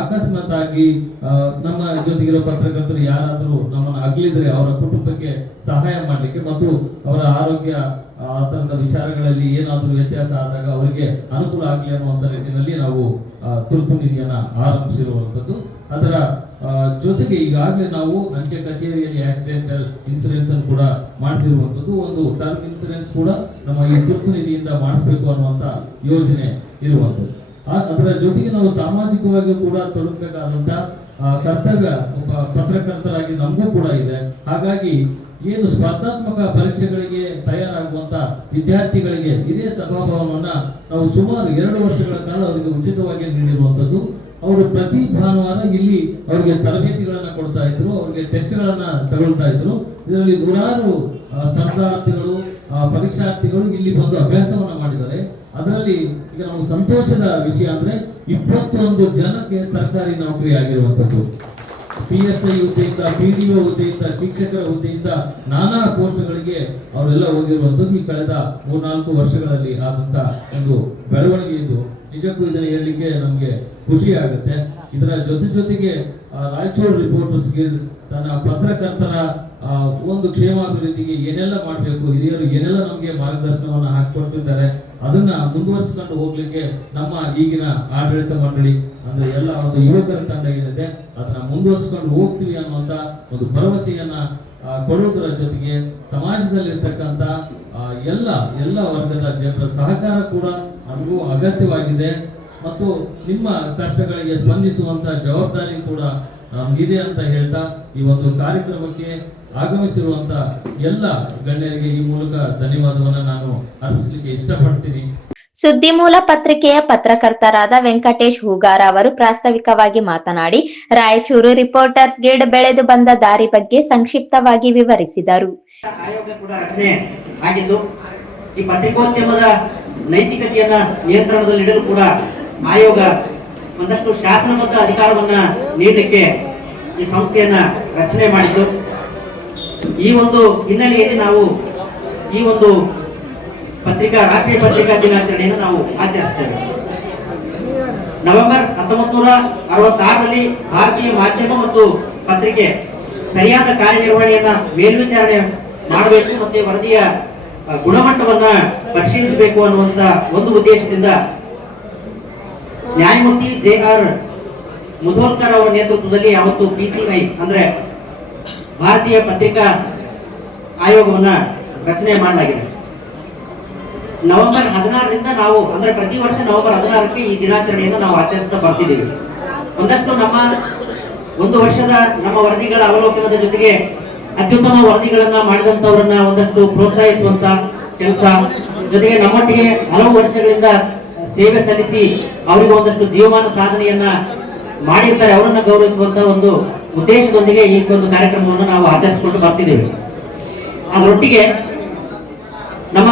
ಅಕಸ್ಮಾತ್ ಆಗಿ ನಮ್ಮ ಜೊತೆಗಿರೋ ಪತ್ರಕರ್ತರು ಯಾರಾದರೂ ನಮ್ಮನ್ನು ಅಗಲಿದ್ರೆ ಅವರ ಕುಟುಂಬಕ್ಕೆ ಸಹಾಯ ಮಾಡಲಿಕ್ಕೆ ಮತ್ತು ಅವರ ಆರೋಗ್ಯ ತರದ ವಿಚಾರಗಳಲ್ಲಿ ಏನಾದರೂ ವ್ಯತ್ಯಾಸ ಆದಾಗ ಅವರಿಗೆ ಅನುಕೂಲ ಆಗಲಿ ಅನ್ನುವಂಥ ನಿಟ್ಟಿನಲ್ಲಿ ನಾವು ತುರ್ತು ನಿಧಿಯನ್ನ ಆರಂಭಿಸಿರುವಂತದ್ದು. ಅದರ ಜೊತೆಗೆ ಈಗಾಗಲೇ ನಾವು ಅಂಚೆ ಕಚೇರಿಯಲ್ಲಿ ಆಕ್ಸಿಡೆಂಟಲ್ ಇನ್ಸೂರೆನ್ಸ್ ಅನ್ನು ಕೂಡ ಮಾಡಿಸಿರುವಂತದ್ದು. ಒಂದು ಟರ್ಮ್ ಇನ್ಸೂರೆನ್ಸ್ ಕೂಡ ನಮ್ಮ ಈ ತುರ್ತು ನಿಧಿಯಿಂದ ಮಾಡಿಸಬೇಕು ಅನ್ನುವಂತ ಯೋಜನೆ ಇರುವಂತದ್ದು. ಅದರ ಜೊತೆಗೆ ನಾವು ಸಾಮಾಜಿಕವಾಗಿ ಕೂಡ ತೊಡಗಬೇಕಾದಂತ ಕರ್ತವ್ಯ ಒಬ್ಬ ಪತ್ರಕರ್ತರಾಗಿ ನಮಗೂ ಕೂಡ ಇದೆ. ಹಾಗಾಗಿ ಏನು ಸ್ಪರ್ಧಾತ್ಮಕ ಪರೀಕ್ಷೆಗಳಿಗೆ ತಯಾರಾಗುವಂತ ವಿದ್ಯಾರ್ಥಿಗಳಿಗೆ ಇದೇ ಸಭಾಭವನವನ್ನ ನಾವು ಸುಮಾರು 2 ವರ್ಷಗಳ ಕಾಲ ಅವರಿಗೆ ಉಚಿತವಾಗಿ ನೀಡಿರುವಂತದ್ದು. ಅವರು ಪ್ರತಿ ಭಾನುವಾರ ಇಲ್ಲಿ ಅವರಿಗೆ ತರಬೇತಿಗಳನ್ನ ಕೊಡ್ತಾ ಇದ್ರು, ಅವರಿಗೆ ಟೆಸ್ಟ್ ಗಳನ್ನ ತಗೊಳ್ತಾ ಇದ್ರು. ಇದರಲ್ಲಿ 100 ಸ್ಪರ್ಧಾರ್ಥಿಗಳು ಪರೀಕ್ಷಾರ್ಥಿಗಳು ಇಲ್ಲಿ ಬಂದು ಅಭ್ಯಾಸವನ್ನ ಮಾಡಿದ್ದಾರೆ. ಅದರಲ್ಲಿ ಈಗ ನಾವು ಸಂತೋಷದ ವಿಷಯ ಅಂದ್ರೆ 21 ಜನಕ್ಕೆ ಸರ್ಕಾರಿ ನೌಕರಿ ಆಗಿರುವಂತದ್ದು. PSI ಹುದ್ದೆಯಿಂದ, PDO ಹುದ್ದೆಯಿಂದ, ಶಿಕ್ಷಕರ ಹುದ್ದೆಯಿಂದ ನಾನಾ ಪೋಸ್ಟ್ಗಳಿಗೆ ಅವರೆಲ್ಲ ಹೋಗಿರುವಂತದ್ದು ಈ ಕಳೆದ 3-4 ವರ್ಷಗಳಲ್ಲಿ ಆದಂತ ಒಂದು ಬೆಳವಣಿಗೆ. ಇದು ನಿಜಕ್ಕೂ ಇದನ್ನ ಹೇಳಲಿಕ್ಕೆ ನಮ್ಗೆ ಖುಷಿ ಆಗುತ್ತೆ. ಇದರ ಜೊತೆಗೆ ರಾಯಚೂರು ರಿಪೋರ್ಟರ್ಸ್ ಗಿಲ್ಡ್ ತನ್ನ ಪತ್ರಕರ್ತರ ಒಂದು ಕ್ಷೇಮಾಭಿವೃದ್ಧಿಗೆ ಏನೆಲ್ಲ ಮಾಡಬೇಕು, ಹಿರಿಯರು ಏನೆಲ್ಲ ನಮಗೆ ಮಾರ್ಗದರ್ಶನವನ್ನ ಹಾಕಿಕೊಟ್ಟಿದ್ದಾರೆ, ಅದನ್ನ ಮುಂದುವರಿಸಿಕೊಂಡು ಹೋಗ್ಲಿಕ್ಕೆ ನಮ್ಮ ಈಗಿನ ಆಡಳಿತ ಮಂಡಳಿ ಅಂದ್ರೆ ಎಲ್ಲ ಒಂದು ಯುವಕರ ತಂಡ ಏನಿದೆ ಅದನ್ನ ಮುಂದುವರಿಸಿಕೊಂಡು ಹೋಗ್ತೀವಿ ಅನ್ನುವಂತ ಒಂದು ಭರವಸೆಯನ್ನ ಕೊಡುವುದರ ಜೊತೆಗೆ ಸಮಾಜದಲ್ಲಿರ್ತಕ್ಕಂಥ ಎಲ್ಲ ವರ್ಗದ ಜನರ ಸಹಕಾರ ಕೂಡ ನಮಗೂ ಅಗತ್ಯವಾಗಿದೆ ಮತ್ತು ನಿಮ್ಮ ಕಷ್ಟಗಳಿಗೆ ಸ್ಪಂದಿಸುವಂತ ಜವಾಬ್ದಾರಿ ಕೂಡ ನಮಗಿದೆ ಅಂತ ಹೇಳ್ತಾ ಈ ಒಂದು ಕಾರ್ಯಕ್ರಮಕ್ಕೆ ಆಗಮಿಸಿರುವಂತ ಎಲ್ಲ ಗಣ್ಯರಿಗೆ ಈ ಮೂಲಕ ಧನ್ಯವಾದವನ್ನ ನಾನು ಅರ್ಪಿಸಲಿಕ್ಕೆ ಇಷ್ಟಪಡ್ತೀನಿ. ಸುದ್ದಿಮೂಲ ಪತ್ರಿಕೆಯ ಪತ್ರಕರ್ತರಾದ ವೆಂಕಟೇಶ್ ಹೂಗಾರ ಅವರು ಪ್ರಾಸ್ತಾವಿಕವಾಗಿ ಮಾತನಾಡಿ ರಾಯಚೂರು ರಿಪೋರ್ಟರ್ಸ್ ಗಿಲ್ಡ್ ಬೆಳೆದು ಬಂದ ದಾರಿ ಬಗ್ಗೆ ಸಂಕ್ಷಿಪ್ತವಾಗಿ ವಿವರಿಸಿದರು. ಆಯೋಗ ಕೂಡ ರಚನೆ ಆಗಿದ್ದು ಈ ಪತ್ರಿಕೋದ್ಯಮದ ನೈತಿಕತೆಯನ್ನ ನಿಯಂತ್ರಣದಲ್ಲಿಡಲು ಕೂಡ ಆಯೋಗ ಒಂದಷ್ಟು ಶಾಸನಬದ್ಧ ಅಧಿಕಾರವನ್ನ ನೀಡಲಿಕ್ಕೆ ಈ ಸಂಸ್ಥೆಯನ್ನ ರಚನೆ ಮಾಡಿದ್ದು. ಈ ಒಂದು ಹಿನ್ನೆಲೆಯಲ್ಲಿ ನಾವು ಈ ಒಂದು ರಾಷ್ಟ್ರೀಯ ಪತ್ರಿಕಾ ದಿನಾಚರಣೆಯನ್ನು ನಾವು ಆಚರಿಸ್ತೇವೆ. ನವೆಂಬರ್ 1966ರಲ್ಲಿ ಭಾರತೀಯ ಮಾಧ್ಯಮ ಮತ್ತು ಪತ್ರಿಕೆ ಸರಿಯಾದ ಕಾರ್ಯನಿರ್ವಹಣೆಯನ್ನ ಮೇಲ್ವಿಚಾರಣೆ ಮಾಡಬೇಕು ಮತ್ತೆ ವರದಿಯ ಗುಣಮಟ್ಟವನ್ನ ಪರಿಶೀಲಿಸಬೇಕು ಅನ್ನುವಂತ ಒಂದು ಉದ್ದೇಶದಿಂದ ನ್ಯಾಯಮೂರ್ತಿ JR ಮುಧೋಲ್ಕರ್ ಅವರ ನೇತೃತ್ವದಲ್ಲಿ ಯಾವತ್ತು PCI ಅಂದ್ರೆ ಭಾರತೀಯ ಪತ್ರಿಕಾ ಆಯೋಗವನ್ನ ರಚನೆ ಮಾಡಲಾಗಿದೆ. ನವೆಂಬರ್ 16ರಿಂದ ನಾವು ಅಂದ್ರೆ ಪ್ರತಿ ವರ್ಷ ನವೆಂಬರ್ 16ಕ್ಕೆ ಈ ದಿನಾಚರಣೆಯನ್ನು ನಾವು ಆಚರಿಸ್ತಾ ಬರ್ತಿದ್ದೀವಿ. ಒಂದಷ್ಟು ಒಂದು ವರ್ಷದ ನಮ್ಮ ವರದಿಗಳ ಅವಲೋಕನದ ಜೊತೆಗೆ ಅತ್ಯುತ್ತಮ ವರದಿಗಳನ್ನ ಮಾಡಿದಂತವರನ್ನ ಒಂದಷ್ಟು ಪ್ರೋತ್ಸಾಹಿಸುವಂತ ಕೆಲಸ, ಜೊತೆಗೆ ನಮ್ಮೊಟ್ಟಿಗೆ ಹಲವು ವರ್ಷಗಳಿಂದ ಸೇವೆ ಸಲ್ಲಿಸಿ ಅವರಿಗೆ ಒಂದಷ್ಟು ಜೀವಮಾನ ಸಾಧನೆಯನ್ನ ಮಾಡಿರ್ತಾರೆ ಅವರನ್ನ ಗೌರವಿಸುವಂತ ಒಂದು ಉದ್ದೇಶದೊಂದಿಗೆ ಈ ಒಂದು ಕಾರ್ಯಕ್ರಮವನ್ನು ನಾವು ಆಚರಿಸಿಕೊಂಡು ಬರ್ತಿದ್ದೇವೆ. ಅದರೊಟ್ಟಿಗೆ ನಮ್ಮ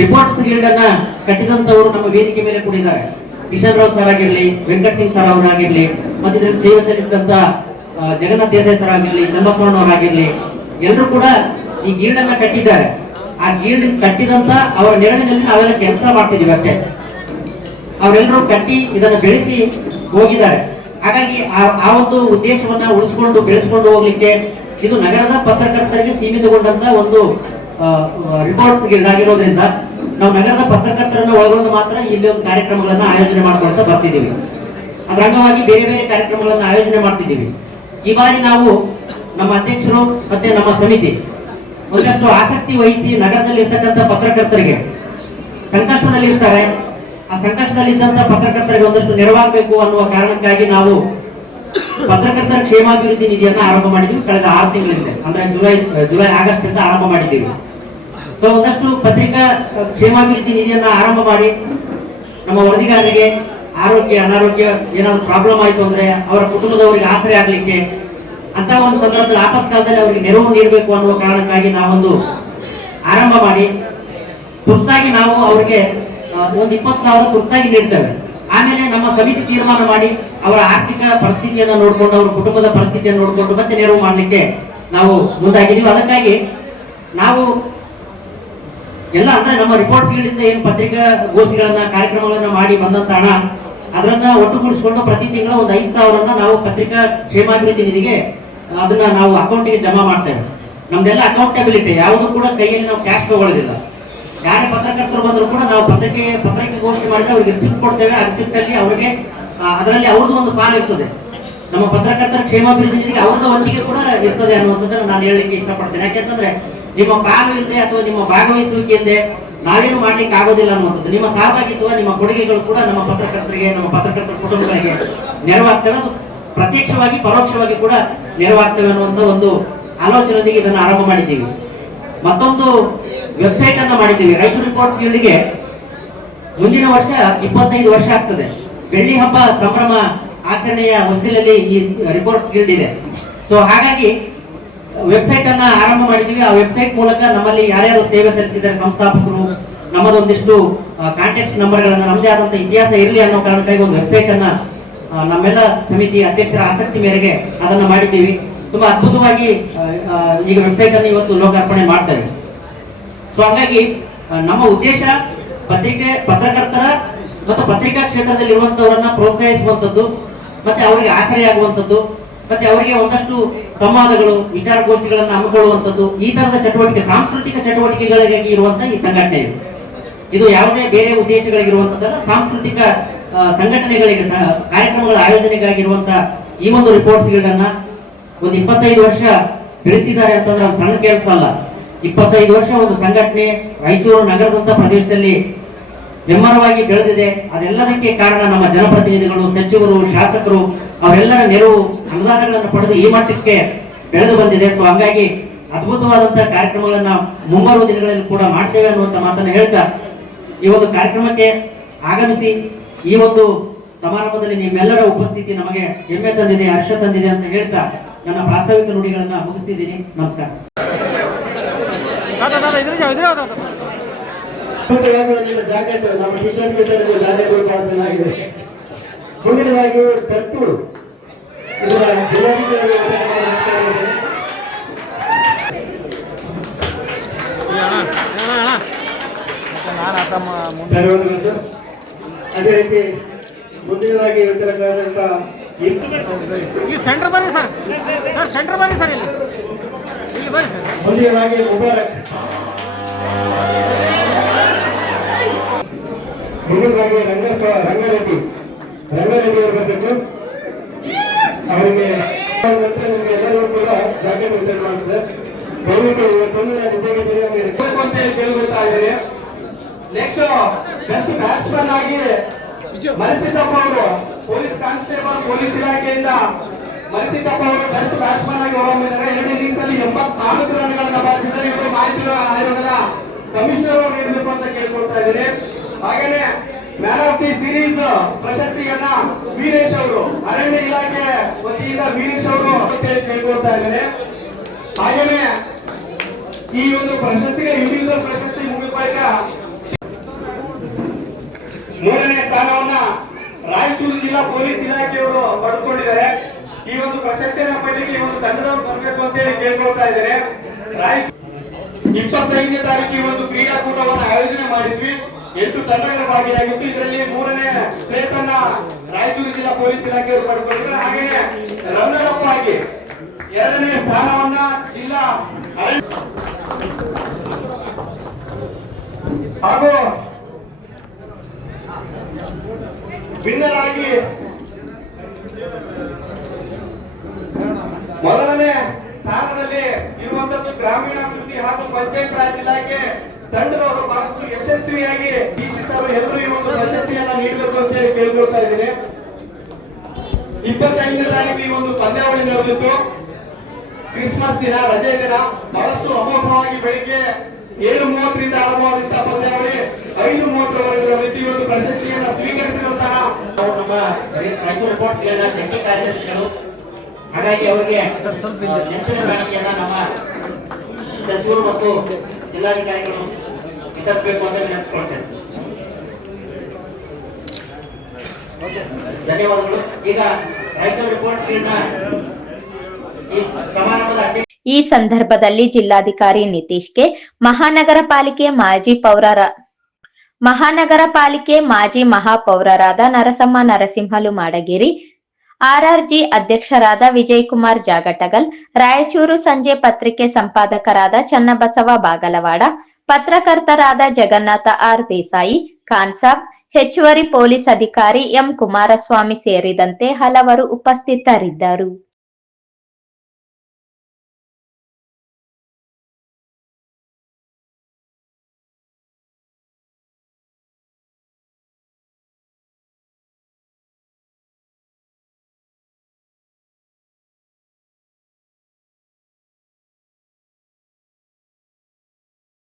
ರಿಪೋರ್ಟ್ಸ್ ಗಿಲ್ಡ್ ಅನ್ನ ಕಟ್ಟಿದಂತವರು ನಮ್ಮ ವೇದಿಕೆ ಮೇಲೆ ಕೂಡ ಇದ್ದಾರೆ. ಕಿಶನ್ ರಾವ್ ಸರ್ ಆಗಿರ್ಲಿ, ವೆಂಕಟ್ ಸಿಂಗ್ ಸರ್ ಅವರಾಗಿರ್ಲಿ, ಮತ್ತೆ ಇದರಲ್ಲಿ ಸೇವೆ ಸಲ್ಲಿಸಿದಂತ ಜಗನ್ನಾಥ್ ದೇಸಾಯಿ ಸರ್ ಆಗಿರ್ಲಿ, ಚಂಬಸವಣ್ಣ ಅವರಾಗಿರ್ಲಿ, ಎಲ್ಲರೂ ಕೂಡ ಈ ಗೀಲ್ಡ್ ಅನ್ನ ಕಟ್ಟಿದ್ದಾರೆ. ಆ ಗೀಲ್ಡ್ ಕಟ್ಟಿದಂತ ಅವರ ನೆರಳಿನಲ್ಲಿ ನಾವೆಲ್ಲ ಕೆಲಸ ಮಾಡ್ತಿದೀವಿ ಅಷ್ಟೇ. ಅವರೆಲ್ಲರೂ ಕಟ್ಟಿ ಇದನ್ನು ಬೆಳೆಸಿ ಹೋಗಿದ್ದಾರೆ. ಹಾಗಾಗಿ ಆ ಒಂದು ಉದ್ದೇಶವನ್ನ ಉಳಿಸಿಕೊಂಡು ಬೆಳೆಸಿಕೊಂಡು ಹೋಗ್ಲಿಕ್ಕೆ ಇದು ನಗರದ ಪತ್ರಕರ್ತರಿಗೆ ಸೀಮಿತಗೊಂಡಂತ ಒಂದು ರಿಪೋರ್ಟ್ಸ್ ಗಿಲ್ಡ್ ಆಗಿರೋದ್ರಿಂದ ನಾವು ನಗರದ ಪತ್ರಕರ್ತರನ್ನು ಒಳಗೊಂಡು ಮಾತ್ರ ಇಲ್ಲಿ ಒಂದು ಕಾರ್ಯಕ್ರಮಗಳನ್ನ ಆಯೋಜನೆ ಮಾಡ್ಕೊಳ್ತಾ ಬರ್ತಿದ್ದೀವಿ. ಅದರ ಅಂಗವಾಗಿ ಬೇರೆ ಬೇರೆ ಕಾರ್ಯಕ್ರಮಗಳನ್ನ ಆಯೋಜನೆ ಮಾಡ್ತಿದ್ದೀವಿ. ಈ ಬಾರಿ ನಾವು ನಮ್ಮ ಅಧ್ಯಕ್ಷರು ಮತ್ತೆ ನಮ್ಮ ಸಮಿತಿ ಒಂದಷ್ಟು ಆಸಕ್ತಿ ವಹಿಸಿ ನಗರದಲ್ಲಿ ಇರ್ತಕ್ಕಂಥ ಪತ್ರಕರ್ತರಿಗೆ ಸಂಕಷ್ಟದಲ್ಲಿ ಇರ್ತಾರೆ, ಆ ಸಂಕಷ್ಟದಲ್ಲಿ ಇದ್ದಂತ ಪತ್ರಕರ್ತರಿಗೆ ಒಂದಷ್ಟು ನೆರವಾಗಬೇಕು ಅನ್ನುವ ಕಾರಣಕ್ಕಾಗಿ ನಾವು ಪತ್ರಕರ್ತರ ಕ್ಷೇಮಾಭಿವೃದ್ಧಿ ನಿಧಿಯನ್ನ ಆರಂಭ ಮಾಡಿದ್ದೀವಿ. ಕಳೆದ 6 ತಿಂಗಳಿಂದ ಅಂದ್ರೆ ಆಗಸ್ಟ್ ಇಂದ ಆರಂಭ ಮಾಡಿದ್ದೀವಿ. ಸೊ ಒಂದಷ್ಟು ಪತ್ರಿಕಾ ಕ್ಷೇಮಾಭಿವೃದ್ಧಿ ನಿಧಿಯನ್ನ ಆರಂಭ ಮಾಡಿ ನಮ್ಮ ವರದಿಗಾರರಿಗೆ ಆರೋಗ್ಯ ಅನಾರೋಗ್ಯ ಏನಾದ್ರು ಪ್ರಾಬ್ಲಮ್ ಆಯ್ತು ಅಂದ್ರೆ ಅವರ ಕುಟುಂಬದವರಿಗೆ ಆಸರೆ ಆಗ್ಲಿಕ್ಕೆ ಅಂತ ಒಂದು ಸಂದರ್ಭದಲ್ಲಿ ಆಪತ್ಕಾಲದಲ್ಲಿ ಅವರಿಗೆ ನೆರವು ನೀಡಬೇಕು ಅನ್ನುವ ಕಾರಣಕ್ಕಾಗಿ ನಾವೊಂದು ಆರಂಭ ಮಾಡಿ ತುರ್ತಾಗಿ ನಾವು ಅವರಿಗೆ ಒಂದು 20,000 ತುರ್ತಾಗಿ ನೀಡ್ತೇವೆ. ಆಮೇಲೆ ನಮ್ಮ ಸಮಿತಿ ತೀರ್ಮಾನ ಮಾಡಿ ಅವರ ಆರ್ಥಿಕ ಪರಿಸ್ಥಿತಿಯನ್ನ ನೋಡ್ಕೊಂಡು ಅವರ ಕುಟುಂಬದ ಪರಿಸ್ಥಿತಿಯನ್ನು ನೋಡಿಕೊಂಡು ಮತ್ತೆ ನೆರವು ಮಾಡಲಿಕ್ಕೆ ನಾವು ಮುಂದಾಗಿದ್ದೀವಿ. ಅದಕ್ಕಾಗಿ ನಾವು ಎಲ್ಲ ಅಂದ್ರೆ ನಮ್ಮ ರಿಪೋರ್ಟ್ಸ್ ಗಳಿಂದ ಏನು ಪತ್ರಿಕಾ ಗೋಷ್ಠಿಗಳನ್ನ ಕಾರ್ಯಕ್ರಮಗಳನ್ನ ಮಾಡಿ ಬಂದಂತ ಹಣ ಅದನ್ನ ಒಟ್ಟುಗೂಡಿಸಿಕೊಂಡು ಪ್ರತಿ ತಿಂಗಳ ಒಂದು 5,000 ನಾವು ಪತ್ರಿಕಾ ಕ್ಷೇಮಾಭಿವೃದ್ಧಿ ನಿಧಿಗೆ ಅದನ್ನ ನಾವು ಅಕೌಂಟಿಗೆ ಜಮಾ ಮಾಡ್ತೇವೆ. ನಮ್ದೆಲ್ಲ ಅಕೌಂಟಬಿಲಿಟಿ, ಯಾವುದು ಕೂಡ ಕೈಯಲ್ಲಿ ನಾವು ಕ್ಯಾಶ್ ತಗೊಳ್ಳೋದಿಲ್ಲ. ಯಾರೇ ಪತ್ರಕರ್ತರು ಬಂದ್ರು ಕೂಡ ನಾವು ಪತ್ರಿಕೆ ಘೋಷಣೆ ಮಾಡಿದ್ರೆ ಅವ್ರಿಗೆ ರಿಸಿಪ್ಟ್ ಕೊಡ್ತೇವೆ. ಆ ರಿಸಿಪ್ಟ್ ಅಲ್ಲಿ ಅವರಿಗೆ ಅದರಲ್ಲಿ ಅವ್ರದ್ದು ಒಂದು ಪಾಲು ಇರ್ತದೆ. ನಮ್ಮ ಪತ್ರಕರ್ತರ ಕ್ಷೇಮಾಭಿವೃದ್ಧಿ ನಿಧಿಗೆ ಅವ್ರದ್ದು ವಂತಿಗೆ ಕೂಡ ಇರ್ತದೆ ಅನ್ನುವಂಥದ್ದನ್ನು ನಾನು ಹೇಳಲಿಕ್ಕೆ ಇಷ್ಟಪಡ್ತೇನೆ. ಯಾಕೆಂತಂದ್ರೆ ನಿಮ್ಮ ಪಾಲು ಇಲ್ಲದೆ ಅಥವಾ ನಿಮ್ಮ ಭಾಗವಹಿಸುವಿಕೆ ಇಲ್ಲದೆ ನಾವೇನು ಮಾಡ್ಲಿಕ್ಕೆ ಆಗೋದಿಲ್ಲ ಅನ್ನುವಂಥದ್ದು. ನಿಮ್ಮ ಸಹಭಾಗಿತ್ವ, ನಿಮ್ಮ ಕೊಡುಗೆಗಳು ಕೂಡ ನಮ್ಮ ಪತ್ರಕರ್ತರಿಗೆ, ನಮ್ಮ ಪತ್ರಕರ್ತರ ಕುಟುಂಬಗಳಿಗೆ ನೆರವಾಗ್ತವೆ. ಅದು ಪ್ರತ್ಯಕ್ಷವಾಗಿ ಪರೋಕ್ಷವಾಗಿ ಕೂಡ ನೆರವಾಗ್ತವೆ ಅನ್ನುವಂಥ ಒಂದು ಆಲೋಚನೆಯೊಂದಿಗೆ ಇದನ್ನು ಆರಂಭ ಮಾಡಿದ್ದೀವಿ. ಮತ್ತೊಂದು ವೆಬ್ಸೈಟ್ ಅನ್ನ ಮಾಡಿದ್ದೀವಿ. ರಾಯಚೂರು ರಿಪೋರ್ಟ್ಸ್ ಗಿಲ್ಡ್ಗೆ ಮುಂದಿನ ವರ್ಷ 25 ವರ್ಷ ಆಗ್ತದೆ. ಬೆಳ್ಳಿ ಹಬ್ಬ ಸಂಭ್ರಮ ಆಚರಣೆಯ ಹೊಸ್ತಿಲಲ್ಲಿ ಈ ರಿಪೋರ್ಟ್ಸ್ ಗಿಲ್ಡ್ ಇದೆ. ಸೊ ಹಾಗಾಗಿ ವೆಬ್ಸೈಟ್ ಅನ್ನ ಆರಂಭ ಮಾಡಿದ್ದೀವಿ. ಆ ವೆಬ್ಸೈಟ್ ಮೂಲಕ ನಮ್ಮಲ್ಲಿ ಯಾರ್ಯಾರು ಸೇವೆ ಸಲ್ಲಿಸಿದ್ದಾರೆ ಸಂಸ್ಥಾಪಕರು, ನಮ್ಮದೊಂದಿಷ್ಟು ಕಾಂಟ್ಯಾಕ್ಟ್ ನಂಬರ್ಗಳನ್ನ, ನಮ್ಮದೇ ಆದಂತಹ ಇತಿಹಾಸ ಇರಲಿ ಅನ್ನೋ ಕಾರಣಕ್ಕಾಗಿ ಒಂದು ವೆಬ್ಸೈಟ್ ಅನ್ನ ನಮ್ಮೆಲ್ಲ ಸಮಿತಿ ಅಧ್ಯಕ್ಷರ ಆಸಕ್ತಿ ಮೇರೆಗೆ ಅದನ್ನು ಮಾಡಿದ್ದೀವಿ. ತುಂಬಾ ಅದ್ಭುತವಾಗಿ ಈಗ ವೆಬ್ಸೈಟ್ ಅನ್ನು ಇವತ್ತು ಲೋಕಾರ್ಪಣೆ ಮಾಡ್ತೇವೆ. ಸೊ ಹಾಗಾಗಿ ನಮ್ಮ ಉದ್ದೇಶ ಪತ್ರಕರ್ತರ ಮತ್ತು ಪತ್ರಿಕಾ ಕ್ಷೇತ್ರದಲ್ಲಿ ಇರುವಂತವರನ್ನ ಪ್ರೋತ್ಸಾಹಿಸುವಂತದ್ದು, ಮತ್ತೆ ಅವರಿಗೆ ಆಸರೆಯಾಗುವಂತದ್ದು, ಮತ್ತೆ ಅವರಿಗೆ ಒಂದಷ್ಟು ಸಂವಾದಗಳು, ವಿಚಾರಗೋಷ್ಠಿಗಳನ್ನು ಹಮ್ಮಿಕೊಳ್ಳುವಂಥದ್ದು, ಈ ತರದ ಚಟುವಟಿಕೆ, ಸಾಂಸ್ಕೃತಿಕ ಚಟುವಟಿಕೆಗಳಿಗಾಗಿ ಇರುವಂತಹ ಈ ಸಂಘಟನೆ ಇದು ಯಾವುದೇ ಬೇರೆ ಉದ್ದೇಶಗಳಿಗಿರುವಂತದ್ದಲ್ಲ. ಸಾಂಸ್ಕೃತಿಕ ಸಂಘಟನೆಗಳಿಗೆ, ಕಾರ್ಯಕ್ರಮಗಳ ಆಯೋಜನೆಗಾಗಿರುವಂತಹ ಈ ಒಂದು ರಿಪೋರ್ಟ್ಸ್ಗಳನ್ನ ಒಂದು 25 ವರ್ಷ ಬೆಳೆಸಿದ್ದಾರೆ ಅಂತಂದ್ರೆ ಅದು ಸಣ್ಣ ಕೆಲಸ ಅಲ್ಲ. 25 ವರ್ಷ ಒಂದು ಸಂಘಟನೆ ರಾಯಚೂರು ನಗರದಂತ ಪ್ರದೇಶದಲ್ಲಿ ಹೆಮ್ಮರವಾಗಿ ಬೆಳೆದಿದೆ. ಅದೆಲ್ಲದಕ್ಕೆ ಕಾರಣ ನಮ್ಮ ಜನಪ್ರತಿನಿಧಿಗಳು, ಸಚಿವರು, ಶಾಸಕರು ಅವರೆಲ್ಲರ ನೆರವು, ಅನುದಾನಗಳನ್ನು ಪಡೆದು ಈ ಮಟ್ಟಕ್ಕೆ ಬೆಳೆದು ಬಂದಿದೆ. ಸೊ ಹಂಗಾಗಿ ಅದ್ಭುತವಾದಂತಹ ಕಾರ್ಯಕ್ರಮಗಳನ್ನ ಮುಂಬರುವ ದಿನಗಳಲ್ಲಿ ಕೂಡ ಮಾಡ್ತೇವೆ ಅನ್ನುವಂತ ಮಾತನ್ನು ಹೇಳ್ತಾ, ಈ ಒಂದು ಕಾರ್ಯಕ್ರಮಕ್ಕೆ ಆಗಮಿಸಿ ಈ ಒಂದು ಸಮಾರಂಭದಲ್ಲಿ ನಿಮ್ಮೆಲ್ಲರ ಉಪಸ್ಥಿತಿ ನಮಗೆ ಹೆಮ್ಮೆ ತಂದಿದೆ, ಹರ್ಷ ತಂದಿದೆ ಅಂತ ಹೇಳ್ತಾ ನನ್ನ ಪ್ರಾಸ್ತಾವಿಕ ನುಡಿಗಳನ್ನ ಮುಗಿಸ್ತಿದ್ದೀನಿ. ನಮಸ್ಕಾರ. ಜಾಗ ಇರ್ತದೆ, ನಮ್ಮ ಟ್ಯೂಷನ್ ಬಿಟ್ಟರೆ ಜಾಗಗಳು ಬಹಳ ಚೆನ್ನಾಗಿದೆ. ಮುಂದಿನವಾಗಿ ತಟ್ಟುಗಳು ಇದರ ಜಿಲ್ಲಾಧಿಕಾರಿ ಧನ್ಯವಾದಗಳು ಸರ್. ಅದೇ ರೀತಿ ಮುಂದಿನದಾಗಿ ವಿತರಕರಾದಂತ ಸೆಂಟರ್ ಬನ್ನಿ ಸರ್, ಸೆಂಟರ್ ಬನ್ನಿ ಸರ್, ಇಲ್ಲಿ ಬನ್ನಿ ಸರ್. ಮುಂದಿನದಾಗಿ ಮುಬಾರಕ್, ಮುಂದಿನದಾಗಿ ರಂಗಾರೆಡ್ಡಿ ಅವರು ಬರಬೇಕು. ಅವರಿಗೆ ನಂತರ ನಿಮಗೆ ಎಲ್ಲರೂ ಕೂಡ ಜಾಕೆಟ್ ವಿತರಣೆ ಮಾಡ್ತದೆ. ದಯವಿಟ್ಟು ಇವತ್ತೊಂದು ಅಂತ ಕೇಳ್ಕೊಳ್ತಾ ಇದ್ದಾರೆ. ನೆಕ್ಸ್ಟ್ ಬೆಸ್ಟ್ ಬ್ಯಾಟ್ಸ್ಮನ್ ಆಗಿ ಮರಿಸಿದ್ದಪ್ಪ ಅವರು, ಪೊಲೀಸ್ ಕಾನ್ಸ್ಟೇಬಲ್, ಪೊಲೀಸ್ ಇಲಾಖೆಯಿಂದ ಮರಿಸಿದ್ದಪ್ಪ ಅವರು ಬೆಸ್ಟ್ ಬ್ಯಾಟ್ಸ್ಮನ್ ಆಗಿ ಹೊರಹೊಮ್ಮಿದ್ದಾರೆ. 2 ಇನ್ನಿಂಗ್ಸ್ ಅಲ್ಲಿ 84 ರನ್ಗಳನ್ನ ಬಾರಿಸಿದ್ದಾರೆ. ಇವರು ಮಾಹಿತಿ ಆಯೋಗದ ಕಮಿಷನರ್ ಅವರು ನೀಡಬೇಕು ಅಂತ ಕೇಳ್ಕೊಳ್ತಾ ಇದ್ದಾರೆ. ಹಾಗೇನೆ ಮ್ಯಾನ್ ಆಫ್ ದಿ ಸೀರೀಸ್ ಪ್ರಶಸ್ತಿಯನ್ನ ವೀರೇಶ್ ಅವರು, ಅರಣ್ಯ ಇಲಾಖೆ ವತಿಯಿಂದ ವೀರೇಶ್ ಅವರು ಕೇಳ್ಕೊಳ್ತಾ ಇದ್ದಾರೆ. ಹಾಗೇನೆ ಈ ಒಂದು ಪ್ರಶಸ್ತಿಗೆ ಇಂಡಿವಿಜುವಲ್ ಪ್ರಶಸ್ತಿ ಮುಗಿದ ಬಳಿಕ 3ನೇ ಸ್ಥಾನವನ್ನ ರಾಯಚೂರು ಜಿಲ್ಲಾ ಪೊಲೀಸ್ ಇಲಾಖೆಯವರು ಪಡೆದುಕೊಂಡಿದ್ದಾರೆ. ಈ ಒಂದು ಪ್ರಶಸ್ತಿಯನ್ನ ಪಡೆಯಲಿಕ್ಕೆ ಈ ಒಂದು ತಂಡದವರು ಬರಬೇಕು ಅಂತ ಹೇಳಿ ಕೇಳ್ಕೊಳ್ತಾ ಇದ್ದಾರೆ. 25ನೇ ತಾರೀಕು ಈ ಒಂದು ಕ್ರೀಡಾಕೂಟವನ್ನು ಆಯೋಜನೆ ಮಾಡಿದ್ವಿ. 8 ತಂಡಗಳ ಭಾಗಿಯಾಗಿತ್ತು. ಇದರಲ್ಲಿ 3ನೇ ಪ್ಲೇಸ್ ಅನ್ನ ರಾಯಚೂರು ಜಿಲ್ಲಾ ಪೊಲೀಸ್ ಇಲಾಖೆಯವರು ಪಡೆದುಕೊಂಡಿದ್ದಾರೆ. ಹಾಗೆಯೇ ರನ್ನರ್ ಅಪ್ ಆಗಿ 2ನೇ ಸ್ಥಾನವನ್ನ ಜಿಲ್ಲಾ ಹಾಗೂ ವಿನ್ನರ್ ಆಗಿ ಮೊದಲನೇ ಸ್ಥಾನದಲ್ಲಿ ಇರುವಂತದ್ದು ಗ್ರಾಮೀಣಾಭಿವೃದ್ಧಿ ಹಾಗೂ ಪಂಚಾಯತ್ ರಾಜ್ ಇಲಾಖೆ ತಂಡದವರು ಬಹಳಷ್ಟು ಯಶಸ್ವಿಯಾಗಿ ವೀಕ್ಷಿಸಲು ಎಲ್ಲರೂ ಈ ಒಂದು ಪ್ರಶಸ್ತಿಯನ್ನ ನೀಡಬೇಕು ಅಂತ ಹೇಳಿ ಕೇಳ್ಕೊಳ್ತಾ ಇದ್ದೀನಿ. 25ನೇ ತಾರೀಕು ಈ ಒಂದು ಪಂದ್ಯಾವಳಿ ನಡೆದಿತ್ತು. ಕ್ರಿಸ್ಮಸ್ ದಿನ, ರಜೆ ದಿನ, ಬಹಳಷ್ಟು ಅಮೋಘವಾಗಿ ಬೆಳಿಗ್ಗೆ 7:30ರಿಂದ ಆರಂಭವಾದಂತಹ ಪಂದ್ಯಾವಳಿ 5:30ರವರೆಗೆ ನಡೆದಿತ್ತು. ಈ ಒಂದು ಪ್ರಶಸ್ತಿಯನ್ನ ಸ್ವೀಕರಿಸಿದಂತಹ ನಮ್ಮ ರಾಯಚೂರು ರಿಪೋರ್ಟ್ಸ್ ಗಳನ್ನ ಜಂಟಿ ಕಾರ್ಯದರ್ಶಿಗಳು, ಹಾಗಾಗಿ ಅವರಿಗೆ ನೆನಪಿನ ಕಾಣಿಕೆಯನ್ನ ನಮ್ಮ ಸಚಿವರು ಮತ್ತು ಜಿಲ್ಲಾಧಿಕಾರಿಗಳು ವಿತರಿಸಬೇಕು ಅಂತ ವಿನಂತಿಸಿಕೊಳ್ತೇನೆ. ಧನ್ಯವಾದಗಳು. ಈಗ ರಾಯಚೂರು ರಿಪೋರ್ಟ್ಸ್ ಗಳನ್ನ ಈ ಸಮಾರಂಭದ ಈ ಸಂದರ್ಭದಲ್ಲಿ ಜಿಲ್ಲಾಧಿಕಾರಿ ನಿತೀಶ್ಗೆ ಮಹಾನಗರ ಪಾಲಿಕೆ ಮಾಜಿ ಮಹಾಪೌರರಾದ ನರಸಮ್ಮ ನರಸಿಂಹಲು ಮಾಡಗೇರಿ, ಆರ್ಆರ್ಜಿ ಅಧ್ಯಕ್ಷರಾದ ವಿಜಯಕುಮಾರ್ ಜಾಗಟಗಲ್, ರಾಯಚೂರು ಸಂಜೆ ಪತ್ರಿಕೆ ಸಂಪಾದಕರಾದ ಚನ್ನಬಸವ ಬಾಗಲವಾಡ, ಪತ್ರಕರ್ತರಾದ ಜಗನ್ನಾಥ ಆರ್ ದೇಸಾಯಿ, ಖಾನ್ಸಾಬ್, ಹೆಚ್ಚುವರಿ ಪೊಲೀಸ್ ಅಧಿಕಾರಿ ಎಂ ಕುಮಾರಸ್ವಾಮಿ ಸೇರಿದಂತೆ ಹಲವರು ಉಪಸ್ಥಿತರಿದ್ದರು.